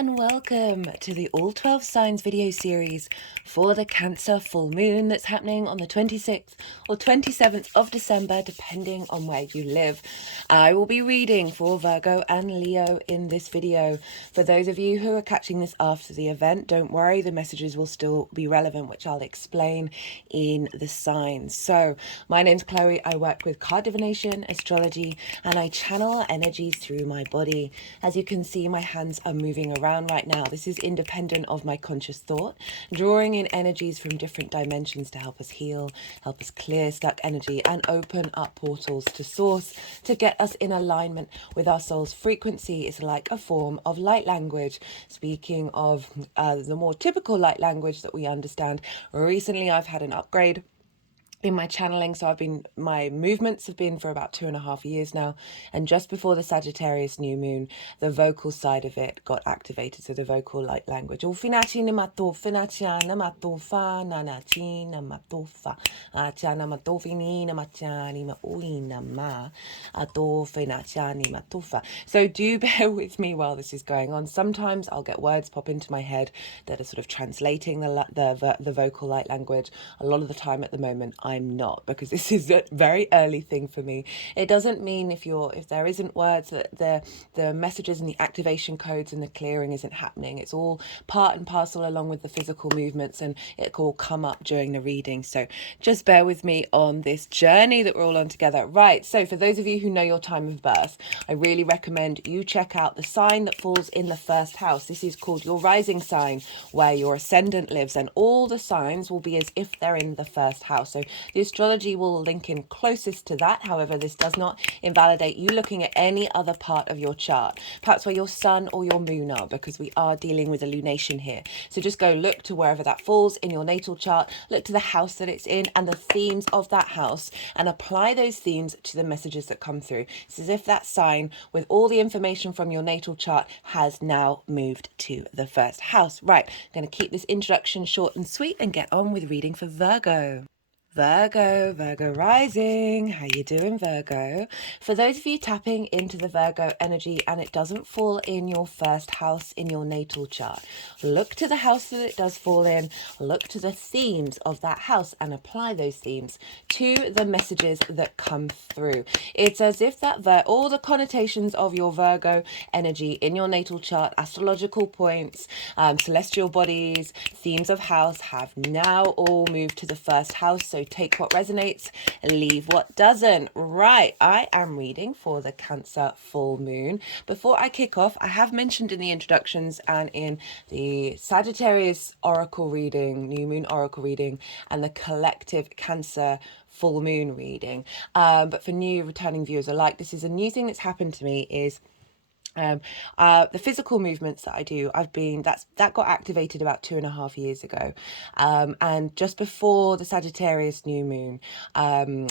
and welcome to the All 12 Signs video series for the Cancer full moon that's happening on the 26th or 27th of December, depending on where you live. I will be reading for Virgo and Leo in this video. For those of you who are catching this after the event, don't worry, the messages will still be relevant, which I'll explain in the signs. So, my name's Chloe. I work with card divination, astrology, and I channel energies through my body. As you can see, my hands are moving around right now. This is independent of my conscious thought, drawing in energies from different dimensions to help us heal, help us clear stuck energy, and open up portals to source to get us in alignment with our soul's frequency. Is like a form of light language. Speaking of the more typical light language that we understand, recently I've had an upgrade in my channeling. So my movements have been for about 2.5 years now, and just before the Sagittarius new moon, the vocal side of it got activated. So the vocal light language. So do bear with me while this is going on. Sometimes I'll get words pop into my head that are sort of translating the vocal light language. A lot of the time at the moment I'm not, because this is a very early thing for me. It doesn't mean if there isn't words that the messages and the activation codes and the clearing isn't happening. It's all part and parcel along with the physical movements, and it will come up during the reading. So just bear with me on this journey that we're all on together. Right, so for those of you who know your time of birth, I really recommend you check out the sign that falls in the first house. This is called your rising sign, where your ascendant lives, and all the signs will be as if they're in the first house. So the astrology will link in closest to that. However, this does not invalidate you looking at any other part of your chart, perhaps where your sun or your moon are, because we are dealing with a lunation here. So just go look to wherever that falls in your natal chart, look to the house that it's in and the themes of that house, and apply those themes to the messages that come through. It's as if that sign, with all the information from your natal chart, has now moved to the first house. Right, I'm going to keep this introduction short and sweet and get on with reading for Virgo. Virgo rising. How you doing, Virgo? For those of you tapping into the Virgo energy and it doesn't fall in your first house in your natal chart, look to the house that it does fall in, look to the themes of that house and apply those themes to the messages that come through. It's as if all the connotations of your Virgo energy in your natal chart, astrological points, celestial bodies, themes of house, have now all moved to the first house. So take what resonates, leave what doesn't. Right, I am reading for the Cancer full moon. Before I kick off, I have mentioned in the introductions and in the Sagittarius oracle reading, new moon oracle reading, and the collective Cancer full moon reading. But for new returning viewers alike, this is a new thing that's happened to me. Is the physical movements that I do, that got activated about 2.5 years ago, and just before the Sagittarius new moon.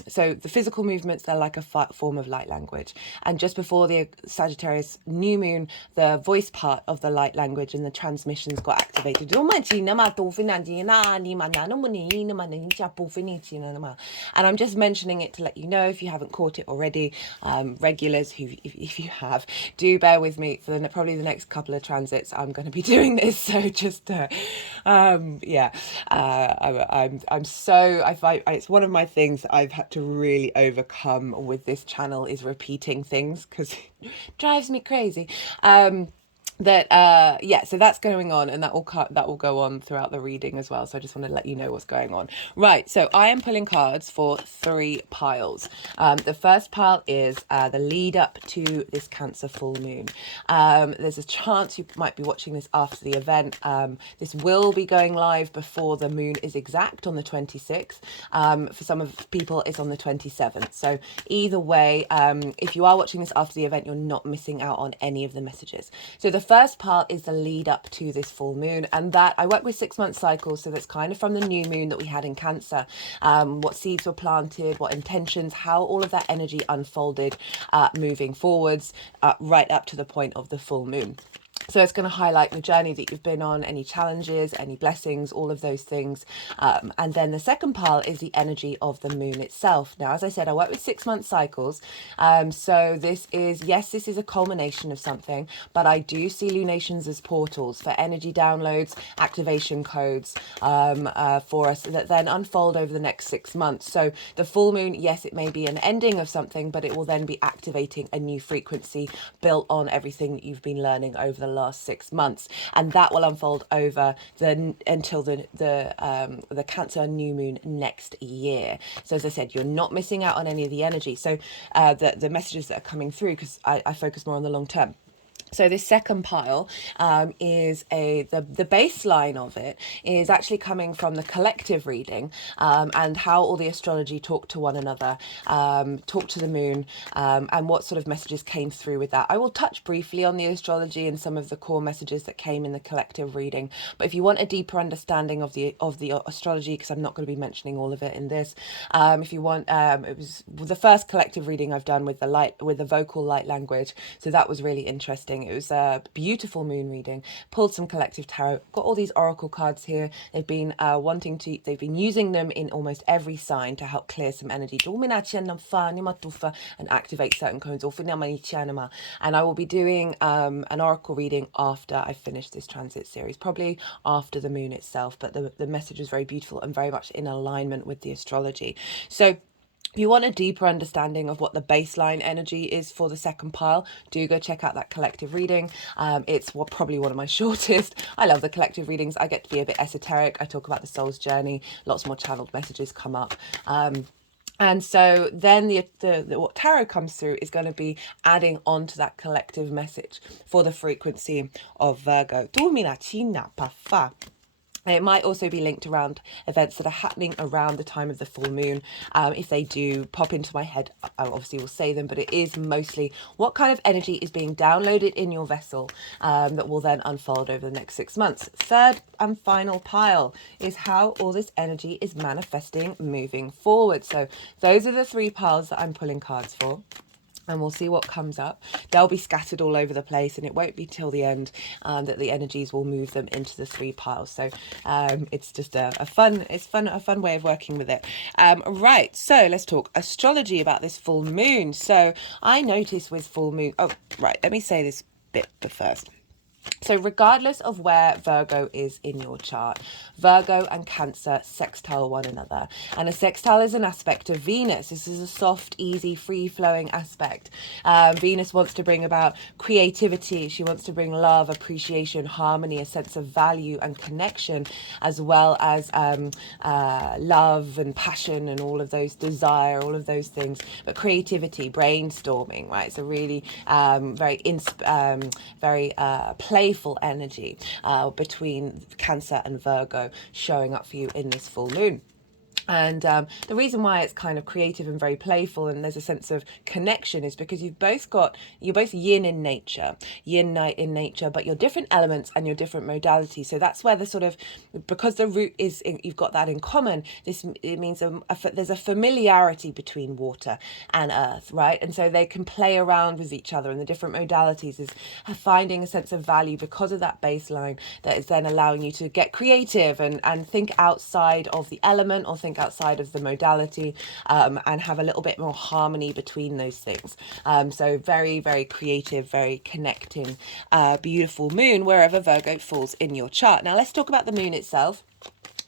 So the physical movements, they're like a form of light language, and just before the Sagittarius new moon, the voice part of the light language and the transmissions got activated. And I'm just mentioning it to let you know, if you haven't caught it already, regulars who, if you have, do bear with me for probably the next couple of transits. I'm going to be doing this, so just I'm so, I find it's one of my things that I've had to really overcome with this channel, is repeating things, because it drives me crazy. So that's going on, and that will go on throughout the reading as well. So I just want to let you know what's going on. Right, so I am pulling cards for 3 piles. The first pile is the lead up to this Cancer full moon. There's a chance you might be watching this after the event. This will be going live before the moon is exact on the 26th. For some of people, it's on the 27th. So either way, if you are watching this after the event, you're not missing out on any of the messages. So the first part is the lead up to this full moon, and that I work with 6-month cycles, so that's kind of from the new moon that we had in Cancer, what seeds were planted, what intentions, how all of that energy unfolded moving forwards, right up to the point of the full moon. So it's going to highlight the journey that you've been on, any challenges, any blessings, all of those things. And then the second pile is the energy of the moon itself. Now, as I said, I work with 6-month cycles. So this is, yes, this is a culmination of something, but I do see lunations as portals for energy downloads, activation codes for us that then unfold over the next 6 months. So the full moon, yes, it may be an ending of something, but it will then be activating a new frequency built on everything that you've been learning over the last 6 months, and that will unfold over until the Cancer new moon next year. So as I said, you're not missing out on any of the energy. So the messages that are coming through, because I focus more on the long term. So this second pile is the baseline of it is actually coming from the collective reading, and how all the astrology talk to one another, talk to the moon, and what sort of messages came through with that. I will touch briefly on the astrology and some of the core messages that came in the collective reading. But if you want a deeper understanding of the astrology, because I'm not going to be mentioning all of it in this, if you want, it was the first collective reading I've done with the vocal light language. So that was really interesting. It was a beautiful moon reading. Pulled some collective tarot. Got all these oracle cards here. They've been they've been using them in almost every sign to help clear some energy and activate certain codes. And I will be doing an oracle reading after I finish this transit series, probably after the moon itself. But the message is very beautiful and very much in alignment with the astrology. So if you want a deeper understanding of what the baseline energy is for the second pile, do go check out that collective reading. It's probably one of my shortest. I love the collective readings. I get to be a bit esoteric. I talk about the soul's journey. Lots more channeled messages come up. And so then what tarot comes through is going to be adding on to that collective message for the frequency of Virgo. It might also be linked around events that are happening around the time of the full moon. If they do pop into my head, I obviously will say them, but it is mostly what kind of energy is being downloaded in your vessel that will then unfold over the next 6 months. Third and final pile is how all this energy is manifesting moving forward. So those are the 3 piles that I'm pulling cards for. And we'll see what comes up. They'll be scattered all over the place, and it won't be till the end that the energies will move them into the 3 piles. So it's just a fun way of working with it. Right, so let's talk astrology about this full moon. So I notice with full moon. Oh, right. Let me say this bit first. So regardless of where Virgo is in your chart, Virgo and Cancer sextile one another. And a sextile is an aspect of Venus. This is a soft, easy, free-flowing aspect. Venus wants to bring about creativity. She wants to bring love, appreciation, harmony, a sense of value and connection, as well as love and passion and all of those, desire, all of those things. But creativity, brainstorming, right? So really very playful energy between Cancer and Virgo showing up for you in this full moon. And the reason why it's kind of creative and very playful and there's a sense of connection is because you're both yin in nature, yin night in nature, but you're different elements and you're different modalities. So that's where the sort of, because the root is, you've got that in common, it means there's a familiarity between water and earth, right? And so they can play around with each other, and the different modalities is finding a sense of value because of that baseline that is then allowing you to get creative and think outside of the element or think outside of the modality, and have a little bit more harmony between those things. So very, very creative, very connecting, beautiful moon wherever Virgo falls in your chart. Now let's talk about the moon itself.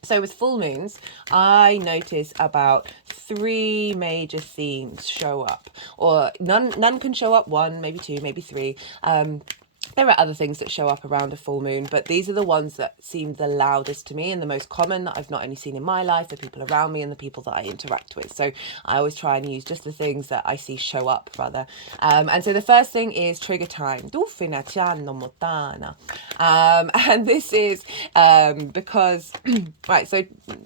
So with full moons, I notice about 3 major themes show up, or none can show up, 1, maybe 2, maybe 3. There are other things that show up around a full moon, but these are the ones that seem the loudest to me and the most common that I've not only seen in my life, the people around me and the people that I interact with. So I always try and use just the things that I see show up, rather. And so the first thing is trigger time. And this is because, right, so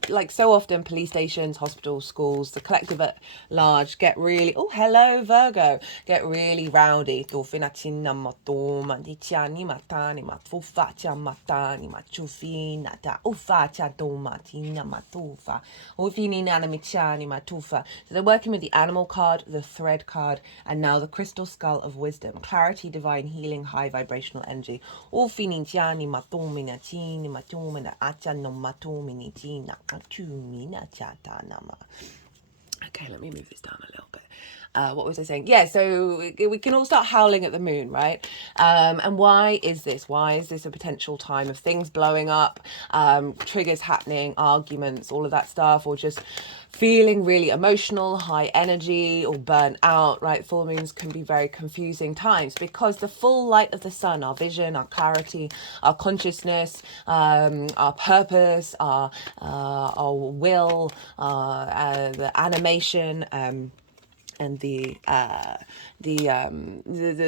like so often police stations, hospitals, schools, the collective at large get really, oh, hello, Virgo, get really rowdy. So they're working with the animal card, the thread card, and now the crystal skull of wisdom, clarity, divine healing, high vibrational energy. Okay, let me move this down a little bit. What was I saying? Yeah, so we can all start howling at the moon, right? And why is this? Why is this a potential time of things blowing up, triggers happening, arguments, all of that stuff, or just feeling really emotional, high energy, or burnt out, right? Full moons can be very confusing times because the full light of the sun, our vision, our clarity, our consciousness, our purpose, our will, the animation, and the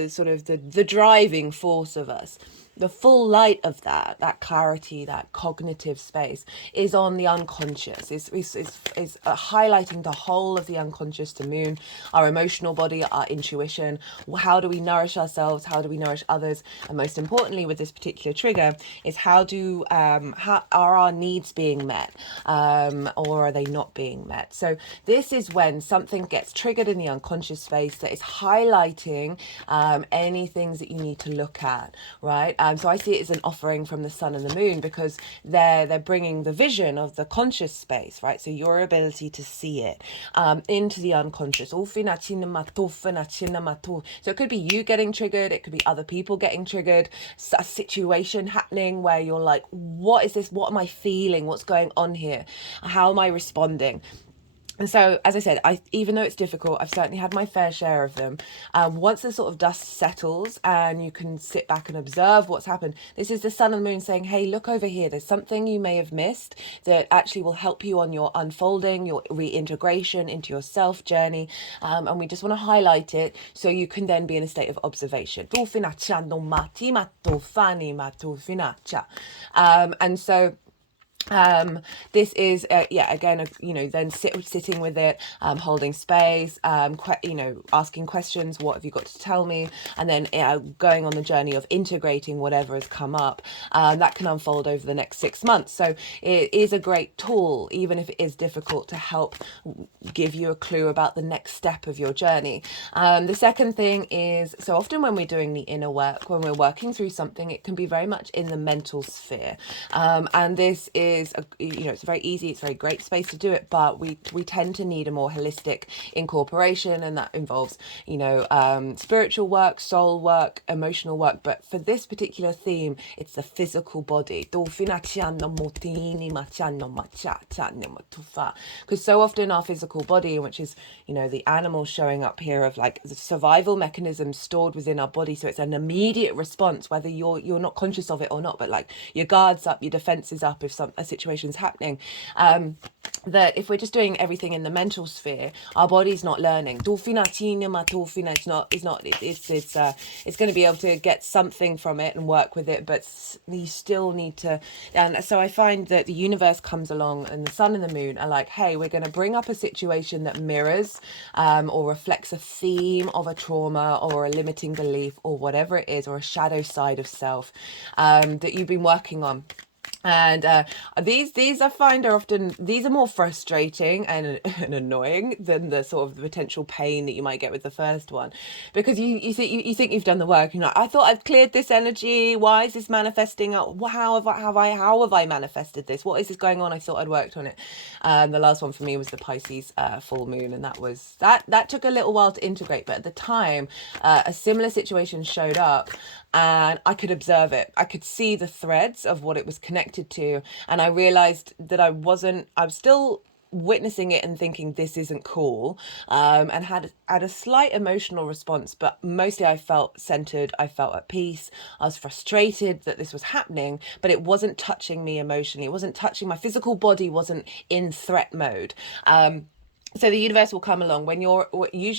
sort of the driving force of us, the full light of that clarity, that cognitive space is on the unconscious, is highlighting the whole of the unconscious, the moon, our emotional body, our intuition. How do we nourish ourselves? How do we nourish others? And most importantly, with this particular trigger, is how are our needs being met, or are they not being met? So this is when something gets triggered in the unconscious space that is highlighting any things that you need to look at, right? So I see it as an offering from the sun and the moon because they're bringing the vision of the conscious space, right? So your ability to see it into the unconscious. So it could be you getting triggered, it could be other people getting triggered, a situation happening where you're like, what is this? What am I feeling? What's going on here? How am I responding? And so, as I said, even though it's difficult, I've certainly had my fair share of them. Once the sort of dust settles and you can sit back and observe what's happened, this is the sun and the moon saying, hey, look over here. There's something you may have missed that actually will help you on your unfolding, your reintegration into your self journey. And we just want to highlight it so you can then be in a state of observation. And so, this is again, then sitting with it, holding space, asking questions, what have you got to tell me, and then going on the journey of integrating whatever has come up. That can unfold over the next 6 months, so it is a great tool, even if it is difficult, to help give you a clue about the next step of your journey. The second thing is, so often when we're doing the inner work, when we're working through something, it can be very much in the mental sphere, and this is it's very easy, it's a very great space to do it, but we tend to need a more holistic incorporation, and that involves spiritual work, soul work, emotional work. But for this particular theme, it's the physical body, because so often our physical body, which is the animal showing up here, of like the survival mechanisms stored within our body, so it's an immediate response whether you're not conscious of it or not, but like your guard's up, your defenses up if a situation's happening. That if we're just doing everything in the mental sphere, our body's not learning. It's going to be able to get something from it and work with it, but you still need to. And so I find that the universe comes along, and the sun and the moon are like, hey, we're going to bring up a situation that mirrors or reflects a theme of a trauma or a limiting belief or whatever it is, or a shadow side of self that you've been working on. And these I find are often, these are more frustrating and annoying than the sort of the potential pain that you might get with the first one, because you think you've done the work. You're like, I thought I've cleared this energy. Why is this manifesting? How have I manifested this? What is this going on? I thought I'd worked on it. The last one for me was the Pisces full moon, and that took a little while to integrate. But at the time, a similar situation showed up, and I could observe it. I could see the threads of what it was connected to, and I realized that I was still witnessing it and thinking this isn't cool, and had a slight emotional response, but mostly I felt centered, I felt at peace. I was frustrated that this was happening, but it wasn't touching me emotionally. It wasn't touching my physical body, wasn't in threat mode. So the universe will come along when you're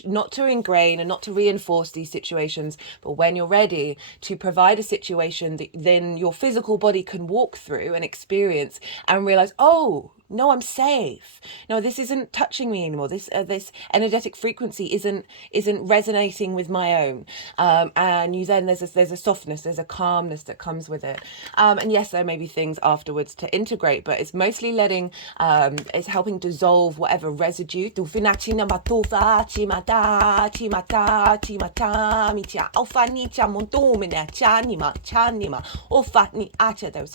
not to ingrain and not to reinforce these situations, but when you're ready to provide a situation that then your physical body can walk through and experience and realize, oh, no, I'm safe. No, this isn't touching me anymore. This energetic frequency isn't resonating with my own. And you then there's a softness, there's a calmness that comes with it. And yes, there may be things afterwards to integrate, but it's mostly letting it's helping dissolve whatever residue. They were sort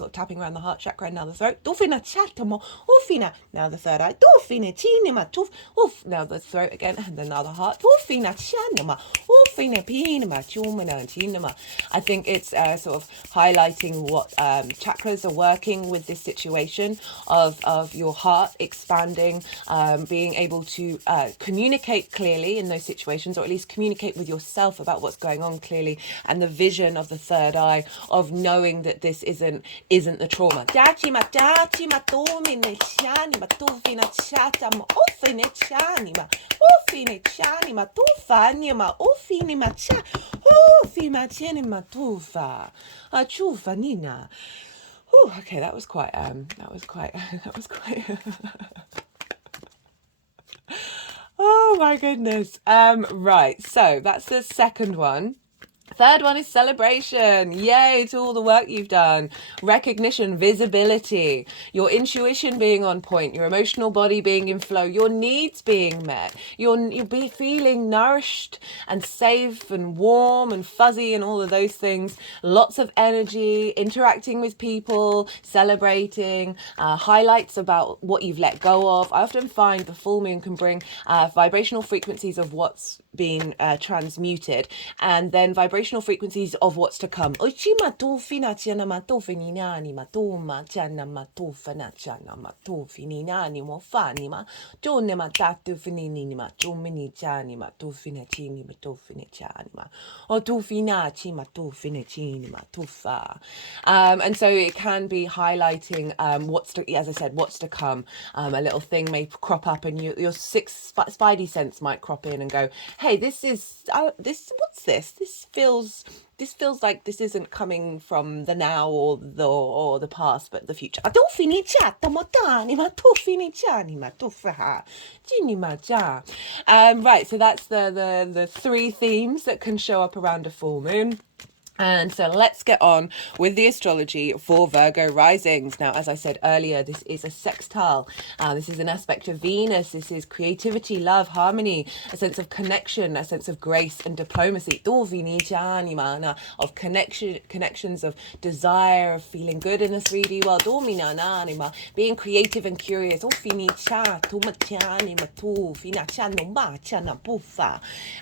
of tapping around the heart chakra and now the throat. Now the third eye. Now the throat again, and then now the heart. I think it's sort of highlighting what chakras are working with this situation of your heart expanding, being able to communicate clearly in those situations, or at least communicate with yourself about what's going on clearly, and the vision of the third eye of knowing that this isn't the trauma. Okay, that was quite oh my goodness. Right, so that's the second one. Third one is celebration. Yay to all the work you've done. Recognition, visibility, your intuition being on point, your emotional body being in flow, your needs being met, you'll be feeling nourished and safe and warm and fuzzy and all of those things. Lots of energy, interacting with people, celebrating, highlights about what you've let go of. I often find the full moon can bring vibrational frequencies of what's been transmuted, and then vibrational frequencies of what's to come. And so it can be highlighting as I said, what's to come. A little thing may crop up, and your sixth spidey sense might crop in and go, hey, what's this? This feels like this isn't coming from the now or the past, but the future. Right, so that's the three themes that can show up around a full moon. And so let's get on with the astrology for Virgo risings. Now, as I said earlier, this is a sextile. This is an aspect of Venus. This is creativity, love, harmony, a sense of connection, a sense of grace and diplomacy. Of connections, of desire, of feeling good in the 3D world. Being creative and curious.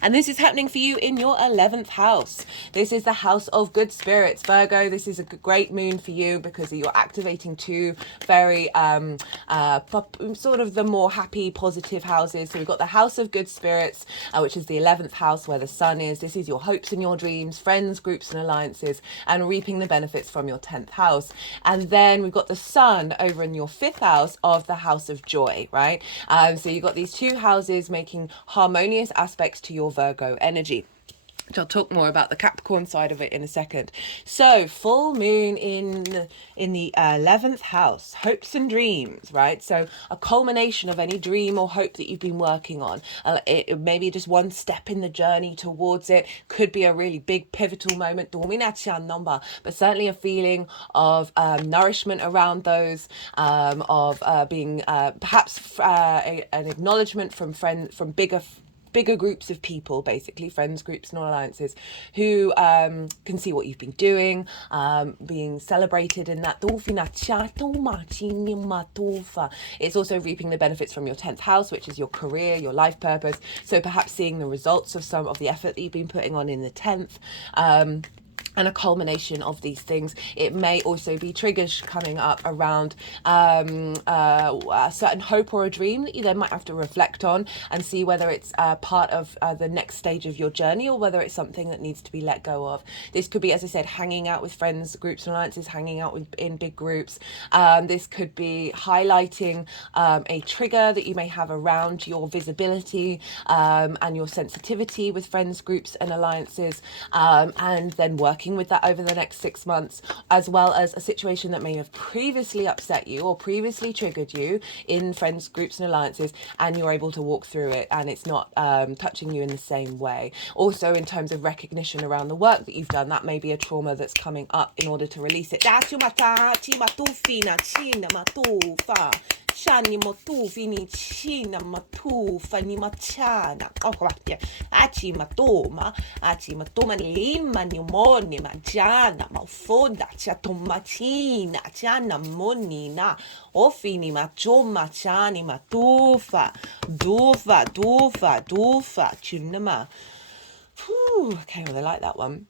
And this is happening for you in your 11th house. This is the house of good spirits, Virgo. This is a great moon for you because you're activating two very sort of the more happy, positive houses. So we've got the house of good spirits, which is the 11th house where the sun is. This is your hopes and your dreams, friends, groups and alliances, and reaping the benefits from your 10th house. And then we've got the sun over in your 5th house of the house of joy, right? So you've got these two houses making harmonious aspects to your Virgo energy. I'll talk more about the Capricorn side of it in a second. So full moon in the 11th house, hopes and dreams, right? So a culmination of any dream or hope that you've been working on. It maybe just one step in the journey towards it. Could be a really big pivotal moment, but certainly a feeling of nourishment around those, of being perhaps an acknowledgement from friends, from bigger groups of people, basically friends, groups and alliances, who can see what you've been doing, being celebrated in that. It's also reaping the benefits from your 10th house, which is your career, your life purpose. So perhaps seeing the results of some of the effort that you've been putting on in the 10th. and a culmination of these things. It may also be triggers coming up around a certain hope or a dream that you then might have to reflect on and see whether it's part of the next stage of your journey, or whether it's something that needs to be let go of. This could be, as I said, hanging out with friends, groups and alliances, hanging out in big groups. This could be highlighting a trigger that you may have around your visibility and your sensitivity with friends, groups and alliances, and then working with that over the next 6 months, as well as a situation that may have previously upset you or previously triggered you in friends, groups and alliances, and you're able to walk through it and it's not touching you in the same way. Also, in terms of recognition around the work that you've done, that may be a trauma that's coming up in order to release it. Shani motufi ni china matufa ni machana. Oh, yeah. Achi matoma lima ni moni majana mafonda chatomachina chana monina ofini machoma chani matufa dufa chunama. Okay, well, they like that one.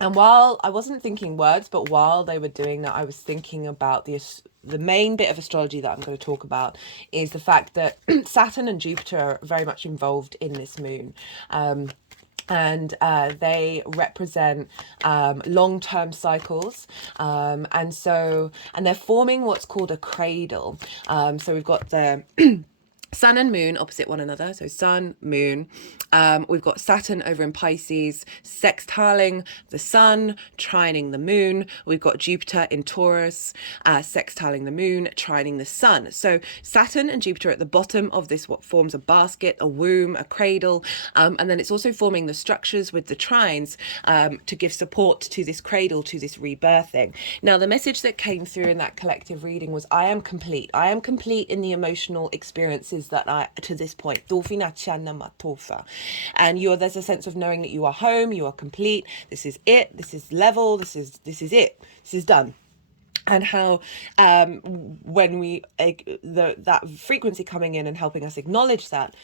And while I wasn't thinking words, but while they were doing that, I was thinking about the main bit of astrology that I'm going to talk about is the fact that Saturn and Jupiter are very much involved in this moon. And they represent long-term cycles, and they're forming what's called a cradle. So we've got the Sun and Moon opposite one another, so Sun, Moon. We've got Saturn over in Pisces, sextiling the Sun, trining the Moon. We've got Jupiter in Taurus, sextiling the Moon, trining the Sun. So Saturn and Jupiter at the bottom of this, what forms a basket, a womb, a cradle, and then it's also forming the structures with the trines to give support to this cradle, to this rebirthing. Now, the message that came through in that collective reading was, I am complete. I am complete in the emotional experiences that I, to this point, and there's a sense of knowing that you are home, you are complete, this is it, this is level, this is it, this is done. And how when we that frequency coming in and helping us acknowledge that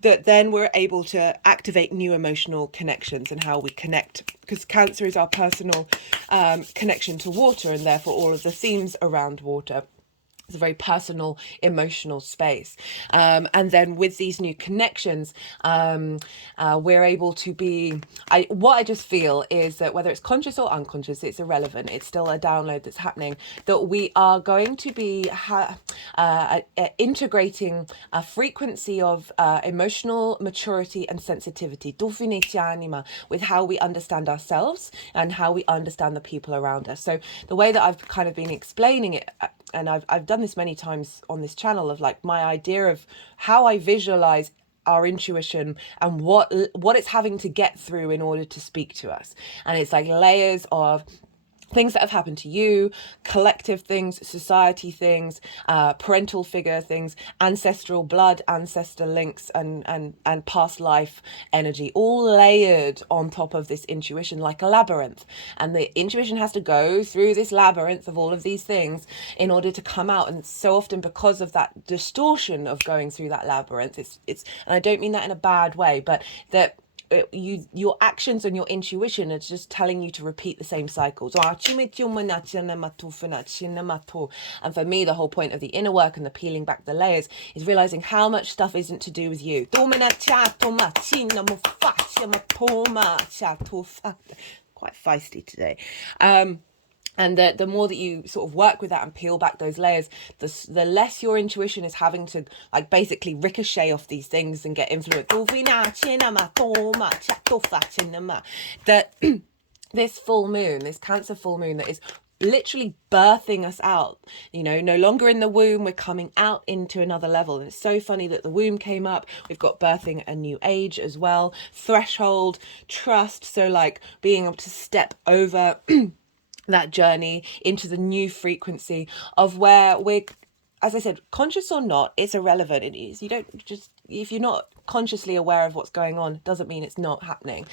then we're able to activate new emotional connections and how we connect, because Cancer is our personal connection to water, and therefore all of the themes around water. It's a very personal, emotional space. And then with these new connections, we're able to be, what I just feel is that whether it's conscious or unconscious, it's irrelevant. It's still a download that's happening, that we are going to be integrating a frequency of emotional maturity and sensitivity with how we understand ourselves and how we understand the people around us. So the way that I've kind of been explaining it, and I've done this many times on this channel, of like my idea of how I visualize our intuition and what it's having to get through in order to speak to us. And it's like layers of things that have happened to you, collective things, society things, parental figure things, ancestral blood, ancestor links, and past life energy, all layered on top of this intuition like a labyrinth. And the intuition has to go through this labyrinth of all of these things in order to come out. And so often, because of that distortion of going through that labyrinth, it's and I don't mean that in a bad way, but that your actions and your intuition is just telling you to repeat the same cycles. And for me, the whole point of the inner work and the peeling back the layers is realizing how much stuff isn't to do with you. Quite feisty today. And the more that you sort of work with that and peel back those layers, the less your intuition is having to like basically ricochet off these things and get influenced. That this full moon, this Cancer full moon that is literally birthing us out, no longer in the womb, we're coming out into another level. And it's so funny that the womb came up. We've got birthing a new age as well, threshold, trust, so like being able to step over that journey into the new frequency of where we're, as I said, conscious or not, it's irrelevant. It is, you don't just, if you're not consciously aware of what's going on, doesn't mean it's not happening.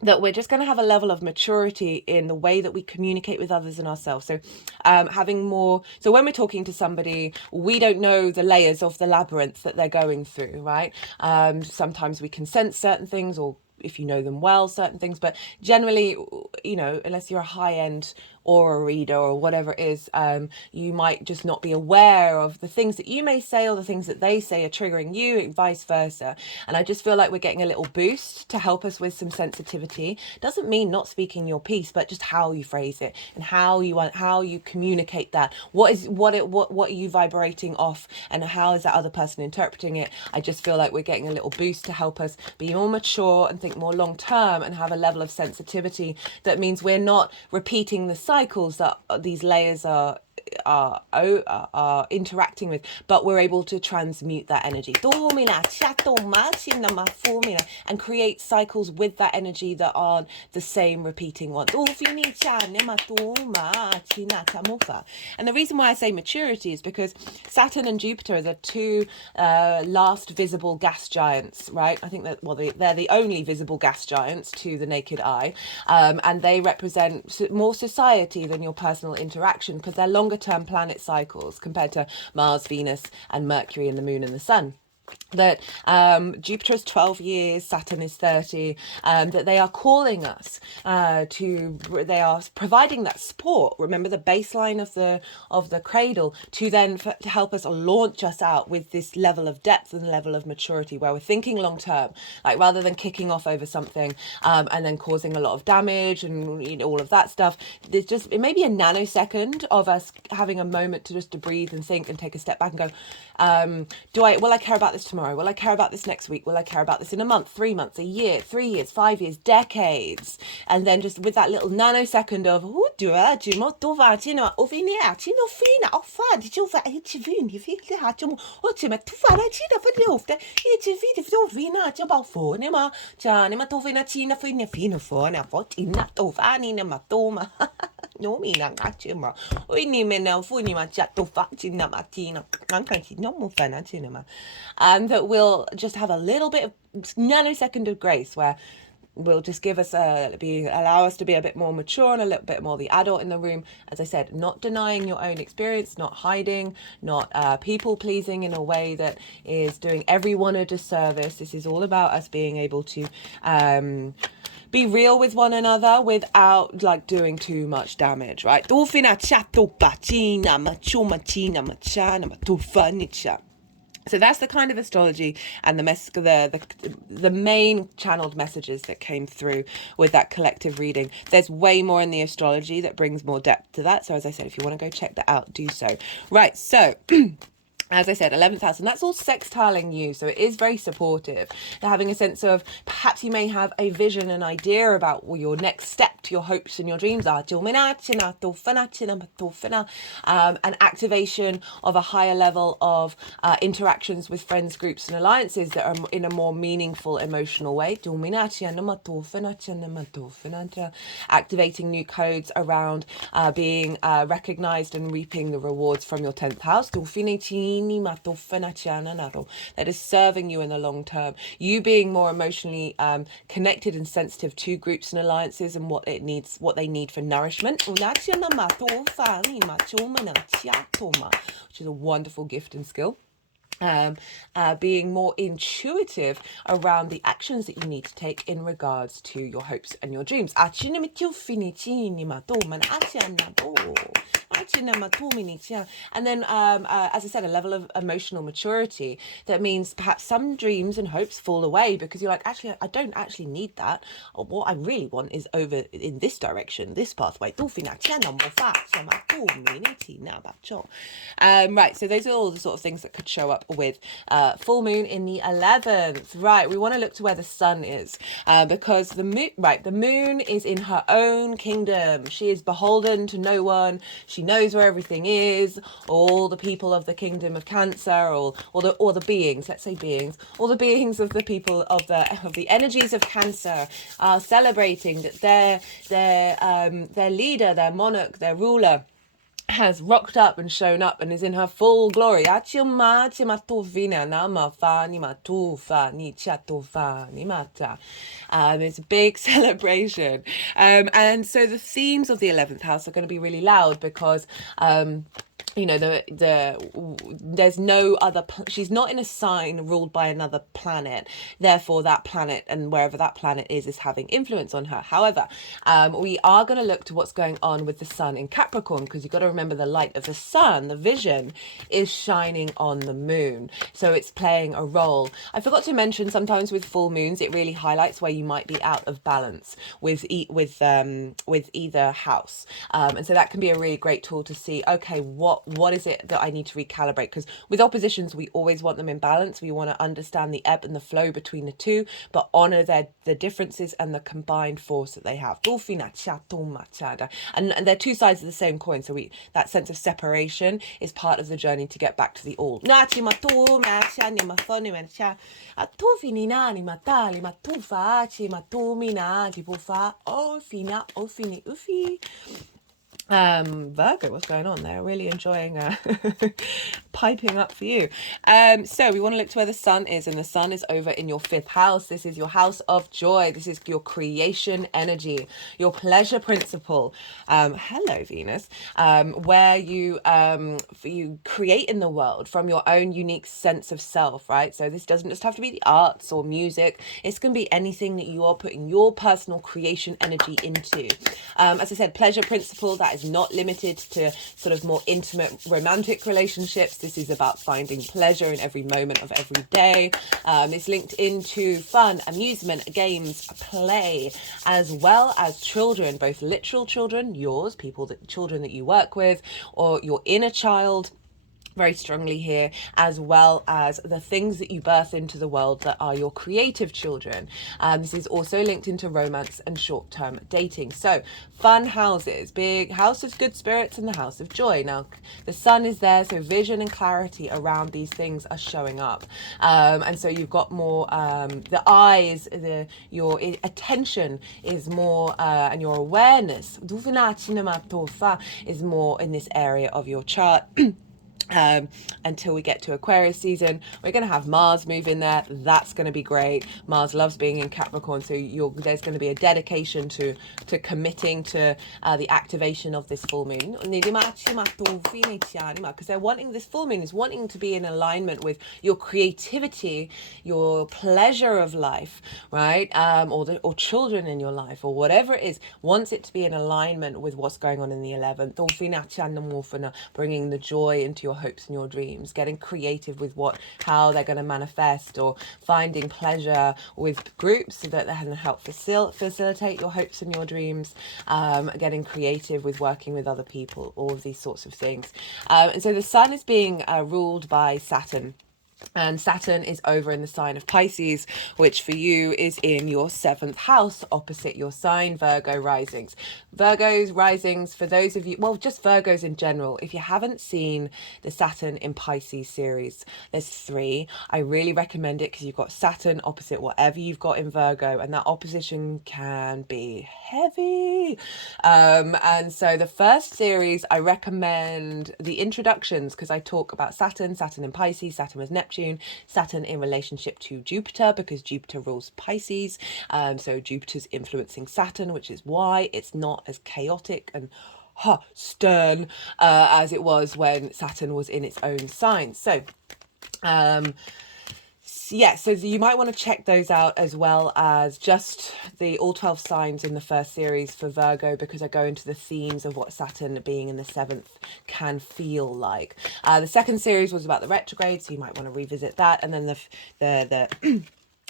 That we're just going to have a level of maturity in the way that we communicate with others and ourselves. So having more, so when we're talking to somebody, we don't know the layers of the labyrinth that they're going through, right? Sometimes we can sense certain things, or if you know them well, certain things. But generally, you know, unless you're a high-end aura reader or whatever it is, you might just not be aware of the things that you may say or the things that they say are triggering you, and vice versa. And I just feel like we're getting a little boost to help us with some sensitivity. Doesn't mean not speaking your piece, but just how you phrase it and how you communicate that. What are you vibrating off, and how is that other person interpreting it? I just feel like we're getting a little boost to help us be more mature and think more long term and have a level of sensitivity that means we're not repeating the cycles that these layers are interacting with, but we're able to transmute that energy and create cycles with that energy that aren't the same repeating ones. And the reason why I say maturity is because Saturn and Jupiter are the two last visible gas giants, right? I think that, well, they're the only visible gas giants to the naked eye, and they represent more society than your personal interaction because they're longer term planet cycles compared to Mars, Venus, and Mercury and the Moon and the Sun. That Jupiter is 12 years, Saturn is 30, that they are calling us they are providing that support. Remember the baseline of the cradle to then to help us launch us out with this level of depth and level of maturity where we're thinking long term, like rather than kicking off over something and then causing a lot of damage and, you know, all of that stuff. There's just, it may be a nanosecond of us having a moment to just to breathe and think and take a step back and go, will I care about this tomorrow? Will I care about this next week? Will I care about this in a month, 3 months, a year, 3 years, 5 years, decades? And then just with that little nanosecond of no me na ngachima oi ni me na funi ma chatto facci na mattina anche se non mo fa na cinema, and that will just have a little bit of nanosecond of grace where will just give us allow us to be a bit more mature and a little bit more the adult in the room. As I said, not denying your own experience, not hiding, not people pleasing in a way that is doing everyone a disservice. This is all about us being able to be real with one another without like doing too much damage, right? So that's the kind of astrology and the main channeled messages that came through with that collective reading. There's way more in the astrology that brings more depth to that. So as I said, if you want to go check that out, do so. Right, so as I said, 11th house, and that's all sextiling you, so it is very supportive. They're having a sense of, perhaps you may have a vision, an idea about what your next step to your hopes and your dreams are. An activation of a higher level of interactions with friends, groups, and alliances that are in a more meaningful, emotional way. Activating new codes around being recognized and reaping the rewards from your 10th house. That is serving you in the long term. You being more emotionally connected and sensitive to groups and alliances and what they need for nourishment, which is a wonderful gift and skill. Being more intuitive around the actions that you need to take in regards to your hopes and your dreams. And then, as I said, a level of emotional maturity that means perhaps some dreams and hopes fall away because you're like, actually, I don't actually need that. Or what I really want is over in this direction, this pathway. Right, so those are all the sort of things that could show up with full moon in the 11th. Right, we want to look to where the sun is because the moon is in her own kingdom. She is beholden to no one. She knows where everything is. All the people of the kingdom of Cancer, or the beings, let's say beings, all the beings of the people of the energies of Cancer are celebrating that their leader, their monarch, their ruler has rocked up and shown up and is in her full glory. It's a big celebration. And so the themes of the 11th house are going to be really loud because you know, there's no other she's not in a sign ruled by another planet, therefore that planet and wherever that planet is having influence on her. However, we are going to look to what's going on with the sun in Capricorn, because you've got to remember the light of the sun, the vision, is shining on the moon, so it's playing a role. I forgot to mention, sometimes with full moons it really highlights where you might be out of balance with either house, and so that can be a really great tool to see, okay, what is it that I need to recalibrate? Because with oppositions, we always want them in balance. We want to understand the ebb and the flow between the two, but honor the differences and the combined force that they have. And they're two sides of the same coin. So that sense of separation is part of the journey to get back to the all. Virgo, what's going on there? Really enjoying piping up for you. So we want to look to where the sun is, and the sun is over in your 5th house. This is your house of joy. This is your creation energy, your pleasure principle. Hello, Venus. Where you create in the world from your own unique sense of self, right? So this doesn't just have to be the arts or music. It's going to be anything that you are putting your personal creation energy into. As I said, pleasure principle, that is not limited to sort of more intimate romantic relationships. This is about finding pleasure in every moment of every day. It's linked into fun, amusement, games, play, as well as children, both literal children, yours, children that you work with, or your inner child, very strongly here, as well as the things that you birth into the world that are your creative children. This is also linked into romance and short-term dating. So fun houses, big house of good spirits and the house of joy. Now the sun is there, so vision and clarity around these things are showing up, and so you've got more the eyes, your attention is more, and your awareness is more in this area of your chart. Until we get to Aquarius season. We're going to have Mars move in there. That's going to be great. Mars loves being in Capricorn, so there's going to be a dedication to committing to the activation of this full moon, because they're wanting, this full moon is wanting to be in alignment with your creativity, your pleasure of life, right? Or children in your life, or whatever it is, wants it to be in alignment with what's going on in the 11th, bringing the joy into your hopes and your dreams, getting creative with how they're going to manifest, or finding pleasure with groups so that they can help facilitate your hopes and your dreams, getting creative with working with other people, all of these sorts of things. And so the sun is being ruled by Saturn. And Saturn is over in the sign of Pisces, which for you is in your 7th house, opposite your sign, Virgo risings. Virgos risings, for those of you, well, just Virgos in general, if you haven't seen the Saturn in Pisces series, there's 3. I really recommend it, because you've got Saturn opposite whatever you've got in Virgo, and that opposition can be heavy. And so the first series, I recommend the introductions, because I talk about Saturn in Pisces, Saturn was Neptune, Saturn in relationship to Jupiter, because Jupiter rules Pisces. So Jupiter's influencing Saturn, which is why it's not as chaotic and stern as it was when Saturn was in its own sign. So yeah, so you might want to check those out, as well as just the all 12 signs in the first series for Virgo, because I go into the themes of what Saturn being in the 7th can feel like. The second series was about the retrograde, so you might want to revisit that. And then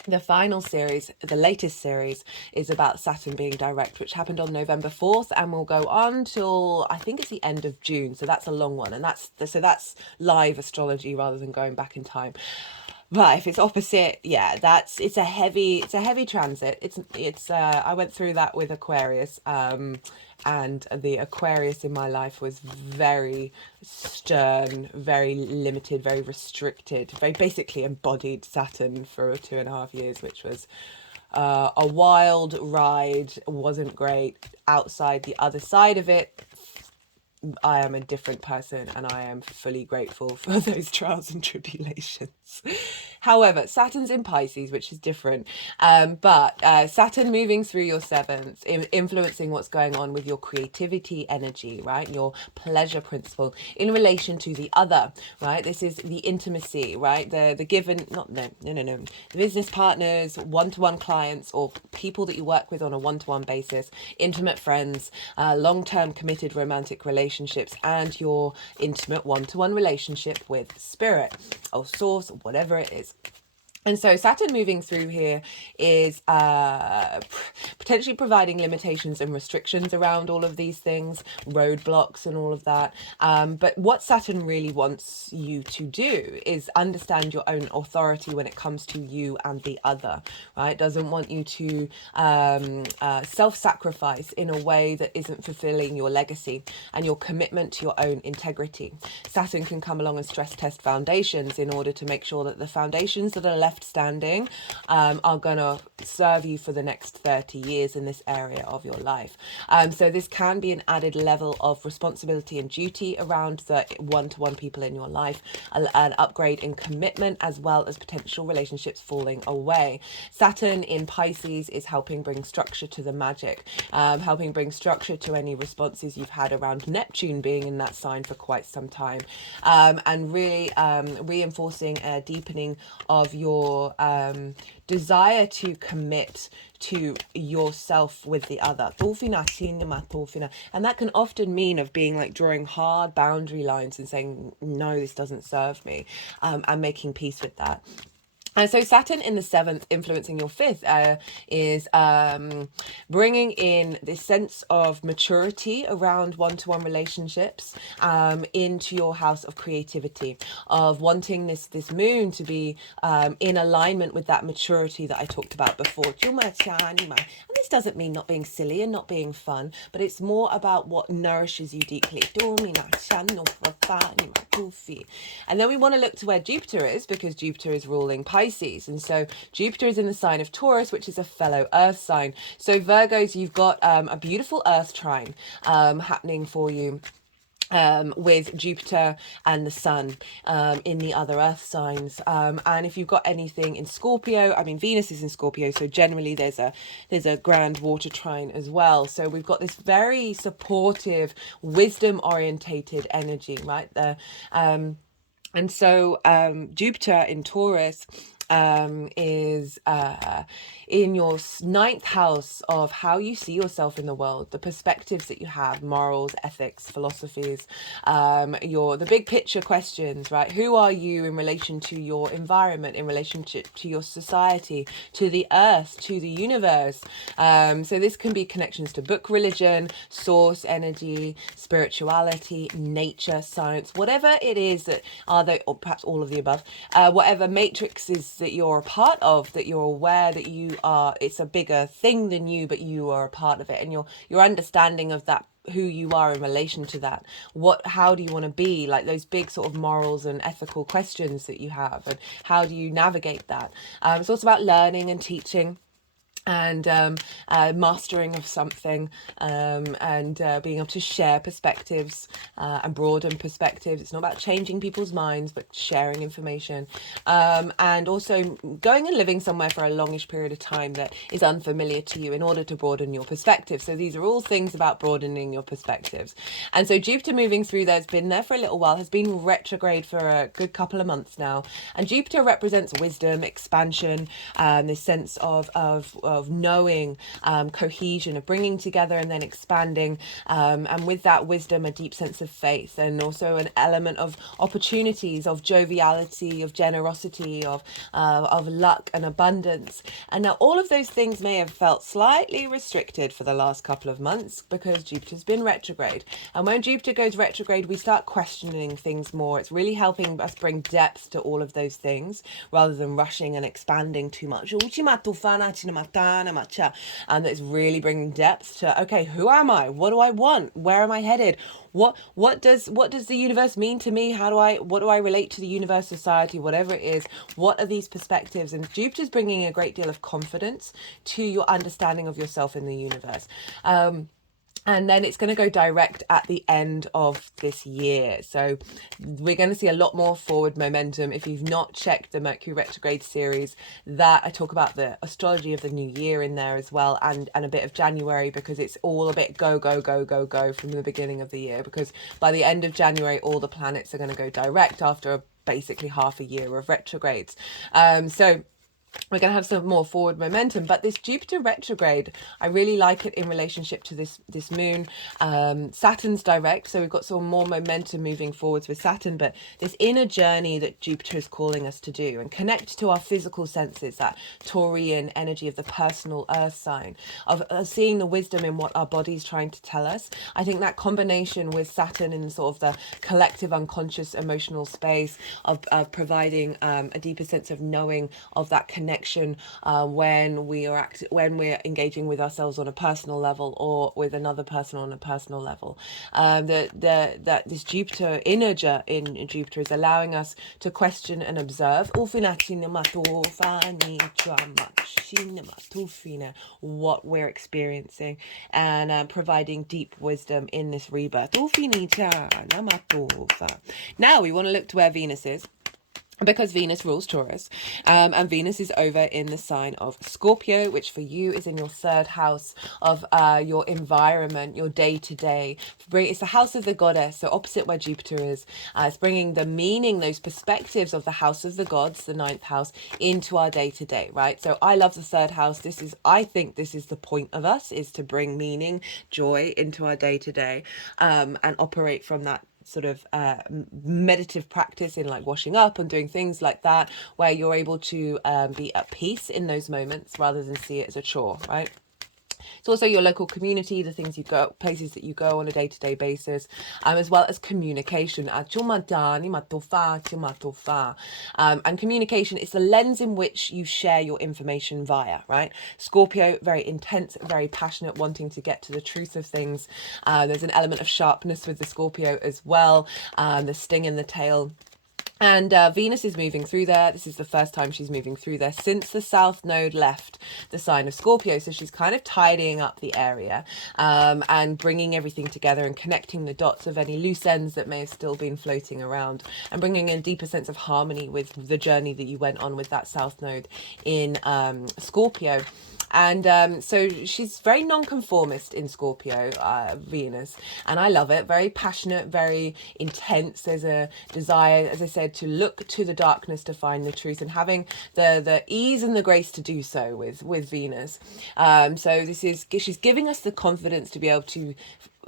the final series, the latest series, is about Saturn being direct, which happened on November 4th and will go on till, I think it's the end of June. So that's a long one, and that's live astrology rather than going back in time. But if it's opposite, yeah, it's a heavy transit. It's I went through that with Aquarius, and the Aquarius in my life was very stern, very limited, very restricted, very basically embodied Saturn for 2.5 years, which was a wild ride. Wasn't great. Outside the other side of it, I am a different person, and I am fully grateful for those trials and tribulations. However, Saturn's in Pisces, which is different. But Saturn moving through your seventh, influencing what's going on with your creativity energy, right? Your pleasure principle in relation to the other, right? This is the intimacy, right? The given, not, no. The business partners, one-to-one clients, or people that you work with on a one-to-one basis, intimate friends, long-term committed romantic relationships, and your intimate one-to-one relationship with spirit or source, whatever it is. And so Saturn moving through here is potentially providing limitations and restrictions around all of these things, roadblocks and all of that. But what Saturn really wants you to do is understand your own authority when it comes to you and the other, right? Doesn't want you to self-sacrifice in a way that isn't fulfilling your legacy and your commitment to your own integrity. Saturn can come along and stress test foundations in order to make sure that the foundations that are left standing are going to serve you for the next 30 years in this area of your life. So this can be an added level of responsibility and duty around the one-to-one people in your life, an upgrade in commitment, as well as potential relationships falling away. Saturn in Pisces is helping bring structure to the magic, helping bring structure to any responses you've had around Neptune being in that sign for quite some time, and really reinforcing a deepening of your desire to commit to yourself with the other. And that can often mean of being like drawing hard boundary lines and saying, no, this doesn't serve me, and making peace with that. And so Saturn in the seventh, influencing your fifth, is bringing in this sense of maturity around one-to-one relationships into your house of creativity, of wanting this moon to be in alignment with that maturity that I talked about before. And this doesn't mean not being silly and not being fun, but it's more about what nourishes you deeply. And then we want to look to where Jupiter is, because Jupiter is ruling Pisces. And so Jupiter is in the sign of Taurus, which is a fellow earth sign. So Virgos, you've got a beautiful earth trine happening for you, with Jupiter and the Sun in the other earth signs, and if you've got anything in Scorpio, I mean Venus is in Scorpio, so generally there's a grand water trine as well. So we've got this very supportive, wisdom orientated energy right there, and so Jupiter in Taurus is in your ninth house of how you see yourself in the world, the perspectives that you have, morals, ethics, philosophies, the big picture questions, right? Who are you in relation to your environment, in relationship to your society, to the earth, to the universe? So this can be connections to book religion, source energy, spirituality, nature, science, whatever it is that are they, or perhaps all of the above, whatever matrix is that you're a part of, that you're aware that you are, it's a bigger thing than you, but you are a part of it, and your understanding of that, who you are in relation to that, how do you want to be, like those big sort of morals and ethical questions that you have, and how do you navigate that. It's also about learning and teaching, and mastering of something, and being able to share perspectives and broaden perspectives. It's not about changing people's minds, but sharing information, and also going and living somewhere for a longish period of time that is unfamiliar to you in order to broaden your perspective. So these are all things about broadening your perspectives. And so Jupiter moving through there, has been there for a little while, has been retrograde for a good couple of months now, and Jupiter represents wisdom, expansion, this sense of knowing, cohesion, of bringing together and then expanding, and with that wisdom a deep sense of faith, and also an element of opportunities, of joviality, of generosity, of luck and abundance. And now all of those things may have felt slightly restricted for the last couple of months because Jupiter's been retrograde, and when Jupiter goes retrograde we start questioning things more. It's really helping us bring depth to all of those things rather than rushing and expanding too much, and it's really bringing depth to, okay, who am I, what do I want, where am I headed, what does the universe mean to me, what do I relate to the universe, society, whatever it is, what are these perspectives. And Jupiter's bringing a great deal of confidence to your understanding of yourself in the universe. And then it's going to go direct at the end of this year. So we're going to see a lot more forward momentum. If you've not checked the Mercury retrograde series, that I talk about the astrology of the new year in there as well, and a bit of January, because it's all a bit go, go, go, go, go from the beginning of the year, because by the end of January, all the planets are going to go direct after basically half a year of retrogrades. So we're going to have some more forward momentum, but this Jupiter retrograde, I really like it in relationship to this moon. Saturn's direct, so we've got some more momentum moving forwards with Saturn, but this inner journey that Jupiter is calling us to do and connect to our physical senses, that Taurian energy of the personal earth sign, of seeing the wisdom in what our body's trying to tell us. I think that combination with Saturn in sort of the collective unconscious emotional space of providing a deeper sense of knowing of that connection when we're engaging with ourselves on a personal level or with another person on a personal level. That this Jupiter in Jupiter is allowing us to question and observe what we're experiencing, and providing deep wisdom in this rebirth. Now we want to look to where Venus is, because Venus rules Taurus, and Venus is over in the sign of Scorpio, which for you is in your third house of your environment, your day-to-day. It's the house of the goddess, so opposite where Jupiter is. It's bringing the meaning, those perspectives of the house of the gods, the ninth house, into our day-to-day, right? So I love the third house. I think this is the point of us, is to bring meaning, joy into our day-to-day, and operate from that sort of meditative practice in like washing up and doing things like that, where you're able to be at peace in those moments rather than see it as a chore, right? It's also your local community, the things you go, places that you go on a day-to-day basis, as well as communication. And communication is the lens in which you share your information via, right? Scorpio, very intense, very passionate, wanting to get to the truth of things. There's an element of sharpness with the Scorpio as well, the sting in the tail. And Venus is moving through there. This is the first time she's moving through there since the South Node left the sign of Scorpio. So she's kind of tidying up the area, and bringing everything together and connecting the dots of any loose ends that may have still been floating around, and bringing a deeper sense of harmony with the journey that you went on with that South Node in Scorpio. And so she's very nonconformist in Scorpio, Venus, and I love it. Very passionate, very intense. There's a desire, as I said, to look to the darkness to find the truth, and having the ease and the grace to do so with Venus. So she's giving us the confidence to be able to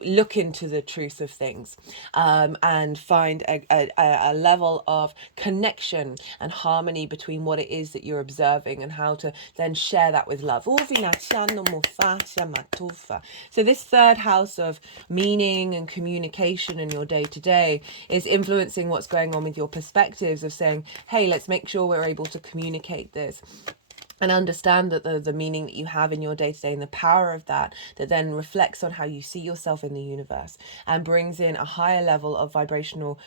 look into the truth of things, and find a level of connection and harmony between what it is that you're observing, and how to then share that with love. So this third house of meaning and communication in your day-to-day is influencing what's going on with your perspectives of saying, hey, let's make sure we're able to communicate this and understand that the meaning that you have in your day-to-day, and the power of that then reflects on how you see yourself in the universe, and brings in a higher level of vibrational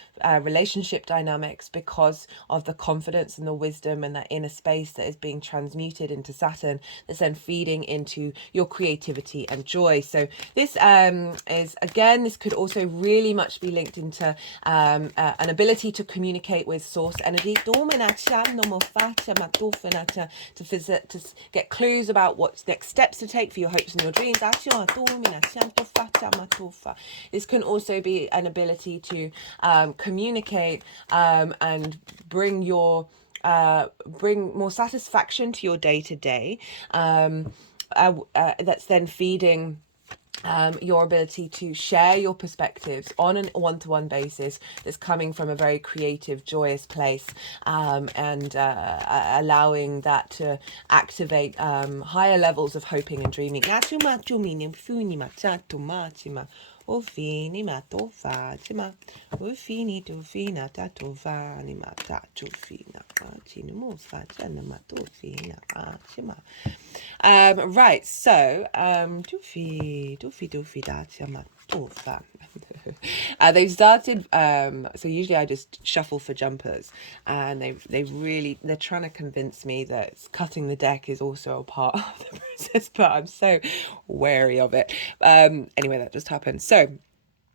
relationship dynamics, because of the confidence and the wisdom and that inner space that is being transmuted into Saturn, that's then feeding into your creativity and joy. So this this could also really much be linked into an ability to communicate with source energy, to get clues about what's next steps to take for your hopes and your dreams. This can also be an ability to communicate, and bring more satisfaction to your day-to-day, that's then feeding your ability to share your perspectives on a one-to-one basis, that's coming from a very creative, joyous place, and allowing that to activate higher levels of hoping and dreaming. O fini matofa, tima. O fini tu fina tatova, ni matachu fina. Chinamufa, chanamatofina, chima. Right, so, tufi, da, chama, tofa. They've started. So usually I just shuffle for jumpers, and they're trying to convince me that cutting the deck is also a part of the process, but I'm so wary of it. Anyway, that just happened. So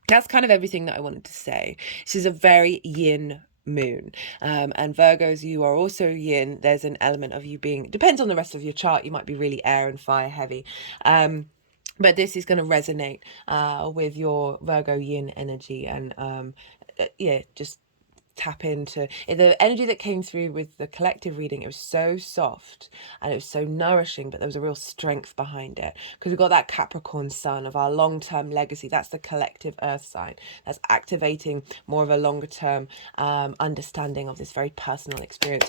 that's kind of everything that I wanted to say. This is a very yin moon, and Virgos, you are also yin. There's an element of you being, depends on the rest of your chart, you might be really air and fire heavy, but this is going to resonate with your Virgo yin energy, and yeah, just tap into the energy that came through with the collective reading. It was so soft and it was so nourishing, but there was a real strength behind it, because we've got that Capricorn Sun of our long-term legacy. That's the collective earth sign that's activating more of a longer term understanding of this very personal experience.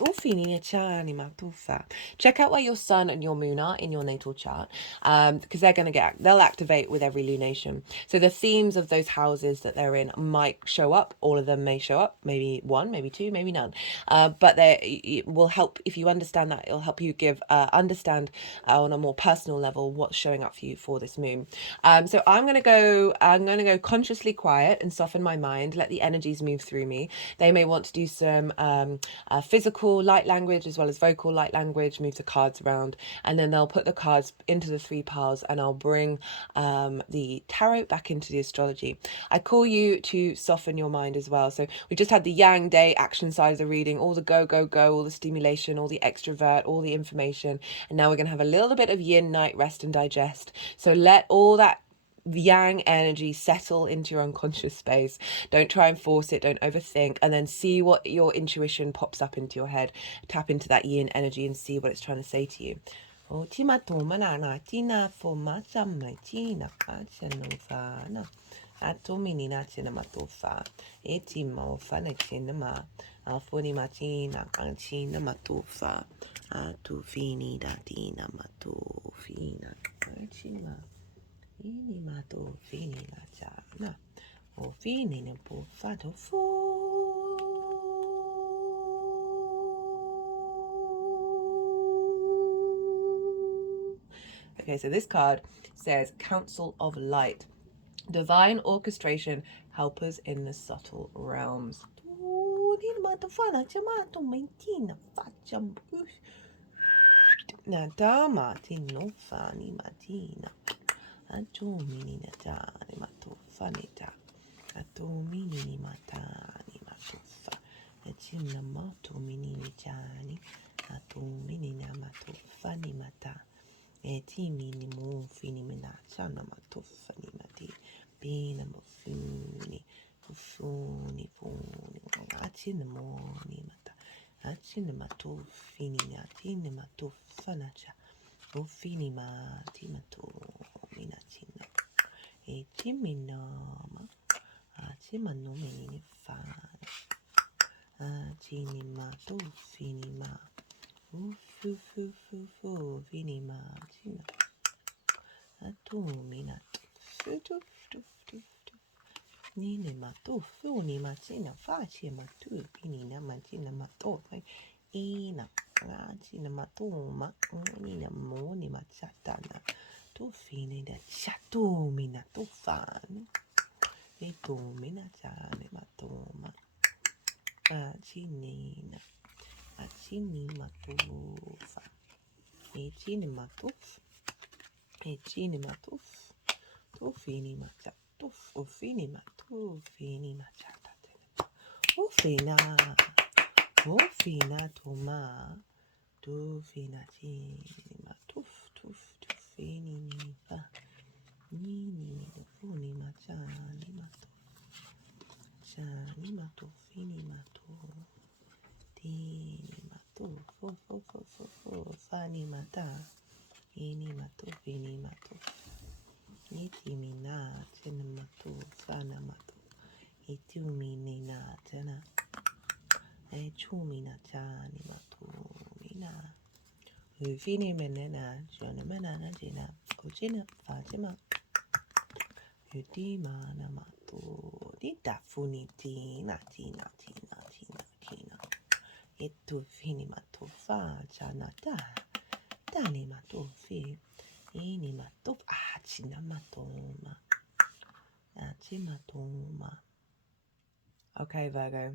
Check out where your sun and your moon are in your natal chart, because they'll activate with every lunation. So the themes of those houses that they're in might show up. All of them may show up, maybe one, maybe two, maybe none, but it will help. If you understand that, it'll help you understand on a more personal level what's showing up for you for this moon. So I'm gonna go consciously quiet and soften my mind, let the energies move through me. They may want to do some physical light language as well as vocal light language, move the cards around, and then they'll put the cards into the 3 piles, and I'll bring the tarot back into the astrology. I call you to soften your mind as well. So we just had the Yang Day action side of the reading, all the go, go, go, all the stimulation, all the extrovert, all the information. And now we're going to have a little bit of yin, night, rest and digest. So let all that Yang energy settle into your unconscious space. Don't try and force it. Don't overthink. And then see what your intuition pops up into your head. Tap into that yin energy and see what it's trying to say to you. Atomini cinema tofa, etimo fana cinema, alfoni matina cancina matofa, atufini datina matofina, cima, ini matofini la chana, o fini ne pofato fu. Okay, so this card says Council of Light. Divine orchestration, helpers in the subtle realms. Bina mafuni, funi, acina moni mata, acina mato fini, atina mato fanacha, o fini mati mato minacina, e timinama, acima nomini fana, acini mato fini ma, fu fini matina, atumina. Nini matu funi matina faci matu pini na matina mato ina matina matuma nina moni machatana tu fine da chatu mina tu fan e tu mina chane matuma achinina achini matufa e chini matuf e chini matuf tu fini machat tu fini matu fini machata tu fina tuma tu fina chini matuf tu fini nifa nini funi machani matu chani matu fini matu tini matu fo fani mata ini matu fini matu iti mina tena matu fana matu itu minina tena e chumina tani matu mina ufini menena jona menana jina ujina fatima utima na matu dita funi tina itu fini matu fa jana dani matu fi ini matu china matoma Okay, Virgo.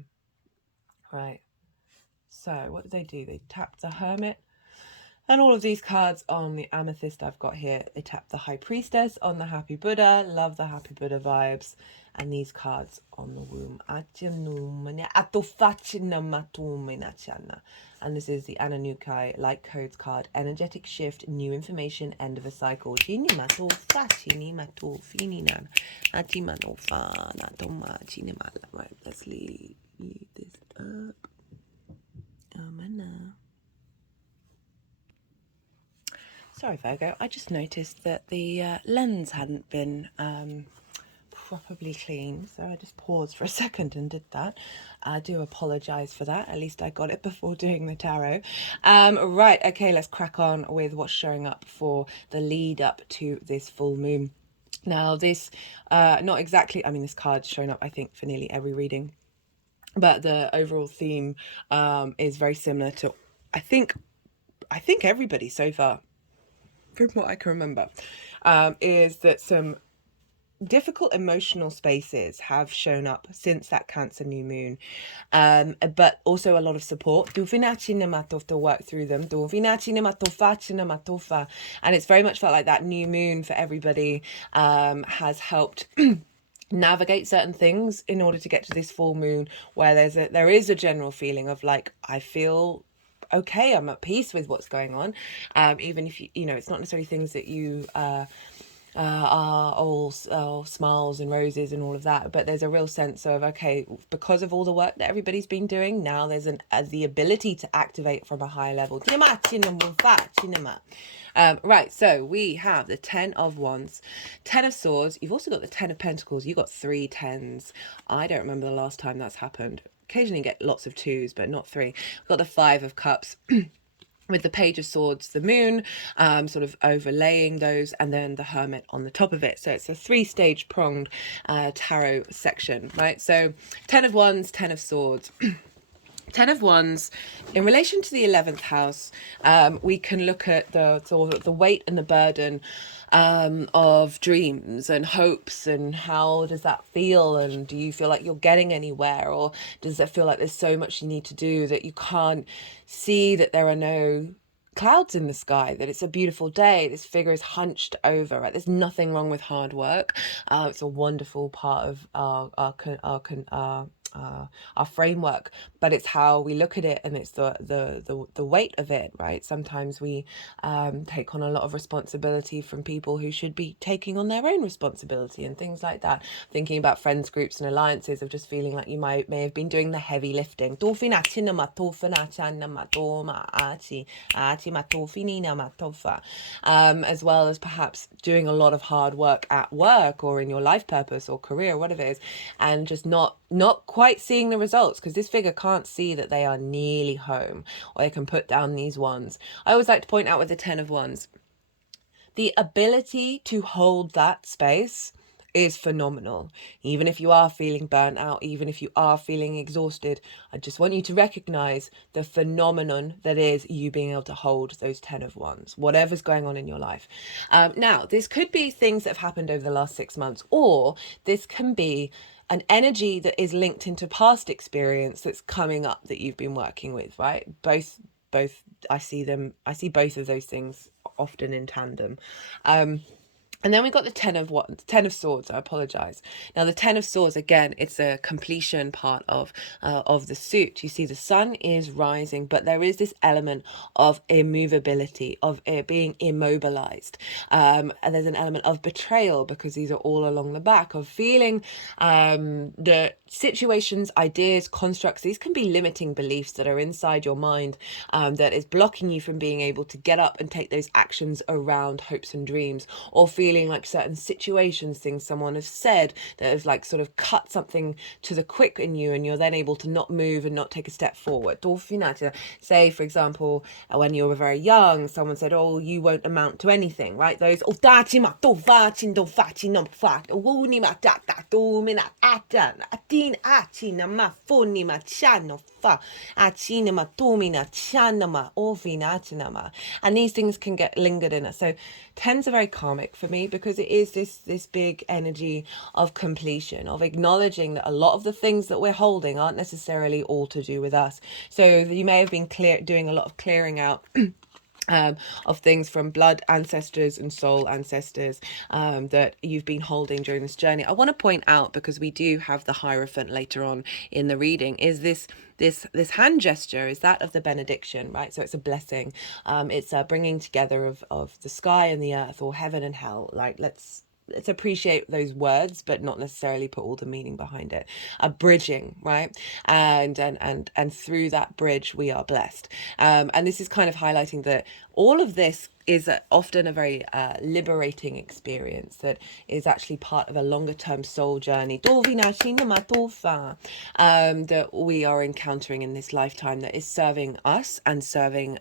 Right. So what do? They tap the Hermit. And all of these cards on the amethyst I've got here, they tap the High Priestess on the Happy Buddha. Love the Happy Buddha vibes. And these cards on the womb. And this is the Ananukai Light Codes card. Energetic shift, new information, end of a cycle. Right, let's leave this up. Sorry, Virgo, I just noticed that the lens hadn't been properly cleaned, so I just paused for a second and did that. I do apologise for that. At least I got it before doing the tarot. Right, okay, let's crack on with what's showing up for the lead up to this full moon. Now, this, not exactly, I mean, this card's shown up, I think, for nearly every reading, but the overall theme is very similar to, I think everybody so far, from what I can remember, is that some difficult emotional spaces have shown up since that Cancer new moon, but also a lot of support to work through them. And it's very much felt like that new moon for everybody has helped navigate certain things in order to get to this full moon, where there is a general feeling of like, I feel okay, I'm at peace with what's going on, even if you know it's not necessarily things that you are all smiles and roses and all of that, but there's a real sense of, okay, because of all the work that everybody's been doing, now there's the ability to activate from a higher level. Right, so we have the 10 of Wands, 10 of Swords. You've also got the 10 of Pentacles. You've got 3 10s. I don't remember the last time that's happened. Occasionally get lots of 2s, but not 3. We've got the 5 of Cups with the Page of Swords, the Moon, sort of overlaying those, and then the Hermit on the top of it. So it's a 3-stage pronged tarot section, right? So 10 of Wands, 10 of Swords. 10 of Wands, in relation to the 11th house, we can look at the weight and the burden of dreams and hopes, and how does that feel, and do you feel like you're getting anywhere, or does it feel like there's so much you need to do that you can't see that there are no clouds in the sky, that it's a beautiful day, this figure is hunched over, right? There's nothing wrong with hard work. It's a wonderful part of our framework, but it's how we look at it, and it's the weight of it, right? Sometimes we take on a lot of responsibility from people who should be taking on their own responsibility and things like that. Thinking about friends groups and alliances, of just feeling like you may have been doing the heavy lifting, as well as perhaps doing a lot of hard work at work or in your life purpose or career, whatever it is, and just not quite seeing the results, because this figure can't see that they are nearly home, or they can put down these ones. I always like to point out with the 10 of Wands, the ability to hold that space is phenomenal. Even if you are feeling burnt out, even if you are feeling exhausted, I just want you to recognize the phenomenon that is you being able to hold those 10 of Wands, whatever's going on in your life. Now, this could be things that have happened over the last 6 months, or this can be an energy that is linked into past experience that's coming up that you've been working with, right? Both I see both of those things often in tandem. And then we got the 10 of Swords. I apologize. Now the 10 of Swords, again, it's a completion part of the suit. You see the sun is rising, but there is this element of immovability, of it being immobilized. And there's an element of betrayal, because these are all along the back, of feeling the situations, ideas, constructs. These can be limiting beliefs that are inside your mind, that is blocking you from being able to get up and take those actions around hopes and dreams, or feeling like certain situations, things someone has said that has like sort of cut something to the quick in you, and you're then able to not move and not take a step forward. Say, for example, when you were very young, someone said, oh, you won't amount to anything, right? Those and these things can get lingered in us. So 10s are very karmic for me. journey, because it is this big energy of completion, of acknowledging that a lot of the things that we're holding aren't necessarily all to do with us. So you may have been doing a lot of clearing out of things from blood ancestors and soul ancestors that you've been holding during this journey. I want to point out, because we do have the Hierophant later on in the reading, is this hand gesture is that of the benediction, right? So it's a blessing. It's a bringing together of the sky and the earth, or heaven and hell. Like, let's appreciate those words, but not necessarily put all the meaning behind it. A bridging, right? And through that bridge we are blessed. And this is kind of highlighting that all of this is often a very liberating experience that is actually part of a longer term soul journey that we are encountering in this lifetime, that is serving us and serving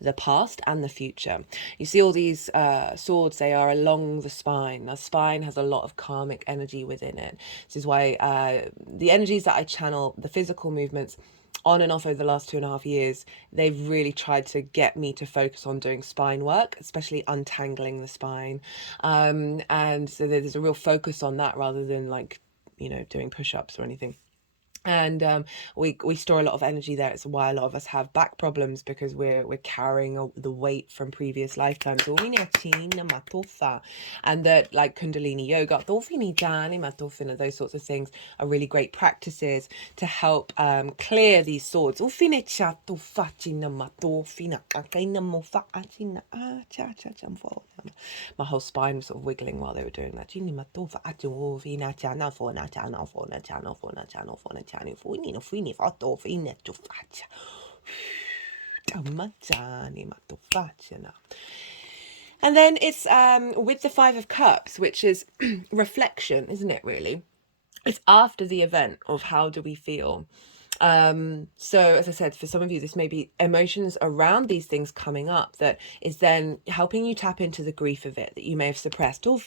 the past and the future. You see all these swords, they are along the spine. The spine has a lot of karmic energy within it. This is why the energies that I channel, the physical movements, on and off over the last 2.5 years, they've really tried to get me to focus on doing spine work, especially untangling the spine. And so there's a real focus on that rather than, like, doing push-ups or anything. And we store a lot of energy there. It's why a lot of us have back problems, because we're carrying the weight from previous lifetimes. And that, like Kundalini yoga, those sorts of things are really great practices to help clear these swords. My whole spine was sort of wiggling while they were doing that. And then it's with the Five of Cups, which is reflection, isn't it, really? It's after the event of how do we feel. So as I said, for some of you, this may be emotions around these things coming up that is then helping you tap into the grief of it that you may have suppressed, and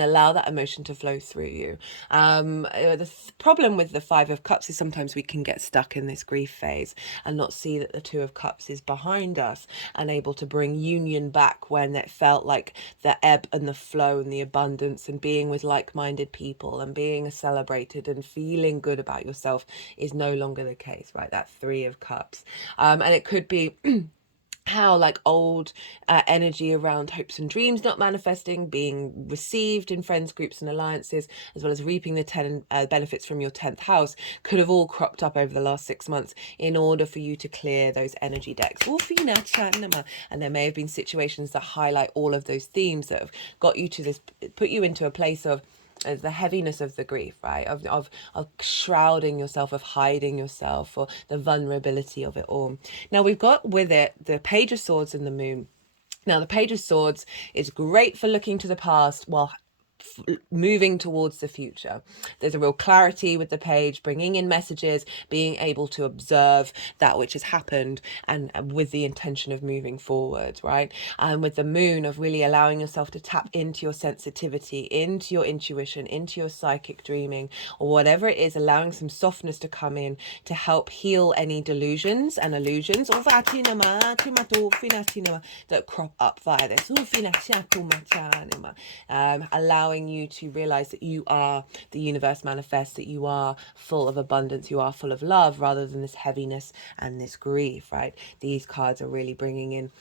allow that emotion to flow through you. The problem with the Five of Cups is sometimes we can get stuck in this grief phase and not see that the Two of Cups is behind us and able to bring union back when it felt like the ebb and the flow and the abundance and being with like-minded people and being celebrated and feeling good about yourself is no longer the case, right? That Three of Cups. And it could be how, like, old energy around hopes and dreams not manifesting, being received in friends groups and alliances, as well as reaping the benefits from your 10th house, could have all cropped up over the last 6 months in order for you to clear those energy decks. And there may have been situations that highlight all of those themes that have got you to this, put you into a place of the heaviness of the grief, right? Of shrouding yourself, of hiding yourself, or the vulnerability of it all. Now we've got with it the Page of Swords and the Moon. Now the Page of Swords is great for looking to the past while moving towards the future. There's a real clarity with the page, bringing in messages, being able to observe that which has happened and with the intention of moving forward, right? And with the Moon, of really allowing yourself to tap into your sensitivity, into your intuition, into your psychic dreaming, or whatever it is, allowing some softness to come in to help heal any delusions and illusions that crop up via this. Allowing you to realize that you are the universe manifest, that you are full of abundance, you are full of love, rather than this heaviness and this grief, right? These cards are really bringing in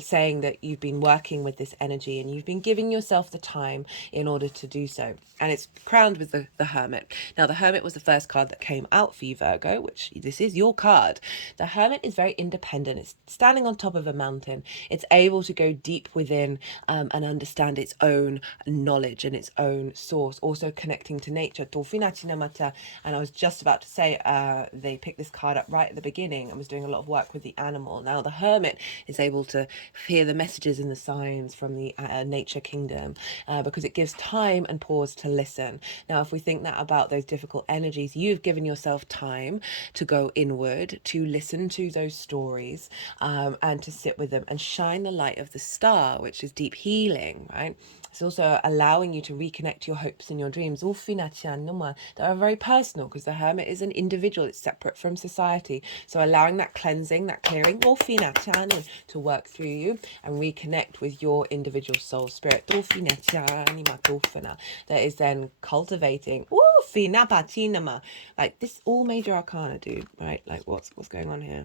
saying that you've been working with this energy and you've been giving yourself the time in order to do so. And it's crowned with the Hermit. Now the Hermit was the first card that came out for you, Virgo, which this is your card. The Hermit is very independent. It's standing on top of a mountain. It's able to go deep within and understand its own knowledge and its own source, also connecting to nature. And I was just about to say they picked this card up right at the beginning and was doing a lot of work with the animal. Now the Hermit is able to hear the messages and the signs from the nature kingdom because it gives time and pause to listen. Now if we think that about those difficult energies, you've given yourself time to go inward, to listen to those stories and to sit with them and shine the light of the star, which is deep healing, right? It's also allowing you to reconnect your hopes and your dreams. That are very personal, because the Hermit is an individual. It's separate from society. So allowing that cleansing, that clearing, to work through you and reconnect with your individual soul spirit. That is then cultivating. Like this all major arcana, dude, right? Like what's going on here?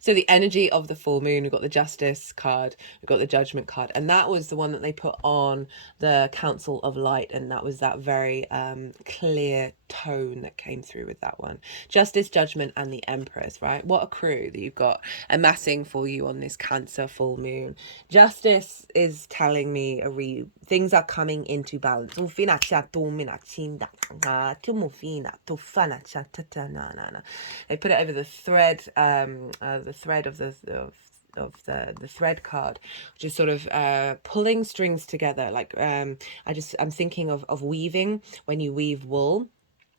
So the energy of the full moon, we've got the Justice card, we've got the Judgment card, and that was the one that they put on the Council of Light, and that was that very clear tone that came through with that one. Justice, Judgment, and the Empress, right? What a crew that you've got amassing for you on this Cancer full moon. Justice is telling me things are coming into balance. They put it over the thread of the thread card, which is sort of pulling strings together. Like I'm thinking of weaving, when you weave wool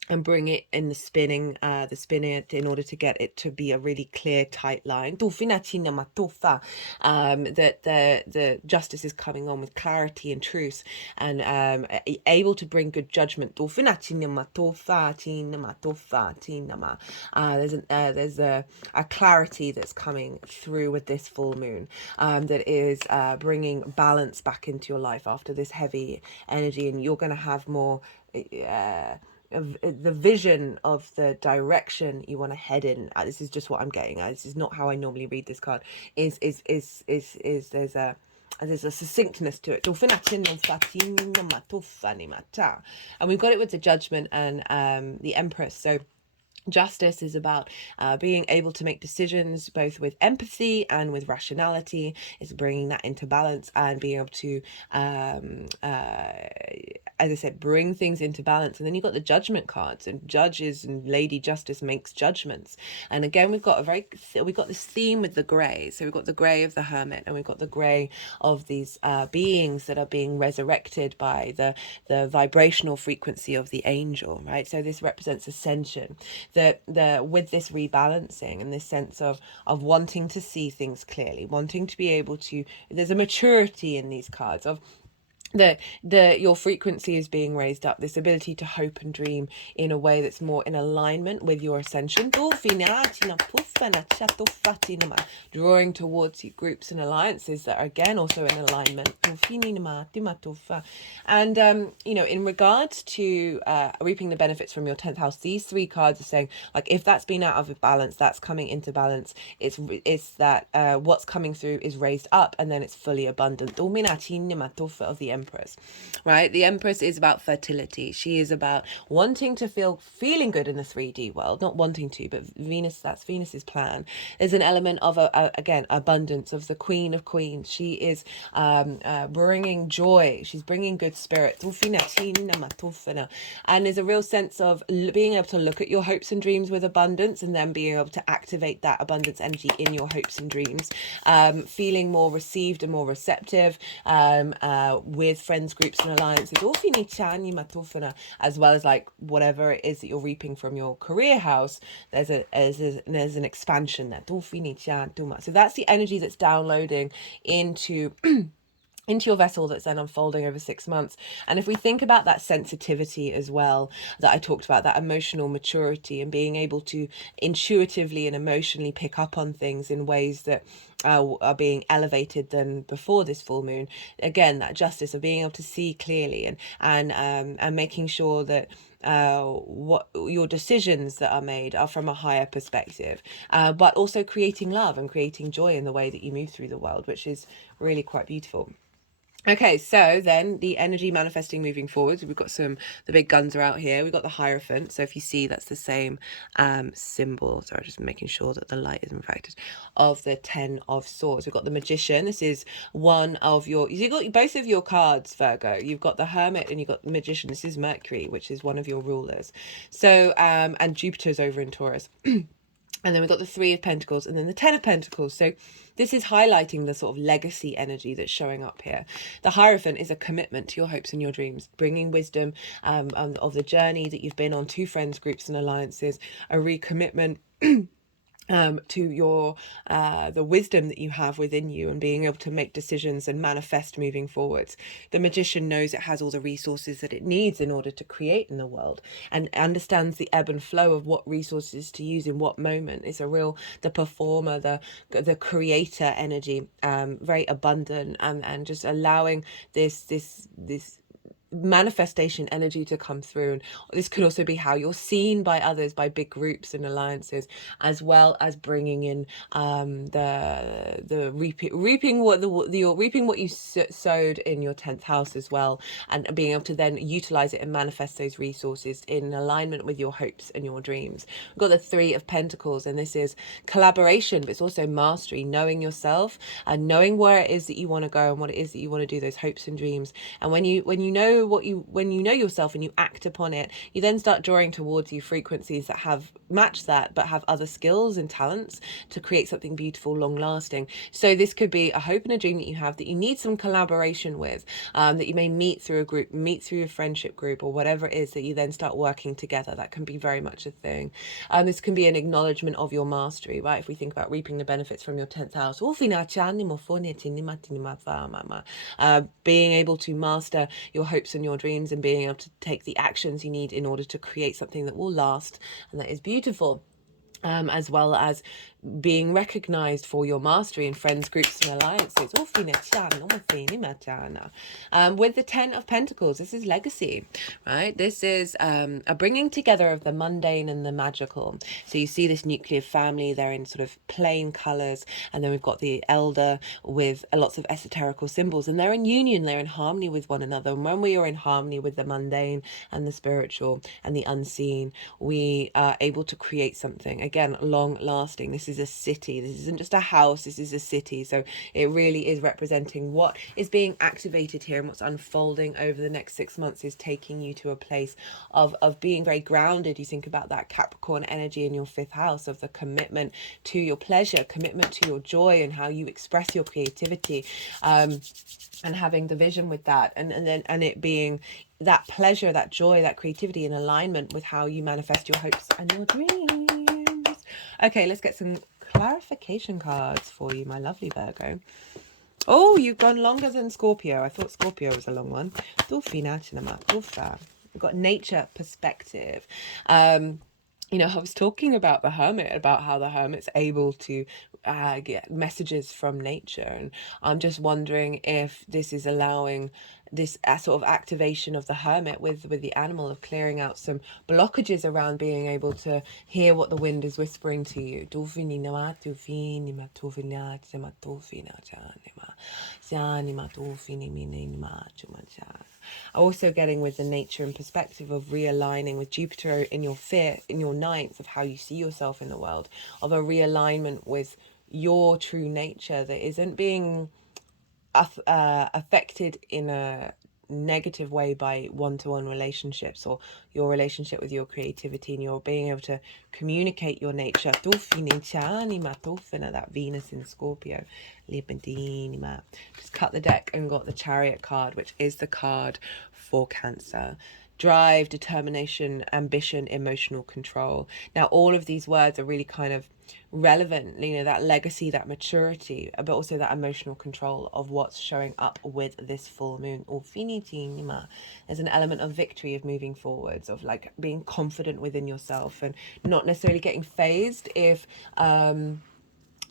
and bring it in the spinning in order to get it to be a really clear, tight line. That the Justice is coming on with clarity and truth, and able to bring good judgment. There's a clarity that's coming through with this full moon, that is bringing balance back into your life after this heavy energy, and you're going to have more the vision of the direction you want to head in. This is just what I'm getting at. This is not how I normally read this card. Is there's a succinctness to it. And we've got it with the Judgment and the Empress. So Justice is about being able to make decisions both with empathy and with rationality. It's bringing that into balance and being able to, as I said, bring things into balance. And then you've got the Judgment cards, and judges and Lady Justice makes judgments. And again, we've got this theme with the grey. So we've got the grey of the Hermit, and we've got the grey of these beings that are being resurrected by the vibrational frequency of the angel, right? So this represents ascension. With this rebalancing and this sense of wanting to see things clearly, wanting to be able to, there's a maturity in these cards of your frequency is being raised up, this ability to hope and dream in a way that's more in alignment with your ascension, drawing towards you groups and alliances that are again also in alignment. And in regards to reaping the benefits from your 10th house, these three cards are saying, like, if that's been out of balance, that's coming into balance. It's that what's coming through is raised up, and then it's fully abundant. Of the Empress, right? The Empress is about fertility. She is about wanting to feeling good in the 3D world, not wanting to, but that's Venus's plan. There's an element of again, abundance, of the Queen of Queens. She is bringing joy. She's bringing good spirits, and there's a real sense of being able to look at your hopes and dreams with abundance, and then being able to activate that abundance energy in your hopes and dreams, feeling more received and more receptive with friends, groups and alliances, as well as like whatever it is that you're reaping from your career house. There's an expansion there. So that's the energy that's downloading into your vessel, that's then unfolding over 6 months. And if we think about that sensitivity as well that I talked about, that emotional maturity and being able to intuitively and emotionally pick up on things in ways that are being elevated than before this full moon, again, that justice of being able to see clearly and making sure that what your decisions that are made are from a higher perspective, but also creating love and creating joy in the way that you move through the world, which is really quite beautiful. Okay, so then the energy manifesting moving forward, we've got the big guns are out here. We've got the Hierophant. So if you see, that's the same symbol. Sorry, just making sure that the light is reflected, of the 10 of Swords. We've got the Magician. This is one of you've got both of your cards, Virgo. You've got the Hermit and you've got the Magician. This is Mercury, which is one of your rulers. So, and Jupiter's over in Taurus. And then we've got the 3 of Pentacles and then the 10 of Pentacles. So this is highlighting the sort of legacy energy that's showing up here. The Hierophant is a commitment to your hopes and your dreams, bringing wisdom of the journey that you've been on to friends, groups and alliances, a recommitment to your the wisdom that you have within you and being able to make decisions and manifest moving forwards. The magician knows it has all the resources that it needs in order to create in the world, and understands the ebb and flow of what resources to use in what moment. It's a real, the performer, the creator energy, very abundant, and just allowing this manifestation energy to come through. And this could also be how you're seen by others, by big groups and alliances, as well as bringing in the reaping what you're reaping what you sowed in your 10th house as well, and being able to then utilize it and manifest those resources in alignment with your hopes and your dreams. We've got the 3 of Pentacles, and this is collaboration, but it's also mastery, knowing yourself and knowing where it is that you want to go and what it is that you want to do, those hopes and dreams. And when you know when you know yourself and you act upon it, you then start drawing towards you frequencies that have matched that, but have other skills and talents to create something beautiful, long lasting. So this could be a hope and a dream that you have that you need some collaboration with, that you may meet through a group, meet through a friendship group, or whatever it is, that you then start working together. That can be very much a thing. This can be an acknowledgement of your mastery, right? If we think about reaping the benefits from your 10th house, being able to master your hopes and your dreams, and being able to take the actions you need in order to create something that will last and that is beautiful. As well as being recognized for your mastery in friends, groups, and alliances. With the 10 of Pentacles, this is legacy, right? This is a bringing together of the mundane and the magical. So you see this nuclear family, they're in sort of plain colors, and then we've got the elder with lots of esoterical symbols, and they're in union, they're in harmony with one another. And when we are in harmony with the mundane and the spiritual and the unseen, we are able to create something, again, long lasting. This is a city, this isn't just a house, this is a city. So it really is representing what is being activated here, and what's unfolding over the next 6 months is taking you to a place of being very grounded. You think about that Capricorn energy in your 5th house, of the commitment to your pleasure, commitment to your joy, and how you express your creativity, and having the vision with that, and it being that pleasure, that joy, that creativity in alignment with how you manifest your hopes and your dreams. Okay, let's get some clarification cards for you, my lovely Virgo. Oh, you've gone longer than Scorpio. I thought Scorpio was a long one. We've got nature perspective. You know, I was talking about the hermit, about how the hermit's able to get messages from nature. And I'm just wondering if this is allowing this sort of activation of the hermit with the animal, of clearing out some blockages around being able to hear what the wind is whispering to you. Also getting with the nature and perspective of realigning with Jupiter in your 9th, of how you see yourself in the world, of a realignment with your true nature that isn't being affected in a negative way by one-to-one relationships, or your relationship with your creativity, and you're being able to communicate your nature. That Venus in Scorpio. Just cut the deck and got the Chariot card, which is the card for Cancer. Drive, determination, ambition, emotional control. Now, all of these words are really kind of relevant, you know, that legacy, that maturity, but also that emotional control of what's showing up with this full moon. There's an element of victory, of moving forwards, of like being confident within yourself, and not necessarily getting phased if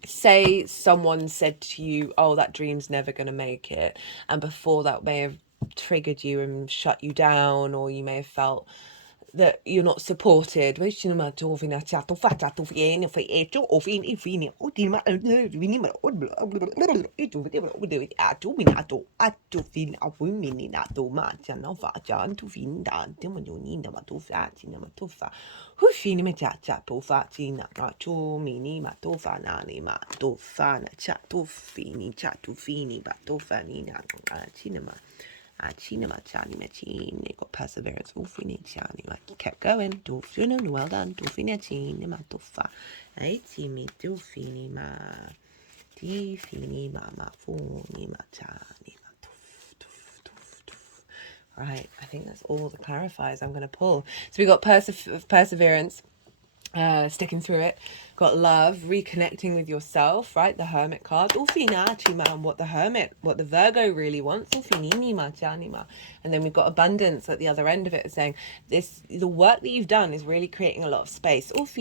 say someone said to you, oh, that dream's never going to make it, and before that may have triggered you and shut you down, or you may have felt that you're not supported. Got perseverance. Kept going. Well done. Right, I think that's all the clarifiers I'm going to pull. So we got perseverance, sticking through it. Got love, reconnecting with yourself, right? The Hermit card. What the Virgo really wants. And then we've got abundance at the other end of it, saying the work that you've done is really creating a lot of space for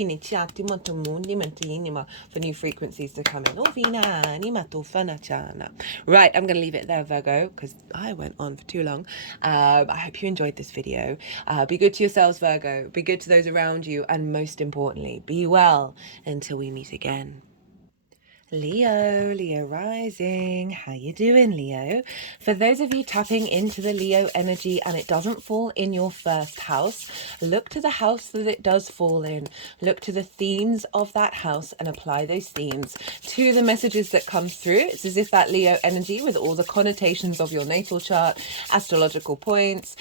new frequencies to come in. Right, I'm going to leave it there, Virgo, because I went on for too long. I hope you enjoyed this video. Be good to yourselves, Virgo. Be good to those around you. And most importantly, be well until we meet again. Leo rising. How you doing, Leo? For those of you tapping into the Leo energy and it doesn't fall in your first house, look to the house that it does fall in. Look to the themes of that house and apply those themes to the messages that come through. It's as if that Leo energy, with all the connotations of your natal chart, astrological points,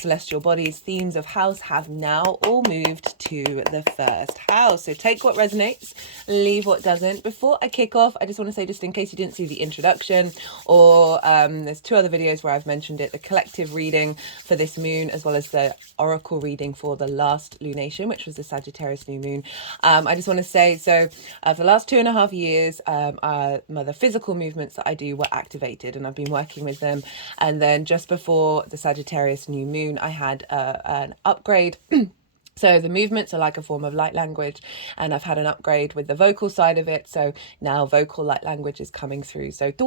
celestial bodies, themes of house, have now all moved to the first house. So take what resonates, leave what doesn't. Before I kick off, I just want to say, just in case you didn't see the introduction, or there's 2 other videos where I've mentioned it, the collective reading for this moon, as well as the oracle reading for the last lunation, which was the Sagittarius new moon. I just want to say, so for the last 2.5 years, the physical movements that I do were activated, and I've been working with them. And then just before the Sagittarius new moon, I had an upgrade. So the movements are like a form of light language, and I've had an upgrade with the vocal side of it. So now vocal light language is coming through. So so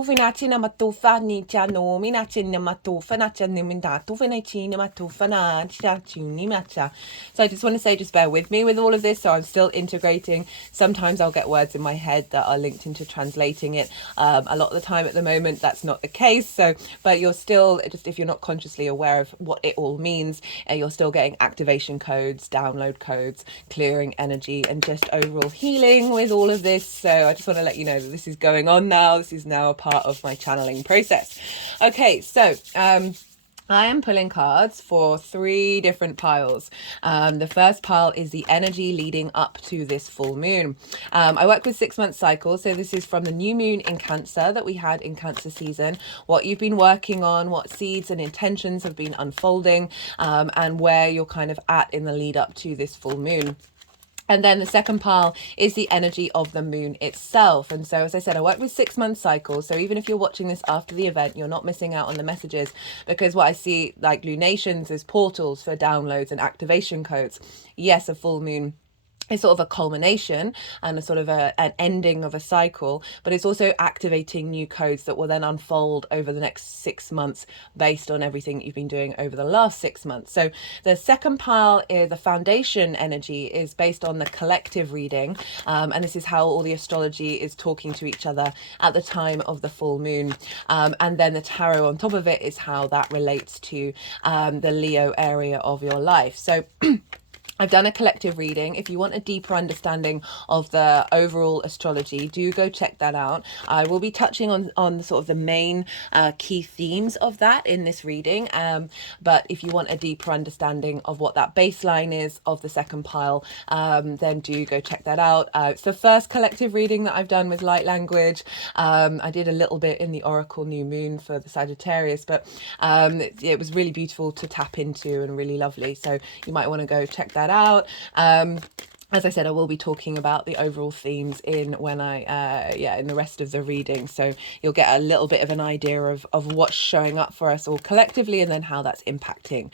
I just want to say, just bear with me with all of this. So I'm still integrating. Sometimes I'll get words in my head that are linked into translating it. A lot of the time at the moment, that's not the case. So, but you're still, just if you're not consciously aware of what it all means, you're still getting activation codes, download codes, clearing energy, and just overall healing with all of this. So I just want to let you know that this is going on now. This is now a part of my channeling process. Okay, so I am pulling cards for 3 different piles. The first pile is the energy leading up to this full moon. I work with 6-month cycles, so this is from the new moon in Cancer that we had in Cancer season, what you've been working on, what seeds and intentions have been unfolding, and where you're kind of at in the lead up to this full moon. And then the second pile is the energy of the moon itself. And so, as I said, I work with 6-month cycles. So even if you're watching this after the event, you're not missing out on the messages, because what I see, like lunations, is portals for downloads and activation codes. Yes, a full moon is sort of a culmination and a sort of an ending of a cycle, but it's also activating new codes that will then unfold over the next 6 months based on everything you've been doing over the last 6 months. So the second pile is the foundation energy, is based on the collective reading, and this is how all the astrology is talking to each other at the time of the full moon, and then the tarot on top of it is how that relates to the Leo area of your life. So I've done a collective reading. If you want a deeper understanding of the overall astrology, do go check that out. I will be touching on sort of the main key themes of that in this reading. But if you want a deeper understanding of what that baseline is of the second pile, then do go check that out. It's the first collective reading that I've done with light language. I did a little bit in the Oracle New Moon for the Sagittarius, but it was really beautiful to tap into and really lovely. So you might want to go check that out. As I said, I will be talking about the overall themes in the rest of the reading. So you'll get a little bit of an idea of what's showing up for us all collectively, and then how that's impacting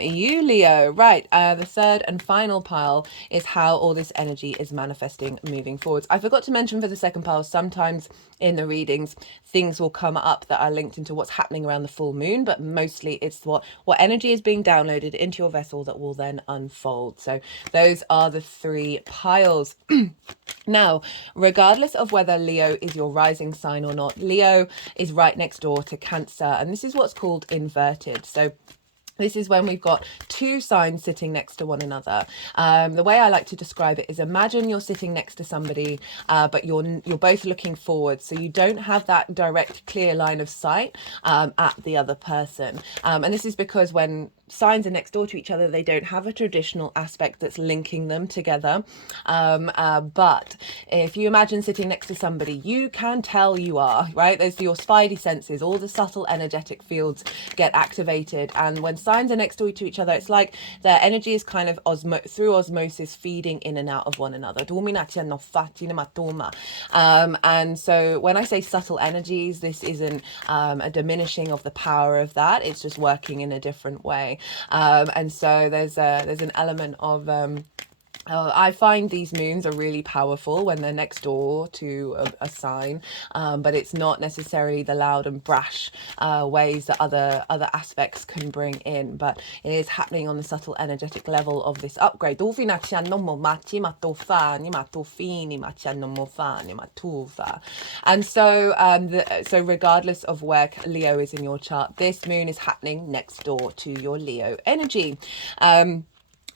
you, Leo. Right. The third and final pile is how all this energy is manifesting moving forwards. I forgot to mention for the second pile, sometimes in the readings, things will come up that are linked into what's happening around the full moon, but mostly it's what energy is being downloaded into your vessel that will then unfold. So those are the 3 piles. Now, regardless of whether Leo is your rising sign or not, Leo is right next door to Cancer, and this is what's called inverted. So this is when we've got 2 signs sitting next to one another. The way I like to describe it is, imagine you're sitting next to somebody, but you're both looking forward, so you don't have that direct, clear line of sight at the other person. And this is because when signs are next door to each other, they don't have a traditional aspect that's linking them together. But if you imagine sitting next to somebody, you can tell you are, right? There's your spidey senses, all the subtle energetic fields get activated. And when signs are next door to each other, it's like their energy is kind of through osmosis feeding in and out of one another. And so when I say subtle energies, this isn't a diminishing of the power of that. It's just working in a different way. And so there's an element of I find these moons are really powerful when they're next door to a sign, but it's not necessarily the loud and brash ways that other aspects can bring in, but it is happening on the subtle energetic level of this upgrade. And so regardless of where Leo is in your chart, this moon is happening next door to your Leo energy.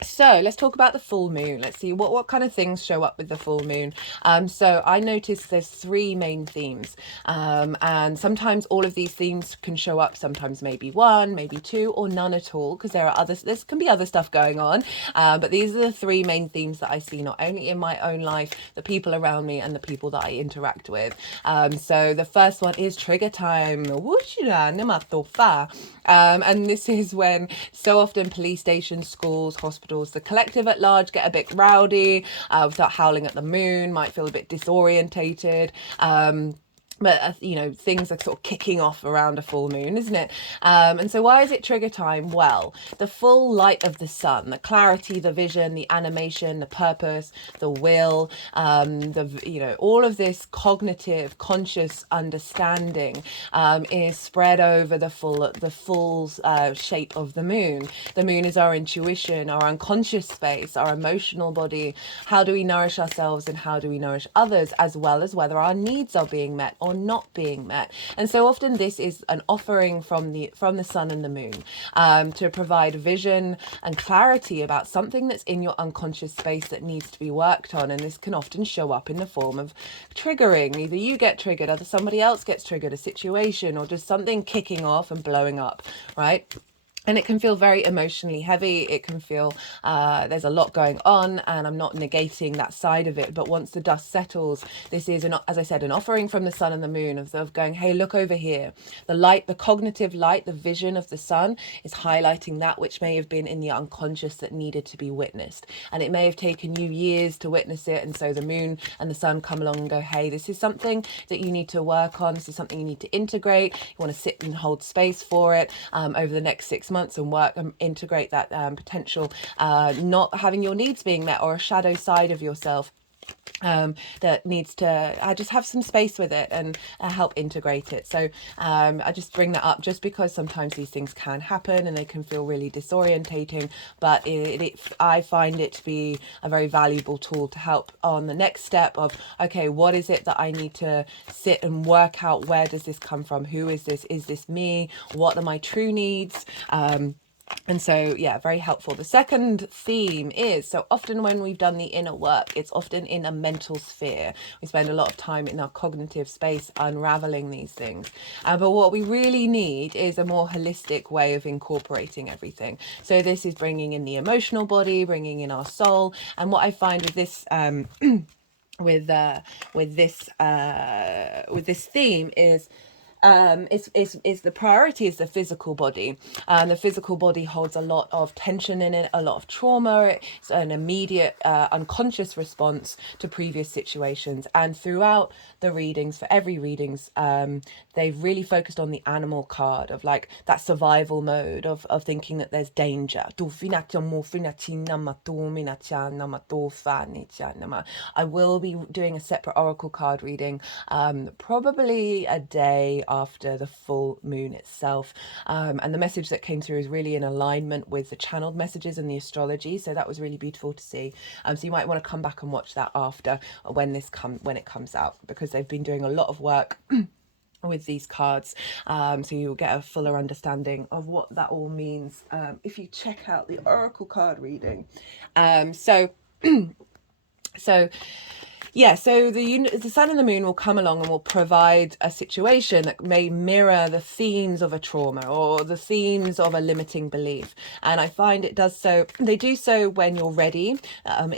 So let's talk about the full moon. Let's see what kind of things show up with the full moon. So I noticed there's three main themes, and sometimes all of these themes can show up, sometimes maybe one, maybe two, or none at all, because there can be other stuff going on, but these are the three main themes that I see, not only in my own life, the people around me, and the people that I interact with. So the first one is trigger time. And this is when so often police stations, schools, hospitals, the collective at large get a bit rowdy, without howling at the moon, might feel a bit disorientated. But things are sort of kicking off around a full moon, isn't it? And so why is it trigger time? Well, the full light of the sun, the clarity, the vision, the animation, the purpose, the will, all of this cognitive, conscious understanding is spread over the full shape of the moon. The moon is our intuition, our unconscious space, our emotional body. How do we nourish ourselves and how do we nourish others, as well as whether our needs are being met or not being met. And so often this is an offering from the sun and the moon, to provide vision and clarity about something that's in your unconscious space that needs to be worked on. And this can often show up in the form of triggering. Either you get triggered, either somebody else gets triggered, a situation, or just something kicking off and blowing up, right? And it can feel very emotionally heavy. It can feel there's a lot going on, and I'm not negating that side of it. But once the dust settles, this is, as I said, an offering from the sun and the moon of going, hey, look over here. The light, the cognitive light, the vision of the sun is highlighting that which may have been in the unconscious that needed to be witnessed. And it may have taken you years to witness it. And so the moon and the sun come along and go, hey, this is something that you need to work on. This is something you need to integrate. You want to sit and hold space for it over the next 6 months and work and integrate that potential not having your needs being met, or a shadow side of yourself that needs to just have some space with it and help integrate it. So I just bring that up just because sometimes these things can happen and they can feel really disorientating, but I find it to be a very valuable tool to help on the next step of, okay, what is it that I need to sit and work out? Where does this come from? Who is this? Is this me? What are my true needs? And so, yeah, very helpful. The second theme is, so often when we've done the inner work, it's often in a mental sphere. We spend a lot of time in our cognitive space unraveling these things. But what we really need is a more holistic way of incorporating everything. So this is bringing in the emotional body, bringing in our soul. And what I find with this with this theme is the priority is the physical body. The physical body holds a lot of tension in it, a lot of trauma. It's an immediate unconscious response to previous situations. And throughout the readings, for every readings, they've really focused on the animal card of like that survival mode of thinking that there's danger. I will be doing a separate oracle card reading probably a day after the full moon itself, and the message that came through is really in alignment with the channeled messages and the astrology, so that was really beautiful to see. So you might want to come back and watch that after when it comes out, because they've been doing a lot of work with these cards, so you'll get a fuller understanding of what that all means if you check out the oracle card reading. So Yeah, so the sun and the moon will come along and will provide a situation that may mirror the themes of a trauma or the themes of a limiting belief. And I find it does so, they do so when you're ready.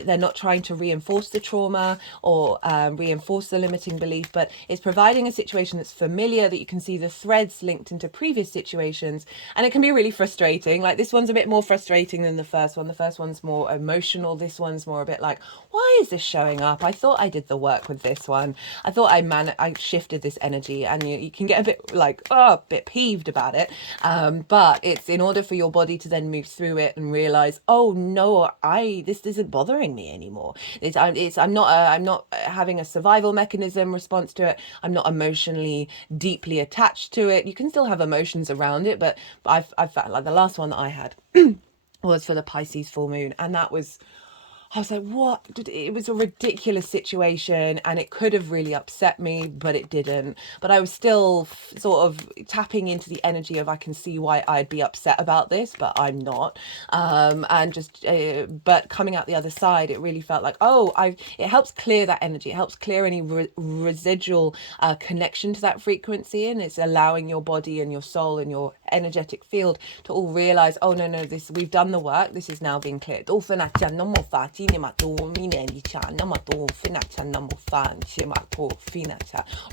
They're not trying to reinforce the trauma or reinforce the limiting belief, but it's providing a situation that's familiar, that you can see the threads linked into previous situations. And it can be really frustrating. Like this one's a bit more frustrating than the first one. The first one's more emotional. This one's more a bit like, why is this showing up? I thought I did the work with this one. I thought I shifted this energy, and you can get a bit like, oh, a bit peeved about it. But it's in order for your body to then move through it and realize, oh no, this isn't bothering me anymore. I'm not having a survival mechanism response to it. I'm not emotionally deeply attached to it. You can still have emotions around it, but I've found like the last one that I had was for the Pisces full moon, and that was, I was like, what? It was a ridiculous situation and it could have really upset me, but it didn't. But I was still sort of tapping into the energy of, I can see why I'd be upset about this, but I'm not. And just, but coming out the other side, it really felt like, it helps clear that energy. It helps clear any residual connection to that frequency. And it's allowing your body and your soul and your energetic field to all realize, oh, no, we've done the work. This is now being cleared. Or at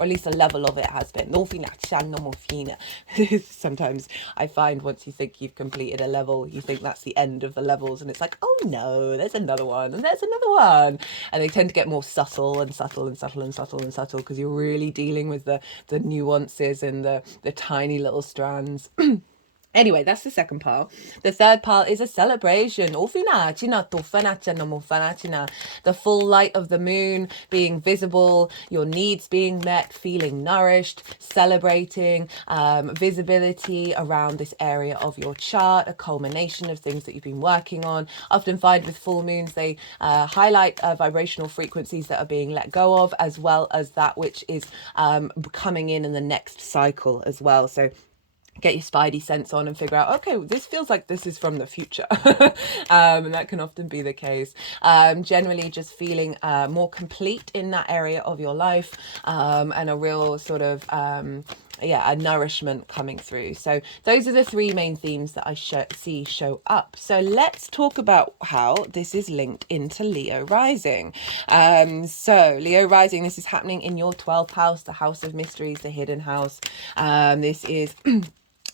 least a level of it has been. Sometimes I find once you think you've completed a level, you think that's the end of the levels, and it's like, oh no, there's another one, and there's another one. And they tend to get more subtle and subtle and subtle and subtle and subtle, because you're really dealing with the nuances and the tiny little strands. Anyway, that's the second part. The third part is a celebration. The full light of the moon being visible, your needs being met, feeling nourished, celebrating, visibility around this area of your chart, a culmination of things that you've been working on. Often find with full moons, they highlight vibrational frequencies that are being let go of, as well as that which is coming in the next cycle as well. So get your spidey sense on and figure out, okay, this feels like this is from the future. And that can often be the case. Generally just feeling more complete in that area of your life, and a real sort of a nourishment coming through. So those are the three main themes that I see show up. So let's talk about how this is linked into Leo rising. So Leo rising, this is happening in your 12th house, the house of mysteries, the hidden house. This is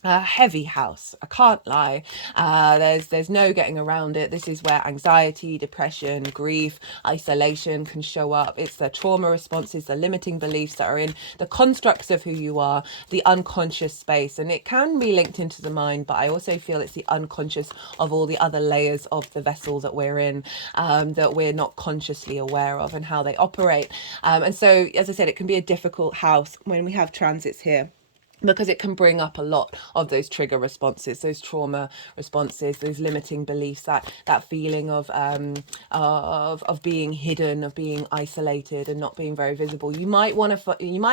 a heavy house. I can't lie. There's no getting around it. This is where anxiety, depression, grief, isolation can show up. It's the trauma responses, the limiting beliefs that are in the constructs of who you are, the unconscious space. And it can be linked into the mind, but I also feel it's the unconscious of all the other layers of the vessel that we're in, that we're not consciously aware of and how they operate. And so, as I said, it can be a difficult house when we have transits here, because it can bring up a lot of those trigger responses, those trauma responses, those limiting beliefs, that feeling of being hidden, of being isolated and not being very visible. You might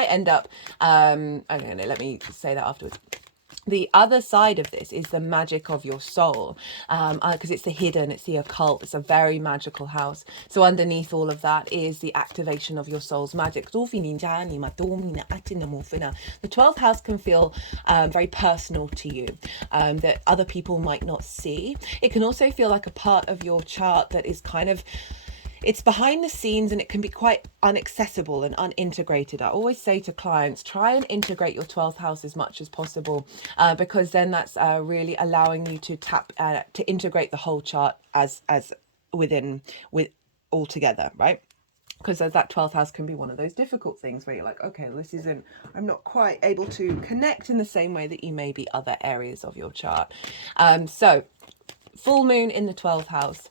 end up, okay, no, let me say that afterwards. The other side of this is the magic of your soul, because it's the hidden, it's the occult, it's a very magical house. So underneath all of that is the activation of your soul's magic. The 12th house can feel very personal to you, that other people might not see. It can also feel like a part of your chart that is kind of, it's behind the scenes, and it can be quite inaccessible and unintegrated. I always say to clients, try and integrate your 12th house as much as possible, because then that's really allowing you to to integrate the whole chart as with all together, right? Because that 12th house can be one of those difficult things where you're like, okay, I'm not quite able to connect in the same way that you may be other areas of your chart. So full moon in the 12th house.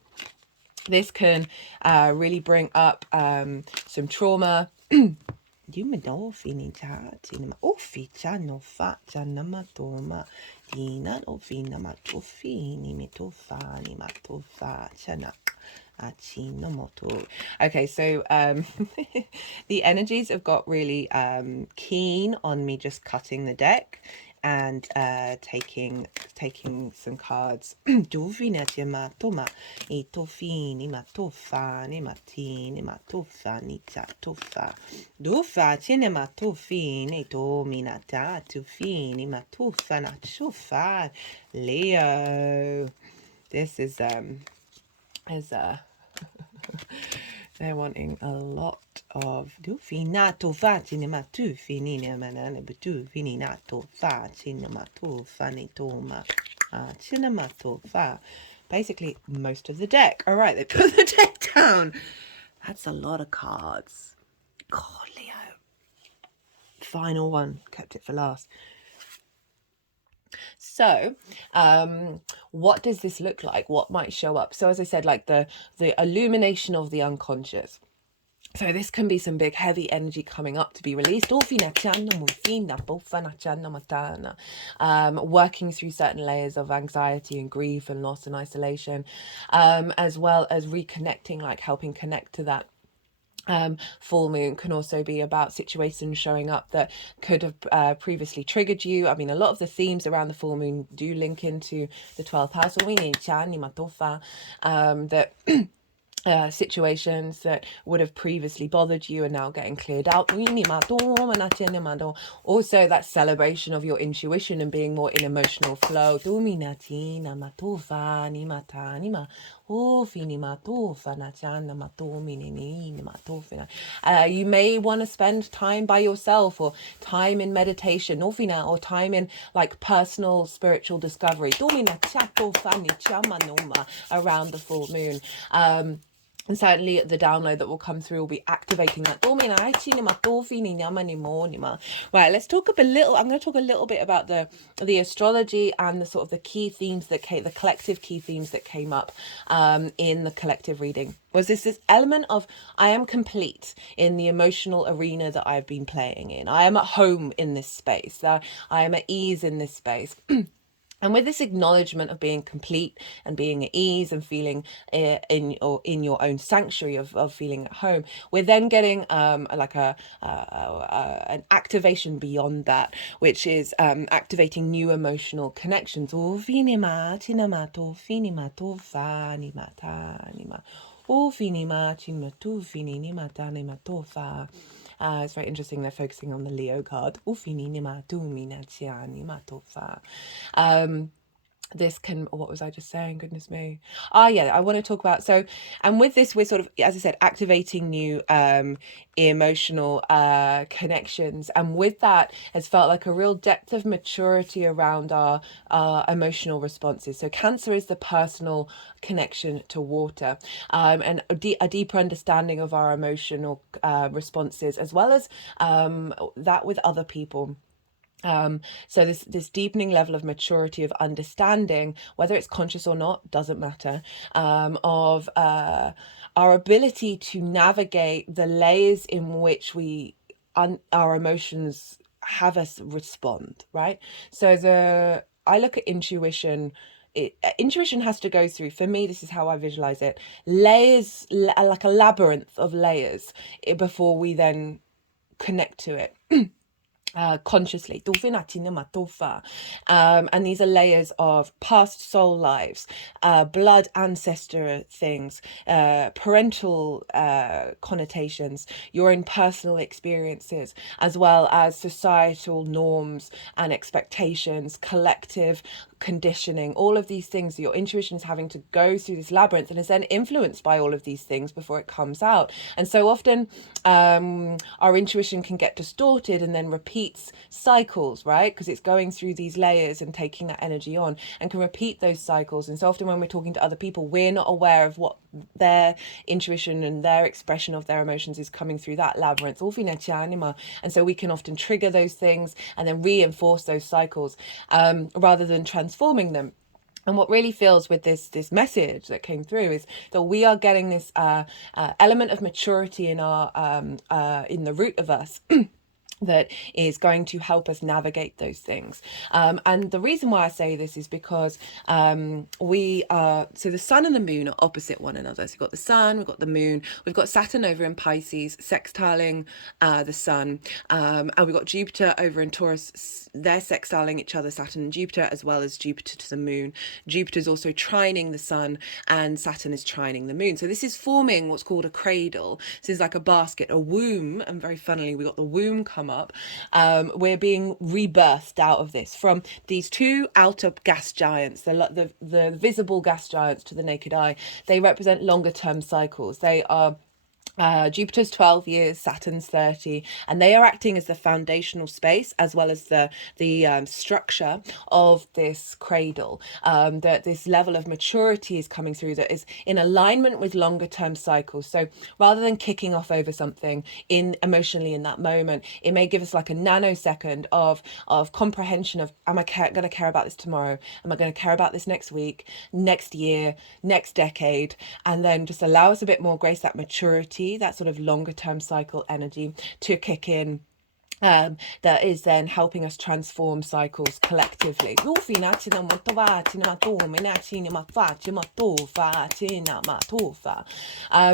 This can really bring up some trauma. Okay, so the energies have got really keen on me just cutting the deck, and taking some cards. Duvina tima toma I tofini ma tofa ni matini ma tofa ni ta tofa dufa tine ma tofini to minata tufini ma tofa na tofa. Leo, this is they're wanting a lot of dufinato facinema tu finina manana betu fininato facinemato fanitoma cinemato fa. Basically most of the deck. All right, they put the deck down. That's a lot of cards. God, Leo. Final one, kept it for last. So what does this look like? What might show up? So as I said, like the illumination of the unconscious. So this can be some big heavy energy coming up to be released. Working through certain layers of anxiety and grief and loss and isolation, as well as reconnecting, like helping connect to that. Full moon can also be about situations showing up that could have previously triggered you. I mean, a lot of the themes around the full moon do link into the 12th house. That situations that would have previously bothered you are now getting cleared out. Also, that celebration of your intuition and being more in emotional flow. You may want to spend time by yourself, or time in meditation, or time in like personal spiritual discovery around the full moon. And certainly the download that will come through will be activating that. Right, let's talk a little. I'm going to talk a little bit about the astrology and the sort of the key themes that came, the collective key themes that came up in the collective reading. Was this element of I am complete in the emotional arena that I've been playing in. I am at home in this space. I am at ease in this space. And with this acknowledgement of being complete and being at ease and feeling in your own sanctuary of feeling at home, we're then getting like an activation beyond that, which is activating new emotional connections. It's very interesting. They're focusing on the Leo card. This can, what was I just saying? Goodness me. Yeah, I want to talk about, so, and with this, we're sort of, as I said, activating new emotional connections. And with that, has felt like a real depth of maturity around our emotional responses. So Cancer is the personal connection to water, and a deeper understanding of our emotional responses, as well as that with other people. So this deepening level of maturity, of understanding, whether it's conscious or not, doesn't matter, of our ability to navigate the layers in which our emotions have us respond, right? So I look at intuition. Intuition has to go through, for me, this is how I visualize it, layers, like a labyrinth of layers, before we then connect to it. Consciously. And these are layers of past soul lives, blood ancestor things, parental connotations, your own personal experiences, as well as societal norms and expectations, collective conditioning, all of these things. Your intuition is having to go through this labyrinth and is then influenced by all of these things before it comes out. And so often our intuition can get distorted and then repeats cycles, right? Because it's going through these layers and taking that energy on, and can repeat those cycles. And so often when we're talking to other people, we're not aware of what their intuition and their expression of their emotions is coming through that labyrinth. And so we can often trigger those things and then reinforce those cycles rather than transforming them. And what really feels with this message that came through is that we are getting this element of maturity in our in the root of us that is going to help us navigate those things. And the reason why I say this is because we are, so the sun and the moon are opposite one another. So we've got the sun, we've got the moon, we've got Saturn over in Pisces, sextiling the sun, and we've got Jupiter over in Taurus. They're sextiling each other, Saturn and Jupiter, as well as Jupiter to the moon. Jupiter is also trining the sun, and Saturn is trining the moon. So this is forming what's called a cradle. This is like a basket, a womb, and very funnily, we got the womb come up. We're being rebirthed out of this from these two outer gas giants, the visible gas giants to the naked eye. They represent longer term cycles. They are Jupiter's 12 years, Saturn's 30, and they are acting as the foundational space as well as the structure of this cradle. That this level of maturity is coming through that is in alignment with longer term cycles. So rather than kicking off over something in emotionally in that moment, it may give us like a nanosecond of comprehension of, am I going to care about this tomorrow? Am I going to care about this next week, next year, next decade? And then just allow us a bit more grace, that maturity, that sort of longer term cycle energy to kick in. That is then helping us transform cycles collectively.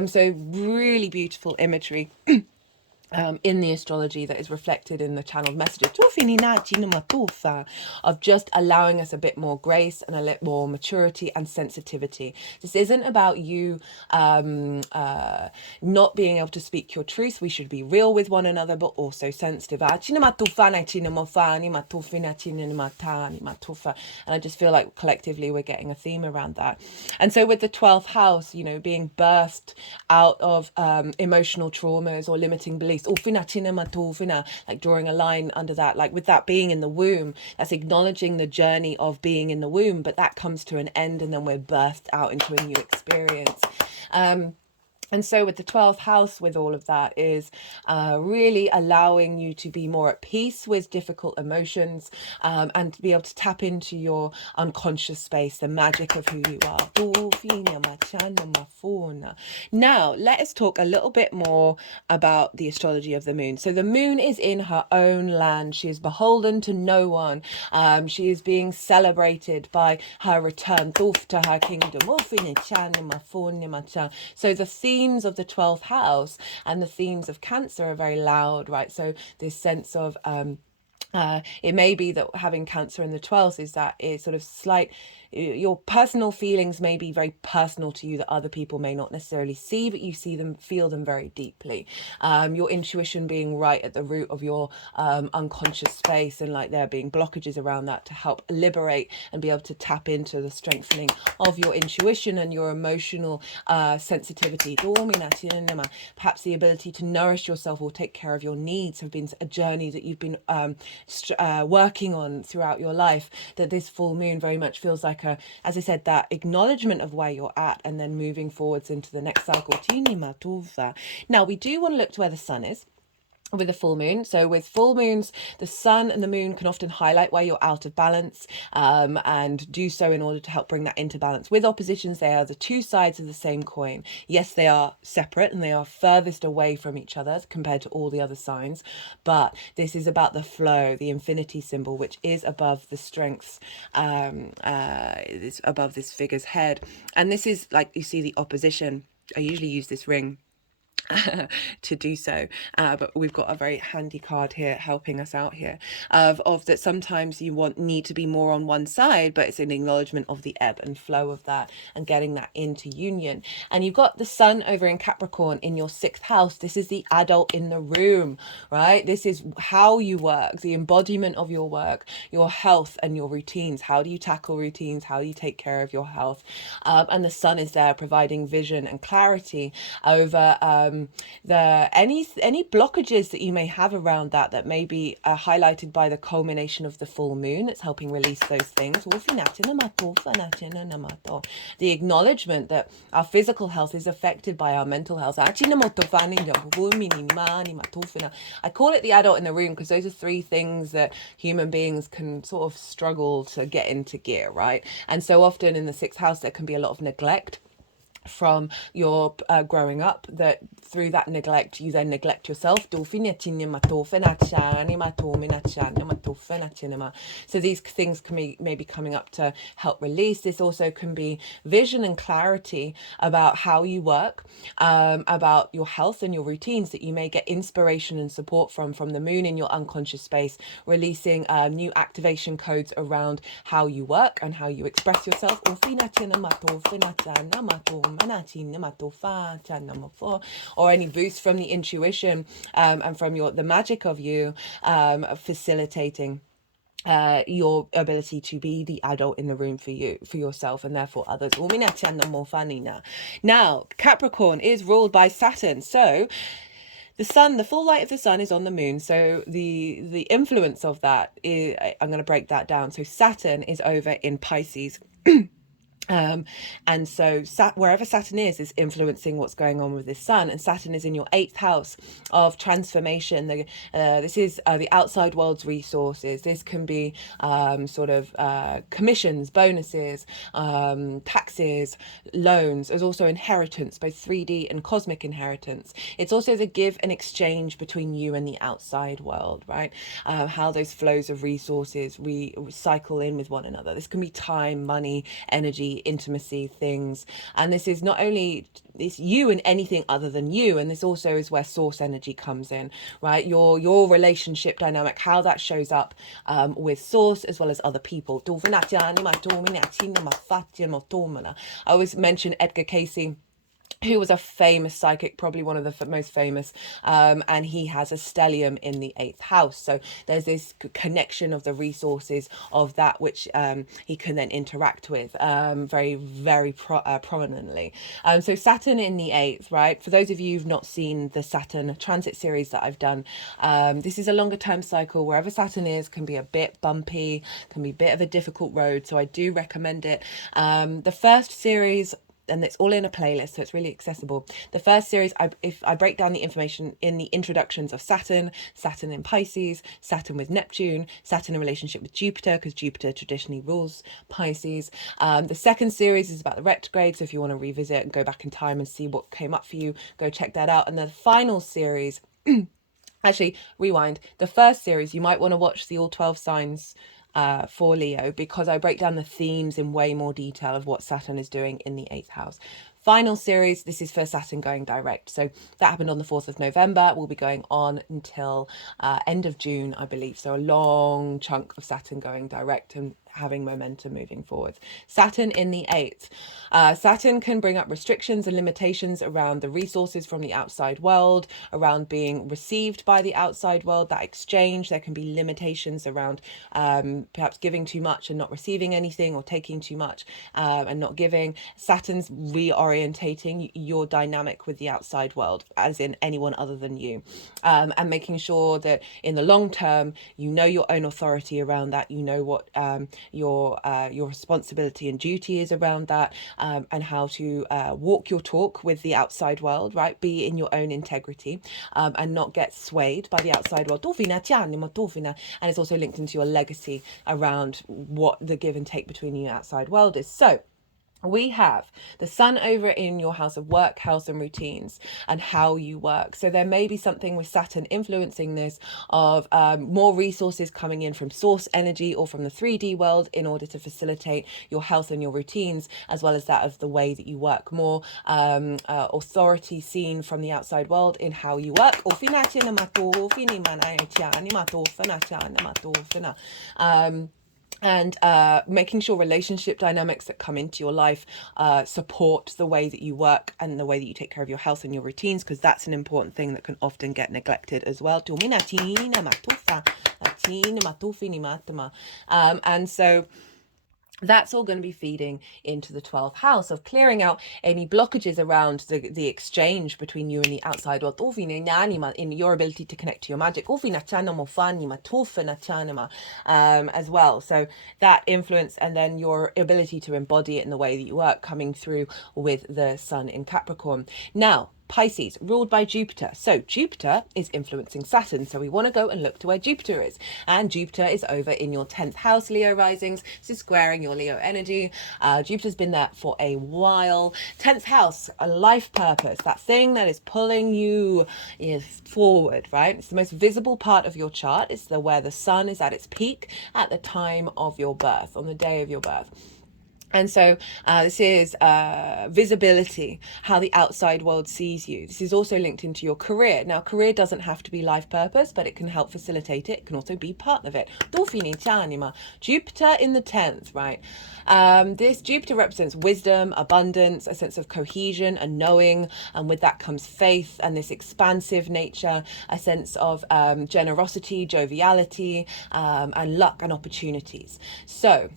So really beautiful imagery in the astrology that is reflected in the channeled messages of just allowing us a bit more grace and a little more maturity and sensitivity. This isn't about you not being able to speak your truth. We should be real with one another, but also sensitive. And I just feel like collectively we're getting a theme around that. And so with the 12th house, you know, being burst out of emotional traumas or limiting beliefs, like drawing a line under that, like with that being in the womb, that's acknowledging the journey of being in the womb, but that comes to an end and then we're birthed out into a new experience. And so with the 12th house, with all of that, is really allowing you to be more at peace with difficult emotions and to be able to tap into your unconscious space, the magic of who you are. Now, let us talk a little bit more about the astrology of the moon. So the moon is in her own land. She is beholden to no one. She is being celebrated by her return to her kingdom. So the themes of the 12th house and the themes of Cancer are very loud, right? So this sense of it may be that having Cancer in the 12th is that it's sort of slight, your personal feelings may be very personal to you that other people may not necessarily see, but you see them, feel them very deeply. Your intuition being right at the root of your unconscious space, and like there being blockages around that to help liberate and be able to tap into the strengthening of your intuition and your emotional sensitivity. Perhaps the ability to nourish yourself or take care of your needs have been a journey that you've been working on throughout your life, that this full moon very much feels like a, as I said, that acknowledgement of where you're at and then moving forwards into the next cycle. Now we do want to look to where the sun is with a full moon. So with full moons, the sun and the moon can often highlight where you're out of balance and do so in order to help bring that into balance. With oppositions, they are the two sides of the same coin. Yes, they are separate and they are furthest away from each other compared to all the other signs, but this is about the flow, the infinity symbol, which is above the strengths, is above this figure's head. And this is like, you see the opposition. I usually use this ring to do so, but we've got a very handy card here helping us out here of that sometimes you need to be more on one side, but it's an acknowledgement of the ebb and flow of that and getting that into union. And you've got the sun over in Capricorn in your 6th house. This is the adult in the room, right? This is how you work, the embodiment of your work, your health and your routines. How do you tackle routines? How do you take care of your health? And the sun is there providing vision and clarity over any blockages that you may have around that may be highlighted by the culmination of the full moon. It's helping release those things. The acknowledgement that our physical health is affected by our mental health. I call it the adult in the room because those are 3 things that human beings can sort of struggle to get into gear, right? And so often in the 6th house there can be a lot of neglect from your growing up, that through that neglect you then neglect yourself. So these things can be maybe coming up to help release. This also can be vision and clarity about how you work, about your health and your routines, that you may get inspiration and support from the moon in your unconscious space, releasing new activation codes around how you work and how you express yourself. Or any boost from the intuition and from the magic of you, facilitating your ability to be the adult in the room for yourself, and therefore others. Now, Capricorn is ruled by Saturn. So the sun, the full light of the sun is on the moon. So the influence of that is, I'm going to break that down. So Saturn is over in Pisces. And so wherever Saturn is influencing what's going on with this sun, and Saturn is in your 8th house of transformation. This is the outside world's resources. This can be commissions, bonuses, taxes, loans. There's also inheritance, both 3D and cosmic inheritance. It's also the give and exchange between you and the outside world, right? How those flows of resources recycle in with one another. This can be time, money, energy, intimacy, things. And this is not only it's you and anything other than you, and this also is where source energy comes in, right? Your relationship dynamic, how that shows up with source as well as other people. I always mention Edgar Cayce, who was a famous psychic, probably one of the most famous, and he has a stellium in the 8th house. So there's this connection of the resources of that which he can then interact with very, very prominently. So Saturn in the 8th, right? For those of you who've not seen the Saturn transit series that I've done, this is a longer term cycle. Wherever Saturn is can be a bit bumpy, can be a bit of a difficult road. So I do recommend it. The first series, and it's all in a playlist, so it's really accessible. The first series, if I break down the information in the introductions of Saturn in Pisces, Saturn with Neptune, Saturn in relationship with Jupiter, because Jupiter traditionally rules Pisces. The second series is about the retrograde, so if you want to revisit and go back in time and see what came up for you, go check that out. And the final series, actually, rewind. The first series, you might want to watch the all 12 signs for Leo, because I break down the themes in way more detail of what Saturn is doing in the 8th house. Final series, this is for Saturn going direct. So that happened on the 4th of November. We'll be going on until end of June, I believe. So a long chunk of Saturn going direct and having momentum moving forward. Saturn in the 8th. Saturn can bring up restrictions and limitations around the resources from the outside world, around being received by the outside world, that exchange. There can be limitations around perhaps giving too much and not receiving anything, or taking too much and not giving. Saturn's reorientating your dynamic with the outside world, as in anyone other than you, and making sure that in the long term, you know your own authority around that, you know what your responsibility and duty is around that, and how to walk your talk with the outside world, right? Be in your own integrity, and not get swayed by the outside world. And it's also linked into your legacy around what the give and take between you and outside world is. So we have the sun over in your house of work, health and routines, and how you work. So there may be something with Saturn influencing this, of more resources coming in from source energy or from the 3D world in order to facilitate your health and your routines, as well as that of the way that you work. More authority seen from the outside world in how you work. And making sure relationship dynamics that come into your life support the way that you work and the way that you take care of your health and your routines, because that's an important thing that can often get neglected as well. And so that's all going to be feeding into the 12th house of clearing out any blockages around the exchange between you and the outside world, in your ability to connect to your magic, as well. So that influence, and then your ability to embody it in the way that you work, coming through with the sun in Capricorn. Now, Pisces, ruled by Jupiter. So Jupiter is influencing Saturn. So we want to go and look to where Jupiter is. And Jupiter is over in your 10th house, Leo risings. This is squaring your Leo energy. Jupiter's been there for a while. 10th house, a life purpose, that thing that is pulling you forward, right? It's the most visible part of your chart. It's where the sun is at its peak at the time of your birth, on the day of your birth. And so this is visibility, how the outside world sees you. This is also linked into your career. Now, career doesn't have to be life purpose, but it can help facilitate it. It can also be part of it. Jupiter in the 10th, right? This Jupiter represents wisdom, abundance, a sense of cohesion and knowing. And with that comes faith and this expansive nature, a sense of generosity, joviality, and luck and opportunities. So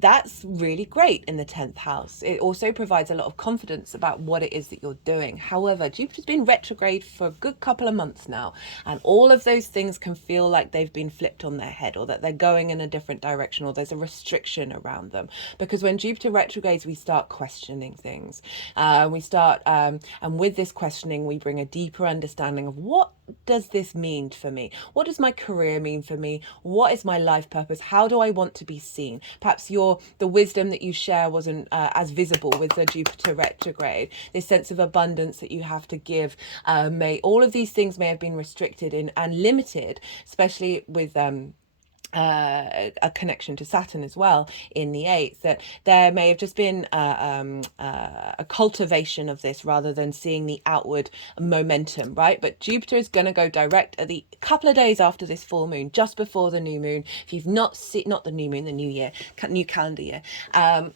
that's really great in the 10th house. It also provides a lot of confidence about what it is that you're doing. However, Jupiter's been retrograde for a good couple of months now, and all of those things can feel like they've been flipped on their head, or that they're going in a different direction, or there's a restriction around them. Because when Jupiter retrogrades, we start questioning things. And with this questioning, we bring a deeper understanding of what does this mean for me? What does my career mean for me? What is my life purpose? How do I want to be seen? Perhaps the wisdom that you share wasn't as visible with the Jupiter retrograde. This sense of abundance that you have to give, all of these things may have been restricted and limited, especially with a connection to Saturn as well in the 8th, that there may have just been a cultivation of this rather than seeing the outward momentum, right? But Jupiter is going to go direct at the couple of days after this full moon, just before the new moon. If you've not the new moon, the new year, new calendar year.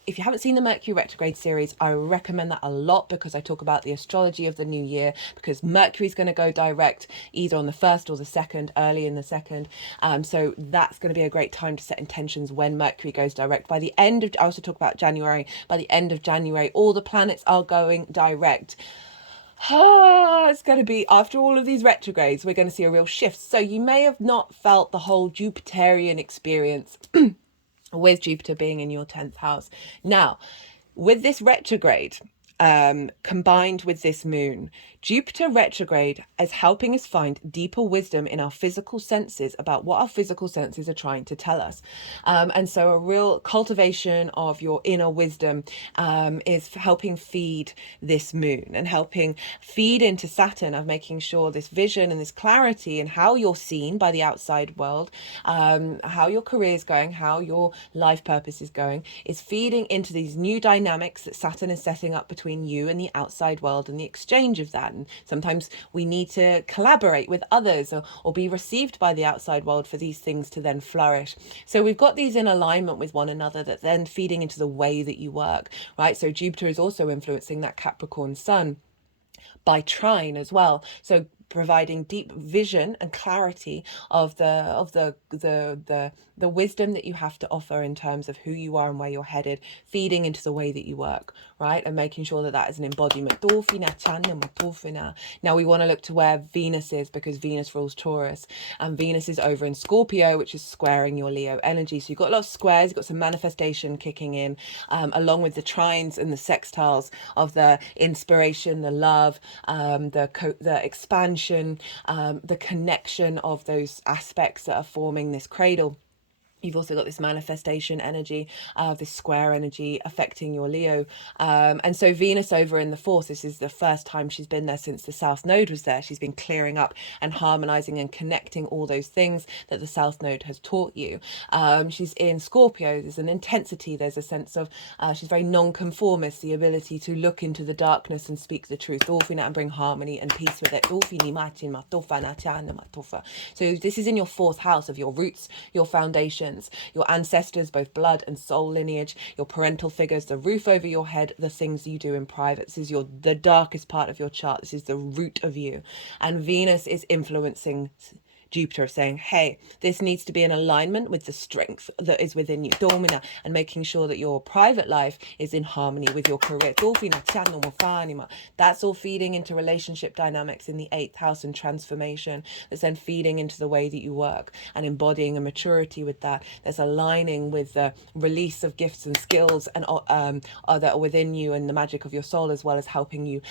If you haven't seen the Mercury retrograde series, I recommend that a lot, because I talk about the astrology of the new year, because Mercury is going to go direct either on the 1st or the 2nd, early in the 2nd. So that's going to be a great time to set intentions when Mercury goes direct. By the end of, I also talk about January, by the end of January, all the planets are going direct. It's going to be, after all of these retrogrades, we're going to see a real shift. So you may have not felt the whole Jupiterian experience with Jupiter being in your 10th house. Now, with this retrograde, combined with this moon, Jupiter retrograde is helping us find deeper wisdom in our physical senses about what our physical senses are trying to tell us. And so a real cultivation of your inner wisdom is helping feed this moon and helping feed into Saturn, of making sure this vision and this clarity and how you're seen by the outside world, how your career is going, how your life purpose is going, is feeding into these new dynamics that Saturn is setting up between you and the outside world and the exchange of that. And sometimes we need to collaborate with others or be received by the outside world for these things to then flourish. So we've got these in alignment with one another that then feeding into the way that you work, right? So Jupiter is also influencing that Capricorn Sun by trine as well. So providing deep vision and clarity of the wisdom that you have to offer in terms of who you are and where you're headed, feeding into the way that you work, right? And making sure that that is an embodiment. Now we want to look to where Venus is, because Venus rules Taurus, and Venus is over in Scorpio, which is squaring your Leo energy. So you've got a lot of squares, you've got some manifestation kicking in, along with the trines and the sextiles of the inspiration, the love, the expansion, the connection of those aspects that are forming this cradle. You've also got this manifestation energy, this square energy affecting your Leo. And so Venus over in the 4th, this is the first time she's been there since the South Node was there. She's been clearing up and harmonizing and connecting all those things that the South Node has taught you. She's in Scorpio. There's an intensity. There's a sense of, she's very non-conformist, the ability to look into the darkness and speak the truth, and bring harmony and peace with it. So this is in your 4th house of your roots, your foundation, your ancestors, both blood and soul lineage, your parental figures, the roof over your head, the things you do in private. This is the darkest part of your chart. This is the root of you. And Venus is influencing Jupiter saying, hey, this needs to be in alignment with the strength that is within you, Domina, and making sure that your private life is in harmony with your career. That's all feeding into relationship dynamics in the 8th house and transformation. That's then feeding into the way that you work and embodying a maturity with that. There's aligning with the release of gifts and skills and that are within you and the magic of your soul, as well as helping you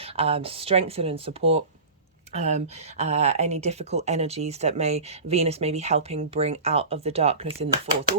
strengthen and support any difficult energies that Venus may be helping bring out of the darkness in the 4th.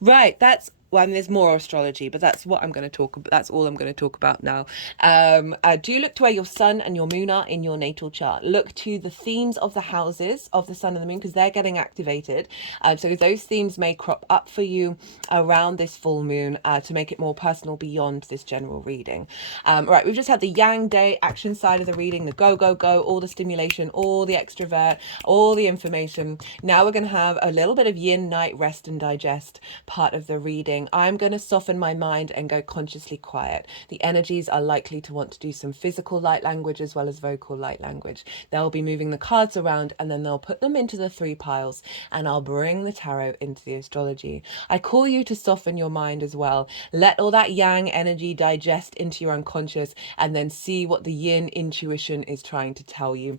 Right, that's and there's more astrology, but that's what I'm going to talk about. That's all I'm going to talk about now. Do look to where your sun and your moon are in your natal chart. Look to the themes of the houses of the sun and the moon, because they're getting activated. So those themes may crop up for you around this full moon to make it more personal beyond this general reading. Right, we've just had the Yang Day action side of the reading, the go, go, go, all the stimulation, all the extrovert, all the information. Now we're going to have a little bit of yin, night, rest and digest part of the reading. I'm going to soften my mind and go consciously quiet. The energies are likely to want to do some physical light language as well as vocal light language. They'll be moving the cards around and then they'll put them into the 3 piles, and I'll bring the tarot into the astrology. I call you to soften your mind as well. Let all that yang energy digest into your unconscious and then see what the yin intuition is trying to tell you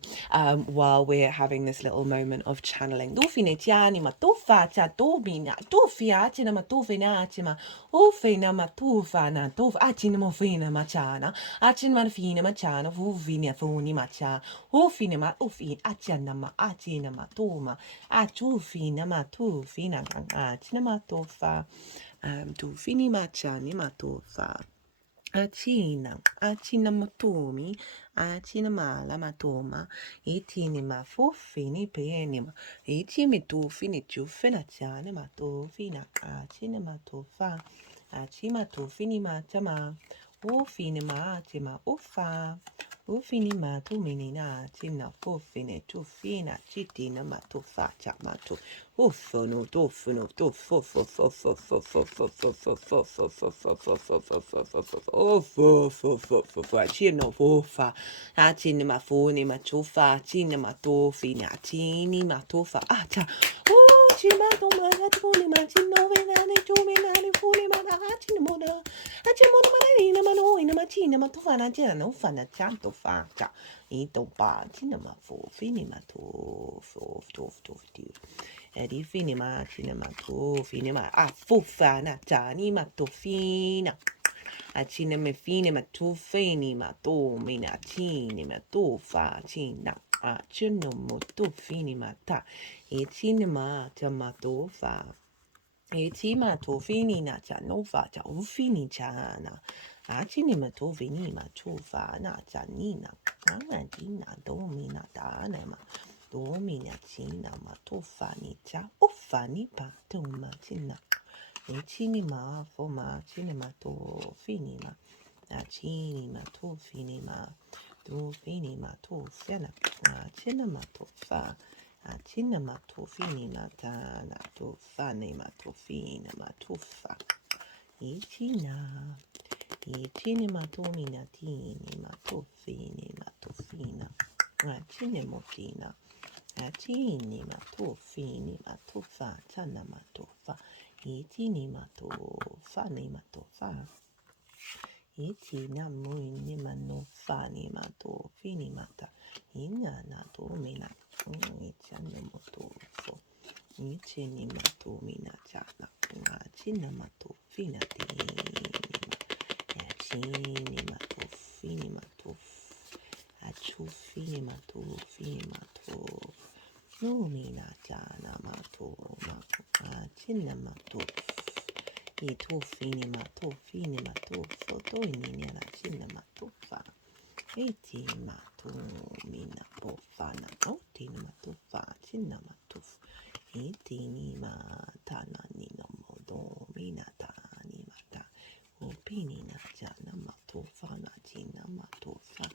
while we're having this little moment of channeling. Achima, o fina matufana, tuf achinamofina machana, achinamafina machana, fufina funi macha, o finima ufi, achanama, achinamatuma, achufina matufina, achinamatofa, tufini machani matofa. Achina matomi, achina mala matoma, itini ma fofini penima, itimi tufini chufina chane matofina, achina matofa, achima tofini matama, ufini matima ufa, ufini matuminina, china fofine tufina, chitina matofa chamato. Uffono, toffono, accino fofa, accini ma foni ma ciuffa, accini ma tofi, accini ma tofa, accia, cimato ma accini ma cino venane, ciumenane, funi ma accini moda, accimono manina, manoina, macina, ma tofana, cina, ufana, cianto faccia, ito pa, cina ma fofini ma tof, Edi finima, cinema to, finima, fuffa, natani, ma to fina. A cinema finima to finima to, mina, cinema to fa, cina. A cinomo to finima ta. E cinema, tamato fa. E tima to finina, ca no fa, ca ufini cana. A cinema to finima, to fa, na, ca nina. Ana dina, domina, tanema. Domina cina ma tofani cha ufani pa toma cina e cini ma foma cine ma to fini ma a cini ma to fini ma to fini ma to fena a cina ma to fa a cina ma to fini ma ta na to fane ma to fina ma to fa e cine ma to mina tini ma to fini ma to fina a cine mo fina Atini ma to fini ma to fa tana ma to fa itini ma to fani ma to fa itina muini ma no fani ma to fini ma ta ina na to mina itana mo to fo itini ma to mina chana china ma to fina tini ma to fini ma to achu fini ma to Lumina jana mato ma cina mato I to fini mato foto in la cina mato fa e ti mato mina po fana oti mato fa cina mato e ti ni matana ni no modo mina tani mata opini na jana mato fana cina mato fa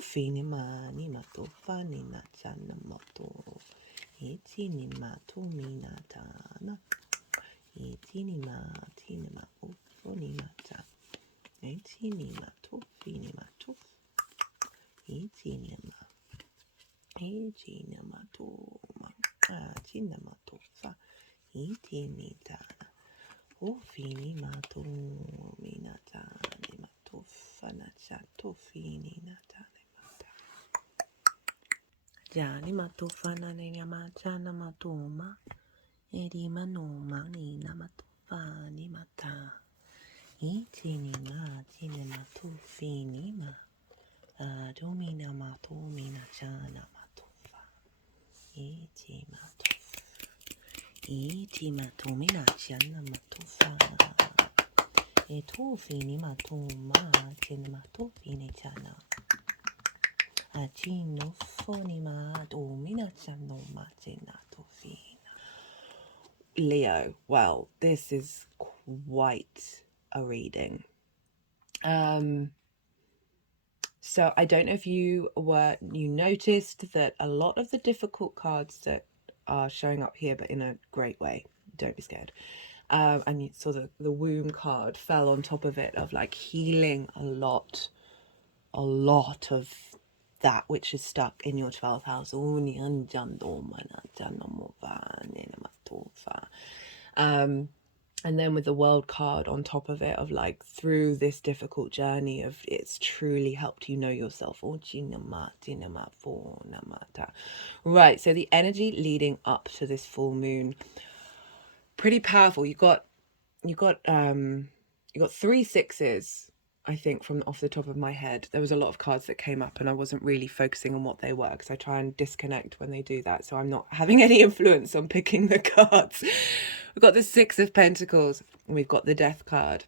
fini ma ni mato fa ni na jana mato Etini ma tu mina tana. Etini ma tini ma ufoni ma ta. Etini ma tu fini ma tu. Jani matufana ni machana matuma. Edi manoma ni namatufani mata. Itini ma tini matufini ma. Domina matumina chana matufa. Iti matufa. Iti matumina chana matufa. Etufini matuma tini matufini chana. Achino fonima domina chano machina tufina. Leo, well, this is quite a reading. So I don't know if you noticed that a lot of the difficult cards that are showing up here, but in a great way, don't be scared. And you saw the womb card fell on top of it, of like healing a lot of that which is stuck in your 12th house. And then with the world card on top of it, of like through this difficult journey of it's truly helped you know yourself. Right, so the energy leading up to this full moon, pretty powerful. You got 3 sixes, I think, from off the top of my head. There was a lot of cards that came up and I wasn't really focusing on what they were, because I try and disconnect when they do that, so I'm not having any influence on picking the cards. We've got the 6 of Pentacles, and we've got the Death card.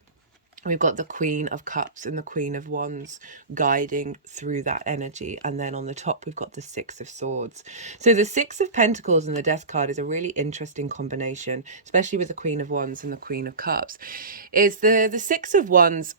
We've got the Queen of Cups and the Queen of Wands guiding through that energy. And then on the top, we've got the 6 of Swords. So the 6 of Pentacles and the Death card is a really interesting combination, especially with the Queen of Wands and the Queen of Cups. Is the 6 of Wands...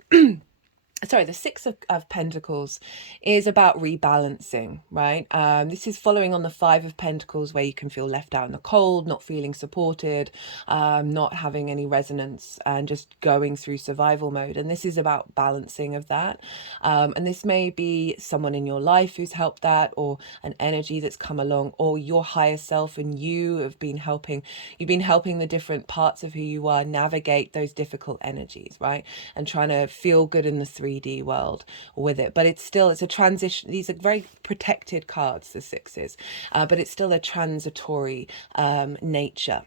Sorry, the 6 of Pentacles is about rebalancing, right? This is following on the 5 of Pentacles, where you can feel left out in the cold, not feeling supported, not having any resonance, and just going through survival mode. And this is about balancing of that. And this may be someone in your life who's helped that, or an energy that's come along, or your higher self and you have been helping. You've been helping the different parts of who you are navigate those difficult energies, right? And trying to feel good in the 3D world with it. But it's a transition. These are very protected cards, the 6s, but it's still a transitory nature,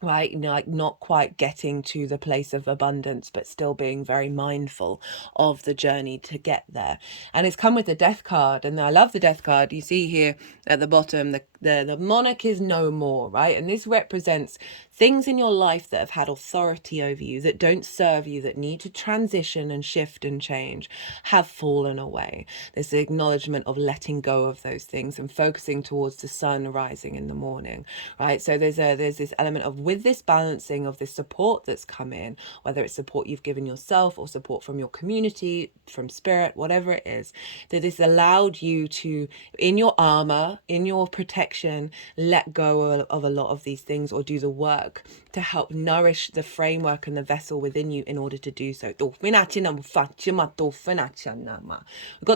right? You know, like not quite getting to the place of abundance, but still being very mindful of the journey to get there. And it's come with the Death card, and I love the Death card. You see here at the bottom, the monarch is no more, right? And this represents things in your life that have had authority over you, that don't serve you, that need to transition and shift and change, have fallen away. There's the acknowledgement of letting go of those things and focusing towards the sun rising in the morning, right? So there's this element of, with this balancing of this support that's come in, whether it's support you've given yourself or support from your community, from spirit, whatever it is, that this allowed you to, in your armor, in your protection, let go of a lot of these things, or do the work to help nourish the framework and the vessel within you in order to do so. We've got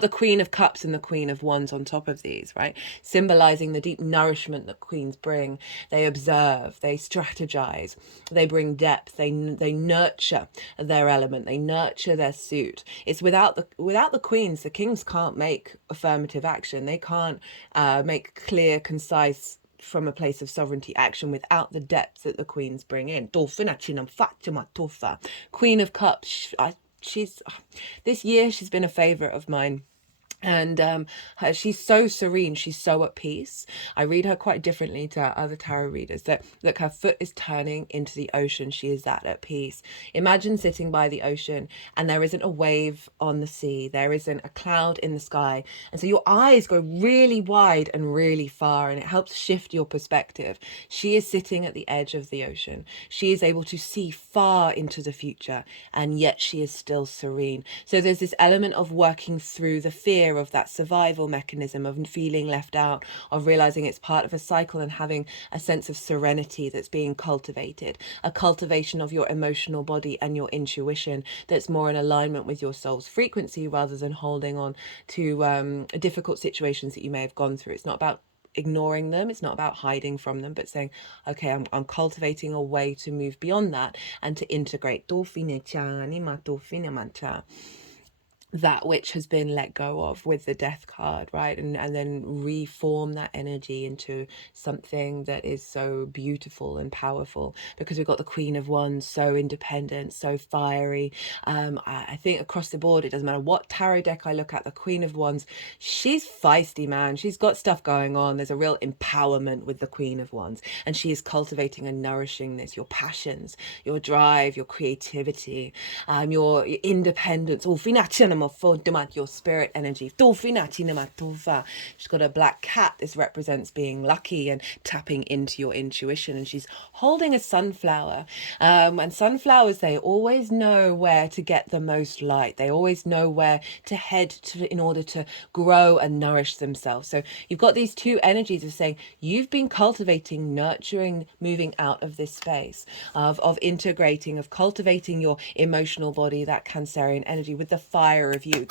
the Queen of Cups and the Queen of Wands on top of these, right? Symbolizing the deep nourishment that queens bring. They observe, they strategize, they bring depth, they nurture their element, they nurture their suit. It's without the queens, the kings can't make affirmative action. They can't make clear, concise, from a place of sovereignty action without the depth that the queens bring in. Queen of Cups, she's this year she's been a favorite of mine. And she's so serene, she's so at peace. I read her quite differently to other tarot readers, that look, her foot is turning into the ocean. She is that at peace. Imagine sitting by the ocean and there isn't a wave on the sea, there isn't a cloud in the sky, and so your eyes go really wide and really far, and it helps shift your perspective. She is sitting at the edge of the ocean. She is able to see far into the future, and yet she is still serene. So there's this element of working through the fear fear, of that survival mechanism, of feeling left out, of realizing it's part of a cycle, and having a sense of serenity that's being cultivated, a cultivation of your emotional body and your intuition that's more in alignment with your soul's frequency, rather than holding on to difficult situations that you may have gone through. It's not about ignoring them, it's not about hiding from them, but saying, okay, I'm cultivating a way to move beyond that and to integrate that which has been let go of with the death card, right? And then reform that energy into something that is so beautiful and powerful, because we've got the Queen of Wands, so independent, so fiery. I think across the board, it doesn't matter what tarot deck I look at, the Queen of Wands, she's feisty, man. She's got stuff going on. There's a real empowerment with the Queen of Wands, and she is cultivating and nourishing this, your passions, your drive, your creativity, your independence, your spirit energy. She's got a black cat. This represents being lucky and tapping into your intuition. And she's holding a sunflower. And sunflowers, they always know where to get the most light. They always know where to head to in order to grow and nourish themselves. So you've got these two energies of saying you've been cultivating, nurturing, moving out of this space of integrating, of cultivating your emotional body, that Cancerian energy with the fire of you.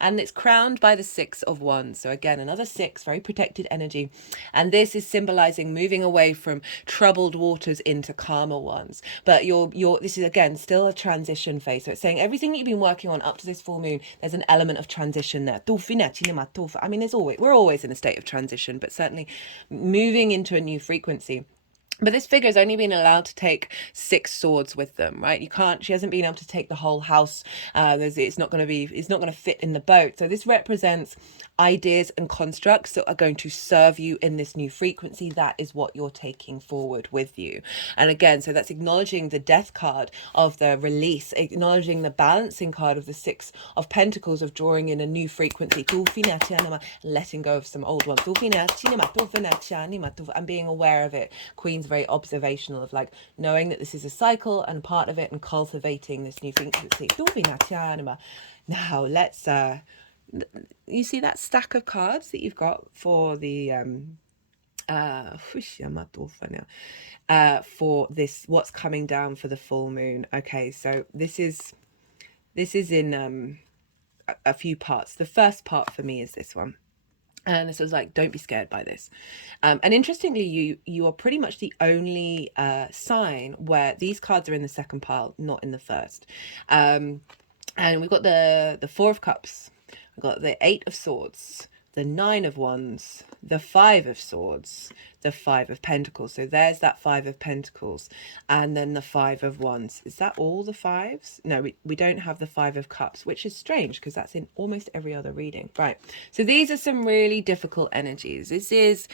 And it's crowned by the Six of Wands. So again, another six, very protected energy. And this is symbolizing moving away from troubled waters into calmer ones. But this is again still a transition phase. So it's saying everything that you've been working on up to this full moon, there's an element of transition there. I mean, we're always in a state of transition, but certainly moving into a new frequency. But this figure has only been allowed to take 6 swords with them, right? She hasn't been able to take the whole house. It's not going to fit in the boat. So this represents ideas and constructs that are going to serve you in this new frequency. That is what you're taking forward with you. And again, so that's acknowledging the death card of the release, acknowledging the balancing card of the 6 of Pentacles, of drawing in a new frequency, letting go of some old ones, and being aware of it. Queen's very observational, of like knowing that this is a cycle and part of it, and cultivating this new frequency. Now let's you see that stack of cards that you've got for the for this, what's coming down for the full moon. Okay, so this is in a few parts. The first part for me is this one. And this was like, don't be scared by this. And interestingly, you are pretty much the only sign where these cards are in the second pile, not in the first. And we've got the Four of Cups. We've got the Eight of Swords, the Nine of Wands, the Five of Swords, the Five of Pentacles. So there's that Five of Pentacles, and then the Five of Wands. Is that all the fives? No, we don't have the Five of Cups, which is strange because that's in almost every other reading. Right. So these are some really difficult energies. This is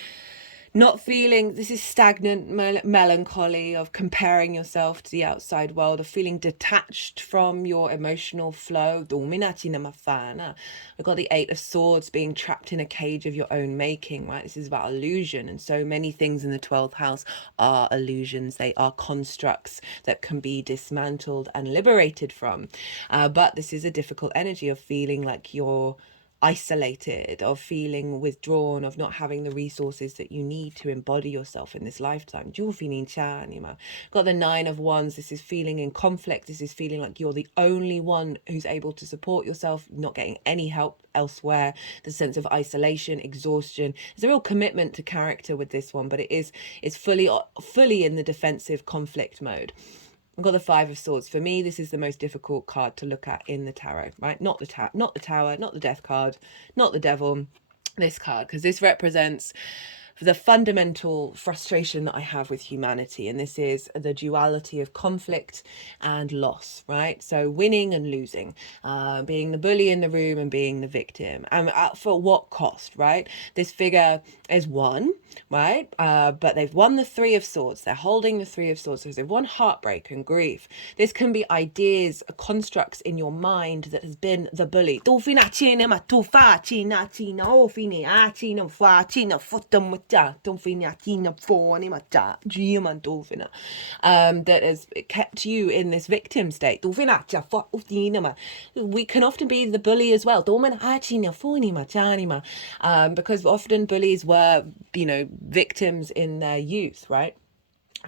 stagnant melancholy of comparing yourself to the outside world, of feeling detached from your emotional flow. We've got the Eight of Swords, being trapped in a cage of your own making, right? This is about illusion, and so many things in the 12th house are illusions. They are constructs that can be dismantled and liberated from. But this is a difficult energy of feeling like you're isolated, of feeling withdrawn, of not having the resources that you need to embody yourself in this lifetime. Got the Nine of Wands. This is feeling in conflict. This is feeling like you're the only one who's able to support yourself, not getting any help elsewhere. The sense of isolation, exhaustion. There's a real commitment to character with this one, but it's fully in the defensive conflict mode. I've got the Five of Swords. For me, this is the most difficult card to look at in the tarot, right? Not the Tower, not the Death card, not the Devil. This card, because this represents the fundamental frustration that I have with humanity, and this is the duality of conflict and loss, right? So winning and losing, being the bully in the room and being the victim, and for what cost, right? This figure is won, right? But they've won the Three of Swords. They're holding the Three of Swords, so they've won heartbreak and grief. This can be ideas, constructs in your mind that has been the bully. that has kept you in this victim state. We can often be the bully as well, because often bullies were, victims in their youth, right?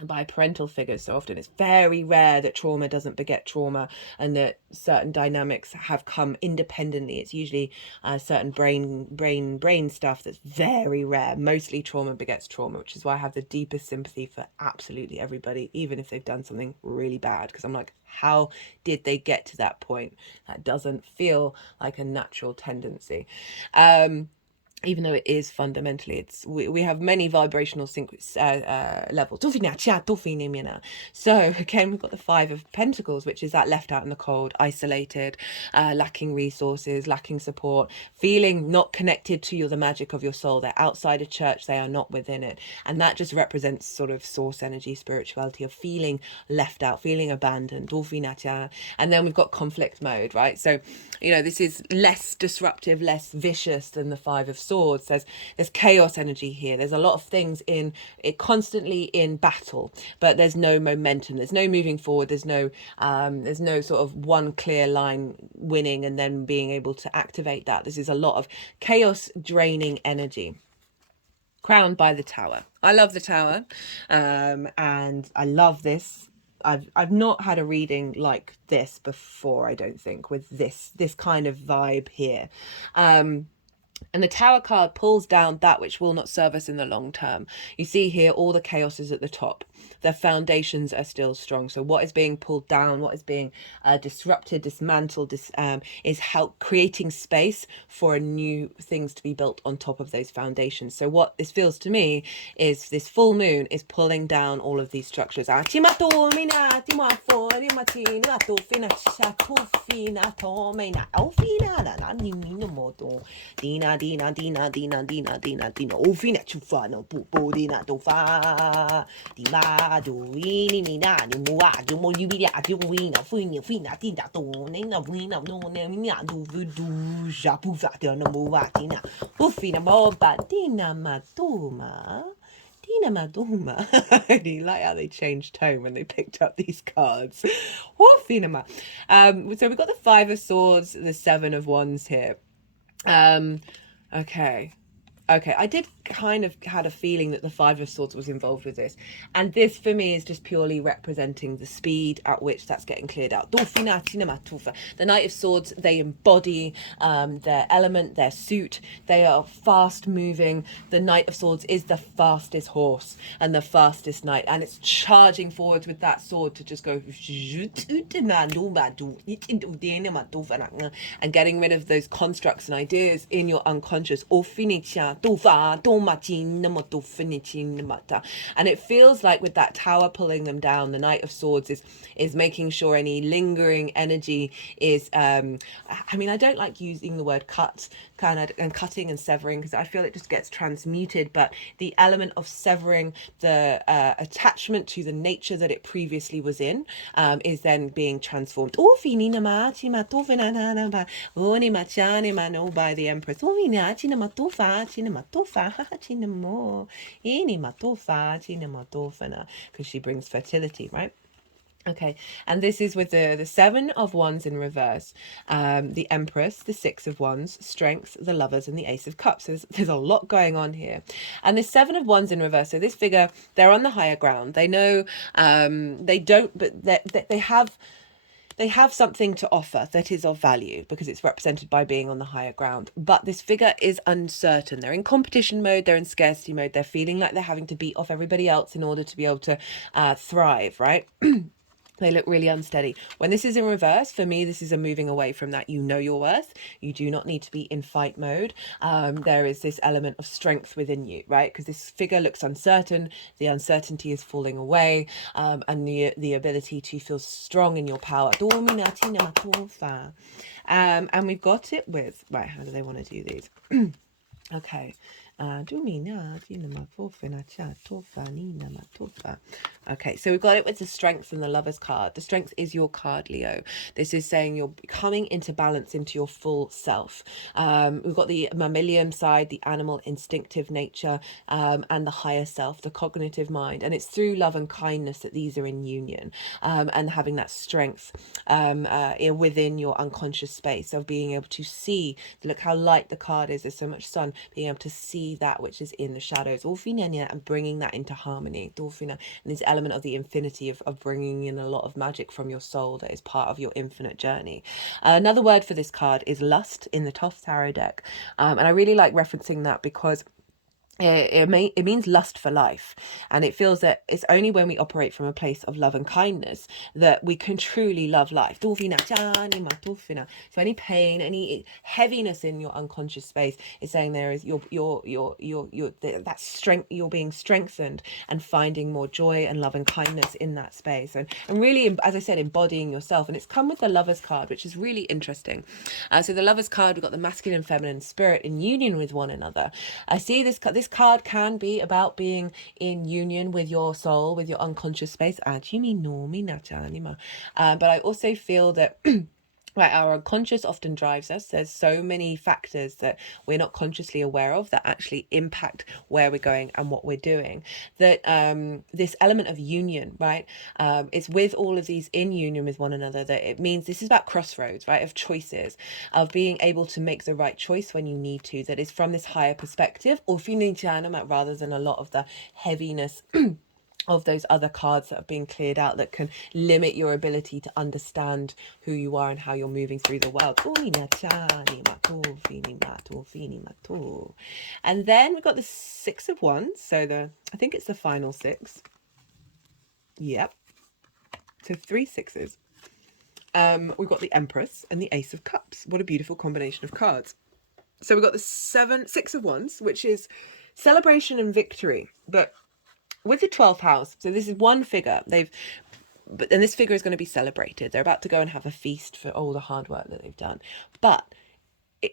By parental figures. So often it's very rare that trauma doesn't beget trauma, and that certain dynamics have come independently. It's usually certain brain stuff that's very rare. Mostly trauma begets trauma, which is why I have the deepest sympathy for absolutely everybody, even if they've done something really bad, because I'm like, how did they get to that point? That doesn't feel like a natural tendency. Even though it is fundamentally, we have many vibrational levels. So again, we've got the Five of Pentacles, which is that left out in the cold, isolated, lacking resources, lacking support, feeling not connected to the magic of your soul. They're outside a church, they are not within it. And that just represents sort of source energy, spirituality, of feeling left out, feeling abandoned. And then we've got conflict mode, right? So, this is less disruptive, less vicious than the Five of Swords. There's chaos energy here. There's a lot of things constantly in battle, but there's no momentum. There's no moving forward. There's no sort of one clear line winning and then being able to activate that. This is a lot of chaos draining energy, crowned by the Tower. I love the Tower, and I love this. I've not had a reading like this before, I don't think, with this kind of vibe here. And the Tower card pulls down that which will not serve us in the long term. You see here all the chaos is at the top. Their foundations are still strong. So what is being pulled down, what is being disrupted, dismantled, is creating space for new things to be built on top of those foundations. So what this feels to me is this full moon is pulling down all of these structures. Dina dina dina dina dina dina ofina chufano pupo dina dofa dima do ini mina ni mua do mo yubia do wina fina dina do nina wina no nina do vudu japufa no mua dina ofina moba dina matuma. Dina Maduma. I like how they changed tone when they picked up these cards. Oh, Finama. So we've got the Five of Swords, the Seven of Wands here. Okay, I did kind of had a feeling that the Five of Swords was involved with this, and this for me is just purely representing the speed at which that's getting cleared out. The Knight of Swords, they embody their element, their suit. They are fast moving. The Knight of Swords is the fastest horse and the fastest knight, and it's charging forwards with that sword to just go and getting rid of those constructs and ideas in your unconscious. And it feels like with that Tower pulling them down, the Knight of Swords is making sure any lingering energy is I don't like using the word cut and cutting and severing, because I feel it just gets transmuted, but the element of severing the attachment to the nature that it previously was in is then being transformed by the Empress, because she brings fertility, right? Okay, and this is with the Seven of Wands in reverse, the Empress, the Six of Wands, Strength, the Lovers, and the Ace of Cups. So there's a lot going on here. And the Seven of Wands in reverse, so this figure, they're on the higher ground. They know, they don't, but they have something to offer that is of value, because it's represented by being on the higher ground. But this figure is uncertain. They're in competition mode. They're in scarcity mode. They're feeling like they're having to beat off everybody else in order to be able to thrive, right? They look really unsteady. When this is in reverse, for me, this is a moving away from that. You know your worth. You do not need to be in fight mode. There is this element of strength within you, right? Because this figure looks uncertain. The uncertainty is falling away, and the ability to feel strong in your power. And we've got it with, right, how do they want to do these? Okay, Okay, so we've got it with the strength and the Lovers card. The strength is your card, Leo. This is saying you're coming into balance, into your full self. We've got the mammalian side, the animal instinctive nature, and the higher self, the cognitive mind. And it's through love and kindness that these are in union, and having that strength within your unconscious space of being able to see, look how light the card is, there's so much sun, being able to see that which is in the shadows, and bringing that into harmony. And this element of the infinity of bringing in a lot of magic from your soul that is part of your infinite journey. Another word for this card is lust in the Thoth Tarot deck. And I really like referencing that because it means lust for life, and it feels that it's only when we operate from a place of love and kindness that we can truly love life. So any pain, any heaviness in your unconscious space is saying there is that strength, you're being strengthened and finding more joy and love and kindness in that space, and really, as I said, embodying yourself. And it's come with the Lovers card, which is really interesting. So the Lovers card, we've got the masculine and feminine spirit in union with one another. I see this card can be about being in union with your soul, with your unconscious space. But I also feel that right, our unconscious often drives us. There's so many factors that we're not consciously aware of that actually impact where we're going and what we're doing. That this element of union, right, it's with all of these in union with one another, that it means this is about crossroads, right, of choices, of being able to make the right choice when you need to, that is from this higher perspective, or if you need to, rather than a lot of the heaviness of those other cards that have been cleared out that can limit your ability to understand who you are and how you're moving through the world. And then we've got the Six of Wands. So I think it's the final six. Yep. So 3 sixes. We've got the Empress and the Ace of Cups. What a beautiful combination of cards. So we've got the Six of Wands, which is celebration and victory. But with the 12th house, so this is one figure, and this figure is going to be celebrated. They're about to go and have a feast for all the hard work that they've done. But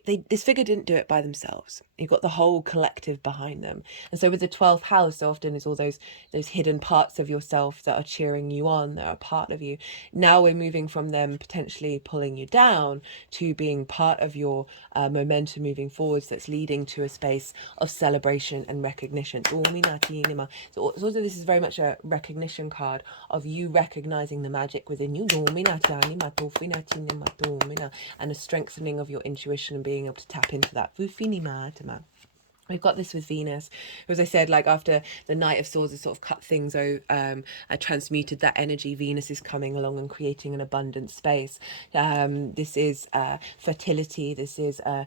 this figure didn't do it by themselves. You've got the whole collective behind them. And so with the 12th house, so often is all those hidden parts of yourself that are cheering you on, that are part of you. Now we're moving from them potentially pulling you down to being part of your momentum moving forwards, that's leading to a space of celebration and recognition. So also this is very much a recognition card of you recognizing the magic within you, and a strengthening of your intuition and being able to tap into that. We've got this with Venus, who, as I said, like after the Knight of Swords has sort of cut things out, transmuted that energy, Venus is coming along and creating an abundant space. This is fertility. This is a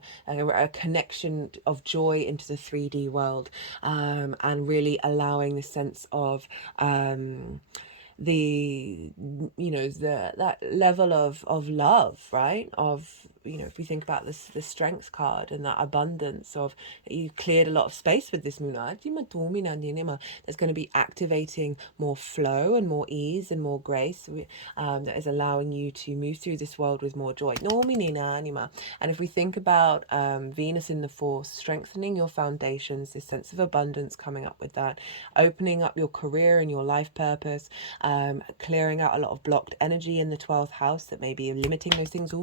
connection of joy into the 3D world, and really allowing this sense of that level of love, right, of if we think about this, the strength card and that abundance of, you cleared a lot of space with this moon. There's going to be activating more flow and more ease and more grace, that is allowing you to move through this world with more joy. And if we think about Venus in the Force, strengthening your foundations, this sense of abundance coming up with that, opening up your career and your life purpose, clearing out a lot of blocked energy in the 12th house that may be limiting those things.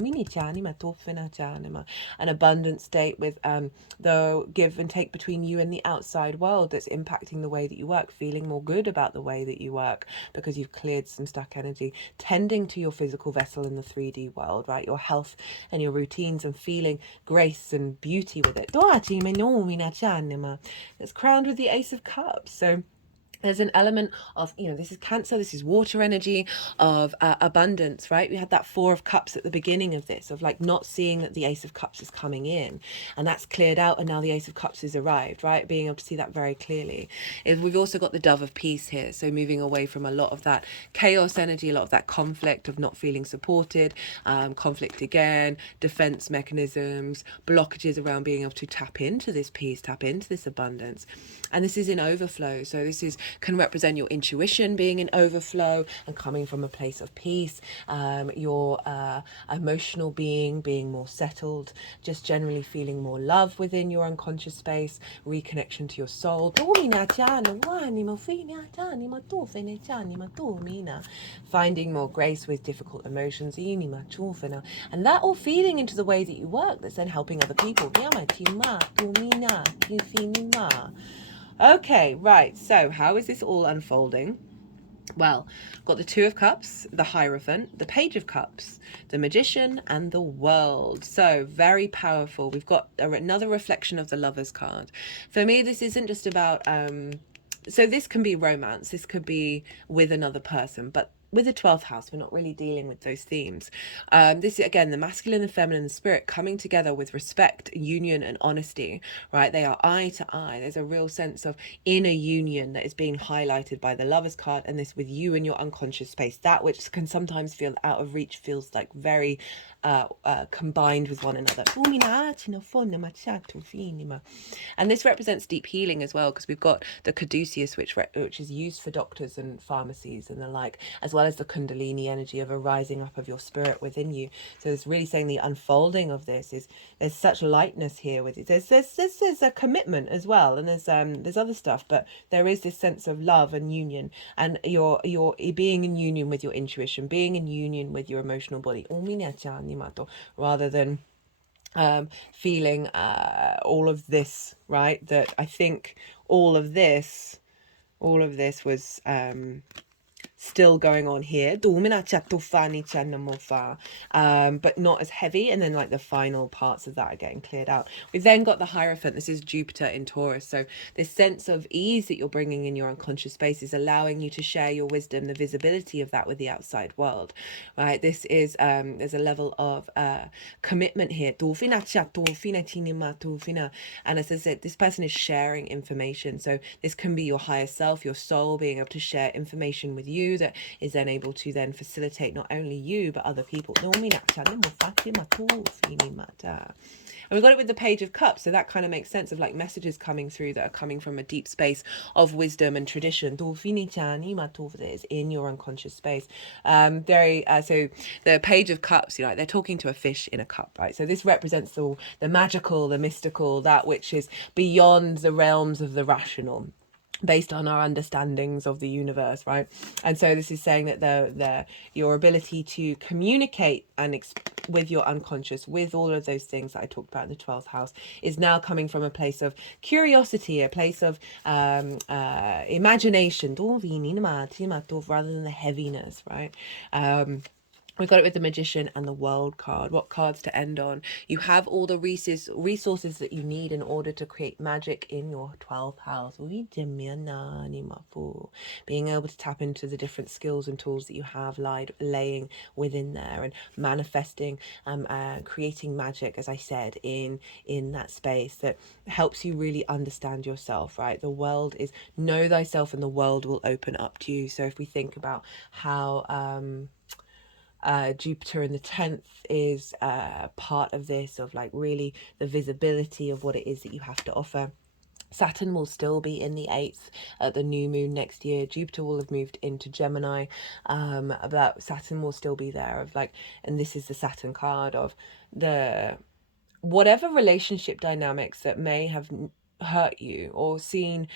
An abundant state with the give and take between you and the outside world that's impacting the way that you work, feeling more good about the way that you work because you've cleared some stuck energy, tending to your physical vessel in the 3D world, right, your health and your routines, and feeling grace and beauty with it. It's crowned with the Ace of Cups. So there's an element of, this is Cancer, this is water energy of abundance, right? We had that 4 of Cups at the beginning of this, of like not seeing that the Ace of Cups is coming in, and that's cleared out, and now the Ace of Cups has arrived, right? Being able to see that very clearly. We've also got the Dove of Peace here, so moving away from a lot of that chaos energy, a lot of that conflict of not feeling supported, conflict again, defense mechanisms, blockages around being able to tap into this peace, tap into this abundance. And this is in overflow, so this is can represent your intuition being in overflow and coming from a place of peace, your emotional being more settled, just generally feeling more love within your unconscious space, reconnection to your soul, finding more grace with difficult emotions, and that all feeding into the way that you work, that's then helping other people. Okay, right, so how is this all unfolding? Well, got the Two of Cups, the Hierophant, the Page of Cups, the Magician, and the World. So very powerful. We've got another reflection of the Lover's card. For me, this isn't just about so this can be romance, this could be with another person, but with the 12th house, we're not really dealing with those themes. This is, again, the masculine, the feminine, the spirit coming together with respect, union, and honesty, right? They are eye to eye. There's a real sense of inner union that is being highlighted by the Lover's card, and this with you and your unconscious space. That which can sometimes feel out of reach feels like very combined with one another. And this represents deep healing as well, because we've got the caduceus, which is used for doctors and pharmacies and the like, as well as the kundalini energy of a rising up of your spirit within you. So it's really saying the unfolding of this is, there's such lightness here with it. There's a commitment as well, and there's other stuff, but there is this sense of love and union, and you're being in union with your intuition, being in union with your emotional body, rather than feeling all of this, right? That I think all of this was still going on here, but not as heavy, and then like the final parts of that are getting cleared out. We've then got the Hierophant. This is Jupiter in Taurus, so this sense of ease that you're bringing in your unconscious space is allowing you to share your wisdom, the visibility of that with the outside world, right? This is there's a level of commitment here, and as I said, this person is sharing information, so this can be your higher self, your soul, being able to share information with you that is then able to then facilitate not only you but other people. And we got it with the Page of Cups, so that kind of makes sense of like messages coming through that are coming from a deep space of wisdom and tradition is in your unconscious space. So the Page of Cups, you know, they're talking to a fish in a cup, right? So this represents the magical, the mystical, that which is beyond the realms of the rational, based on our understandings of the universe, right? And so this is saying that your ability to communicate and with your unconscious, with all of those things that I talked about in the 12th house, is now coming from a place of curiosity, a place of imagination, rather than the heaviness, right? We've got it with the Magician and the World card. What cards to end on? You have all the resources that you need in order to create magic in your 12th house. Being able to tap into the different skills and tools that you have laying within there, and manifesting, creating magic, as I said, in that space that helps you really understand yourself, right? The world is, know thyself and the world will open up to you. So if we think about how Jupiter in the 10th is part of this, of like really the visibility of what it is that you have to offer. Saturn will still be in the 8th at the new moon next year. Jupiter will have moved into Gemini, but Saturn will still be there, of like, and this is the Saturn card of the whatever relationship dynamics that may have hurt you or seen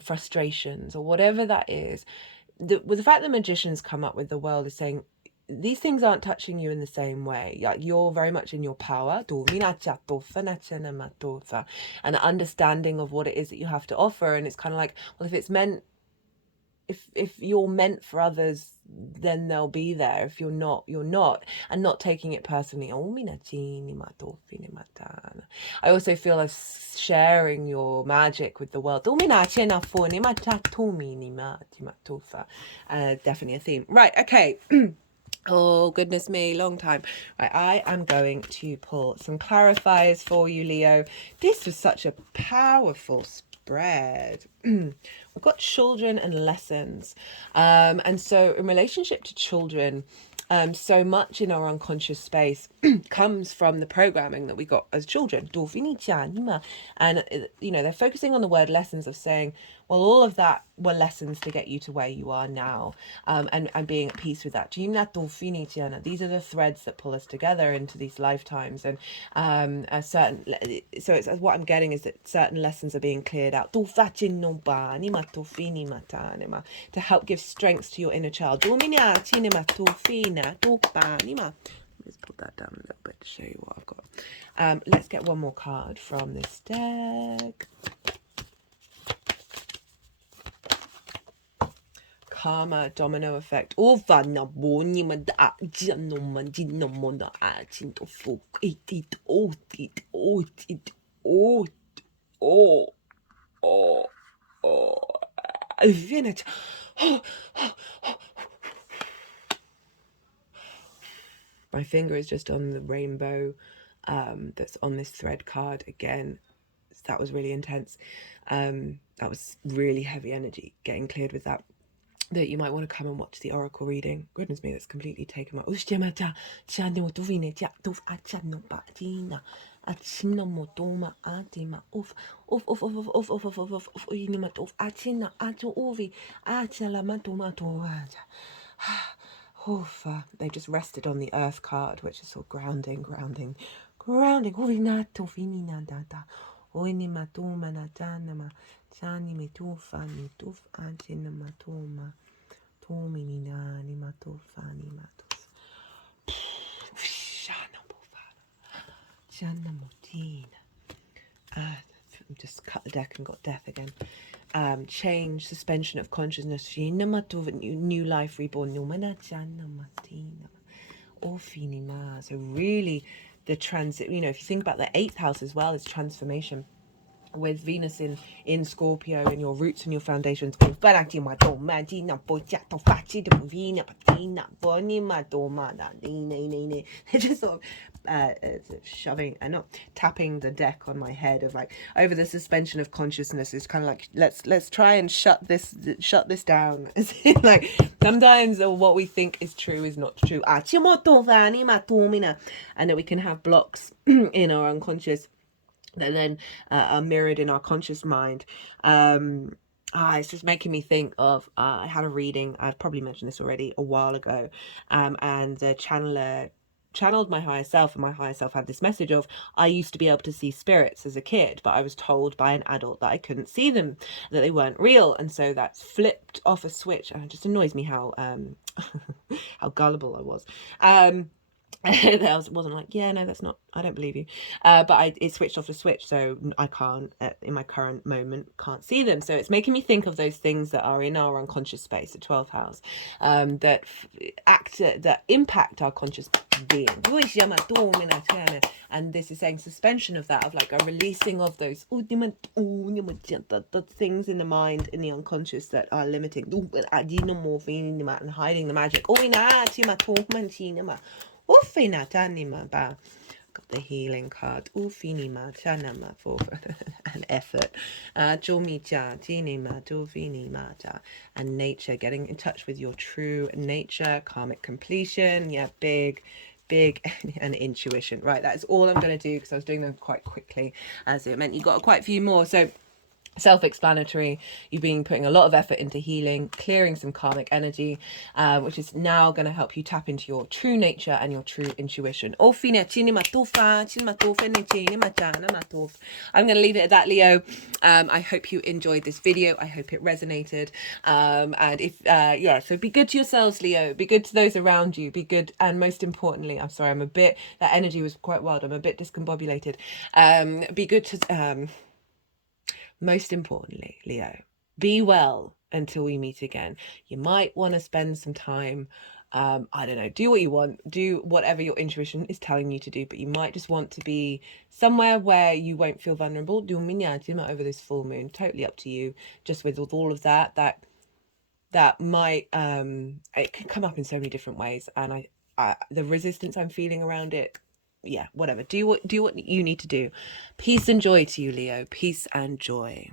frustrations or whatever that is. With the fact that Magicians come up with the World is saying these things aren't touching you in the same way. Like, you're very much in your power, and an understanding of what it is that you have to offer. And it's kind of like, well, if it's meant, if you're meant for others, then they'll be there. If you're not, you're not. And not taking it personally. I also feel as sharing your magic with the world. Definitely a theme. Right, okay. Oh, goodness me, long time. Right, I am going to pull some clarifiers for you, Leo. This was such a powerful spread. We've got children and lessons. And so in relationship to children, so much in our unconscious space comes from the programming that we got as children. And, you know, they're focusing on the word lessons, of saying Well, all of that were lessons to get you to where you are now, and being at peace with that. These are the threads that pull us together into these lifetimes, and a certain. So it's what I'm getting is that certain lessons are being cleared out to help give strength to your inner child. Let's put that down a little bit to show you what I've got. Let's get one more card from this deck. Karma, domino effect. My finger is just on the rainbow that's on this thread card again. That was really intense. That was really heavy energy, getting cleared with that. That you might want to come and watch the oracle reading. Goodness me, that's completely taken my... They just rested on the earth card, which is so grounding. Just cut the deck and got death again. Change, suspension of consciousness, new life reborn. So really the transit, if you think about the 8th house as well as transformation, with Venus in Scorpio and your roots and your foundations. They're just sort of shoving and not tapping the deck on my head of like over the suspension of consciousness. It's kind of like let's try and shut this down. Like sometimes what we think is true is not true, and that we can have blocks in our unconscious that then are mirrored in our conscious mind. It's just making me think of I had a reading, I've probably mentioned this already a while ago, and the channeler channeled my higher self, and my higher self had this message of, I used to be able to see spirits as a kid, but I was told by an adult that I couldn't see them, that they weren't real, and so that's flipped off a switch, and it just annoys me how how gullible I was. I wasn't like, yeah, no, that's not, I don't believe you. But it switched off the switch, so I can't, in my current moment, can't see them. So it's making me think of those things that are in our unconscious space, the 12th house, that impact our conscious being. And this is saying suspension of that, of like a releasing of those the things in the mind, in the unconscious that are limiting and hiding the magic. Got the healing card. For an effort. And nature, getting in touch with your true nature, karmic completion. Yeah, big and intuition. Right, that is all I'm going to do because I was doing them quite quickly, as it meant you got quite a few more. So self-explanatory. You've been putting a lot of effort into healing, clearing some karmic energy, which is now going to help you tap into your true nature and your true intuition. I'm going to leave it at that, Leo. I hope you enjoyed this video. I hope it resonated. And if so be good to yourselves, Leo. Be good to those around you. Be good, and most importantly, I'm sorry, that energy was quite wild. I'm a bit discombobulated. Be good to most importantly, Leo, be well until we meet again. You might want to spend some time, I don't know, do what you want, do whatever your intuition is telling you to do, but you might just want to be somewhere where you won't feel vulnerable. Do minyati over this full moon, totally up to you. Just with all of that might, it can come up in so many different ways, and the resistance I'm feeling around it, yeah, whatever. Do what you need to do. Peace and joy to you, Leo. Peace and joy.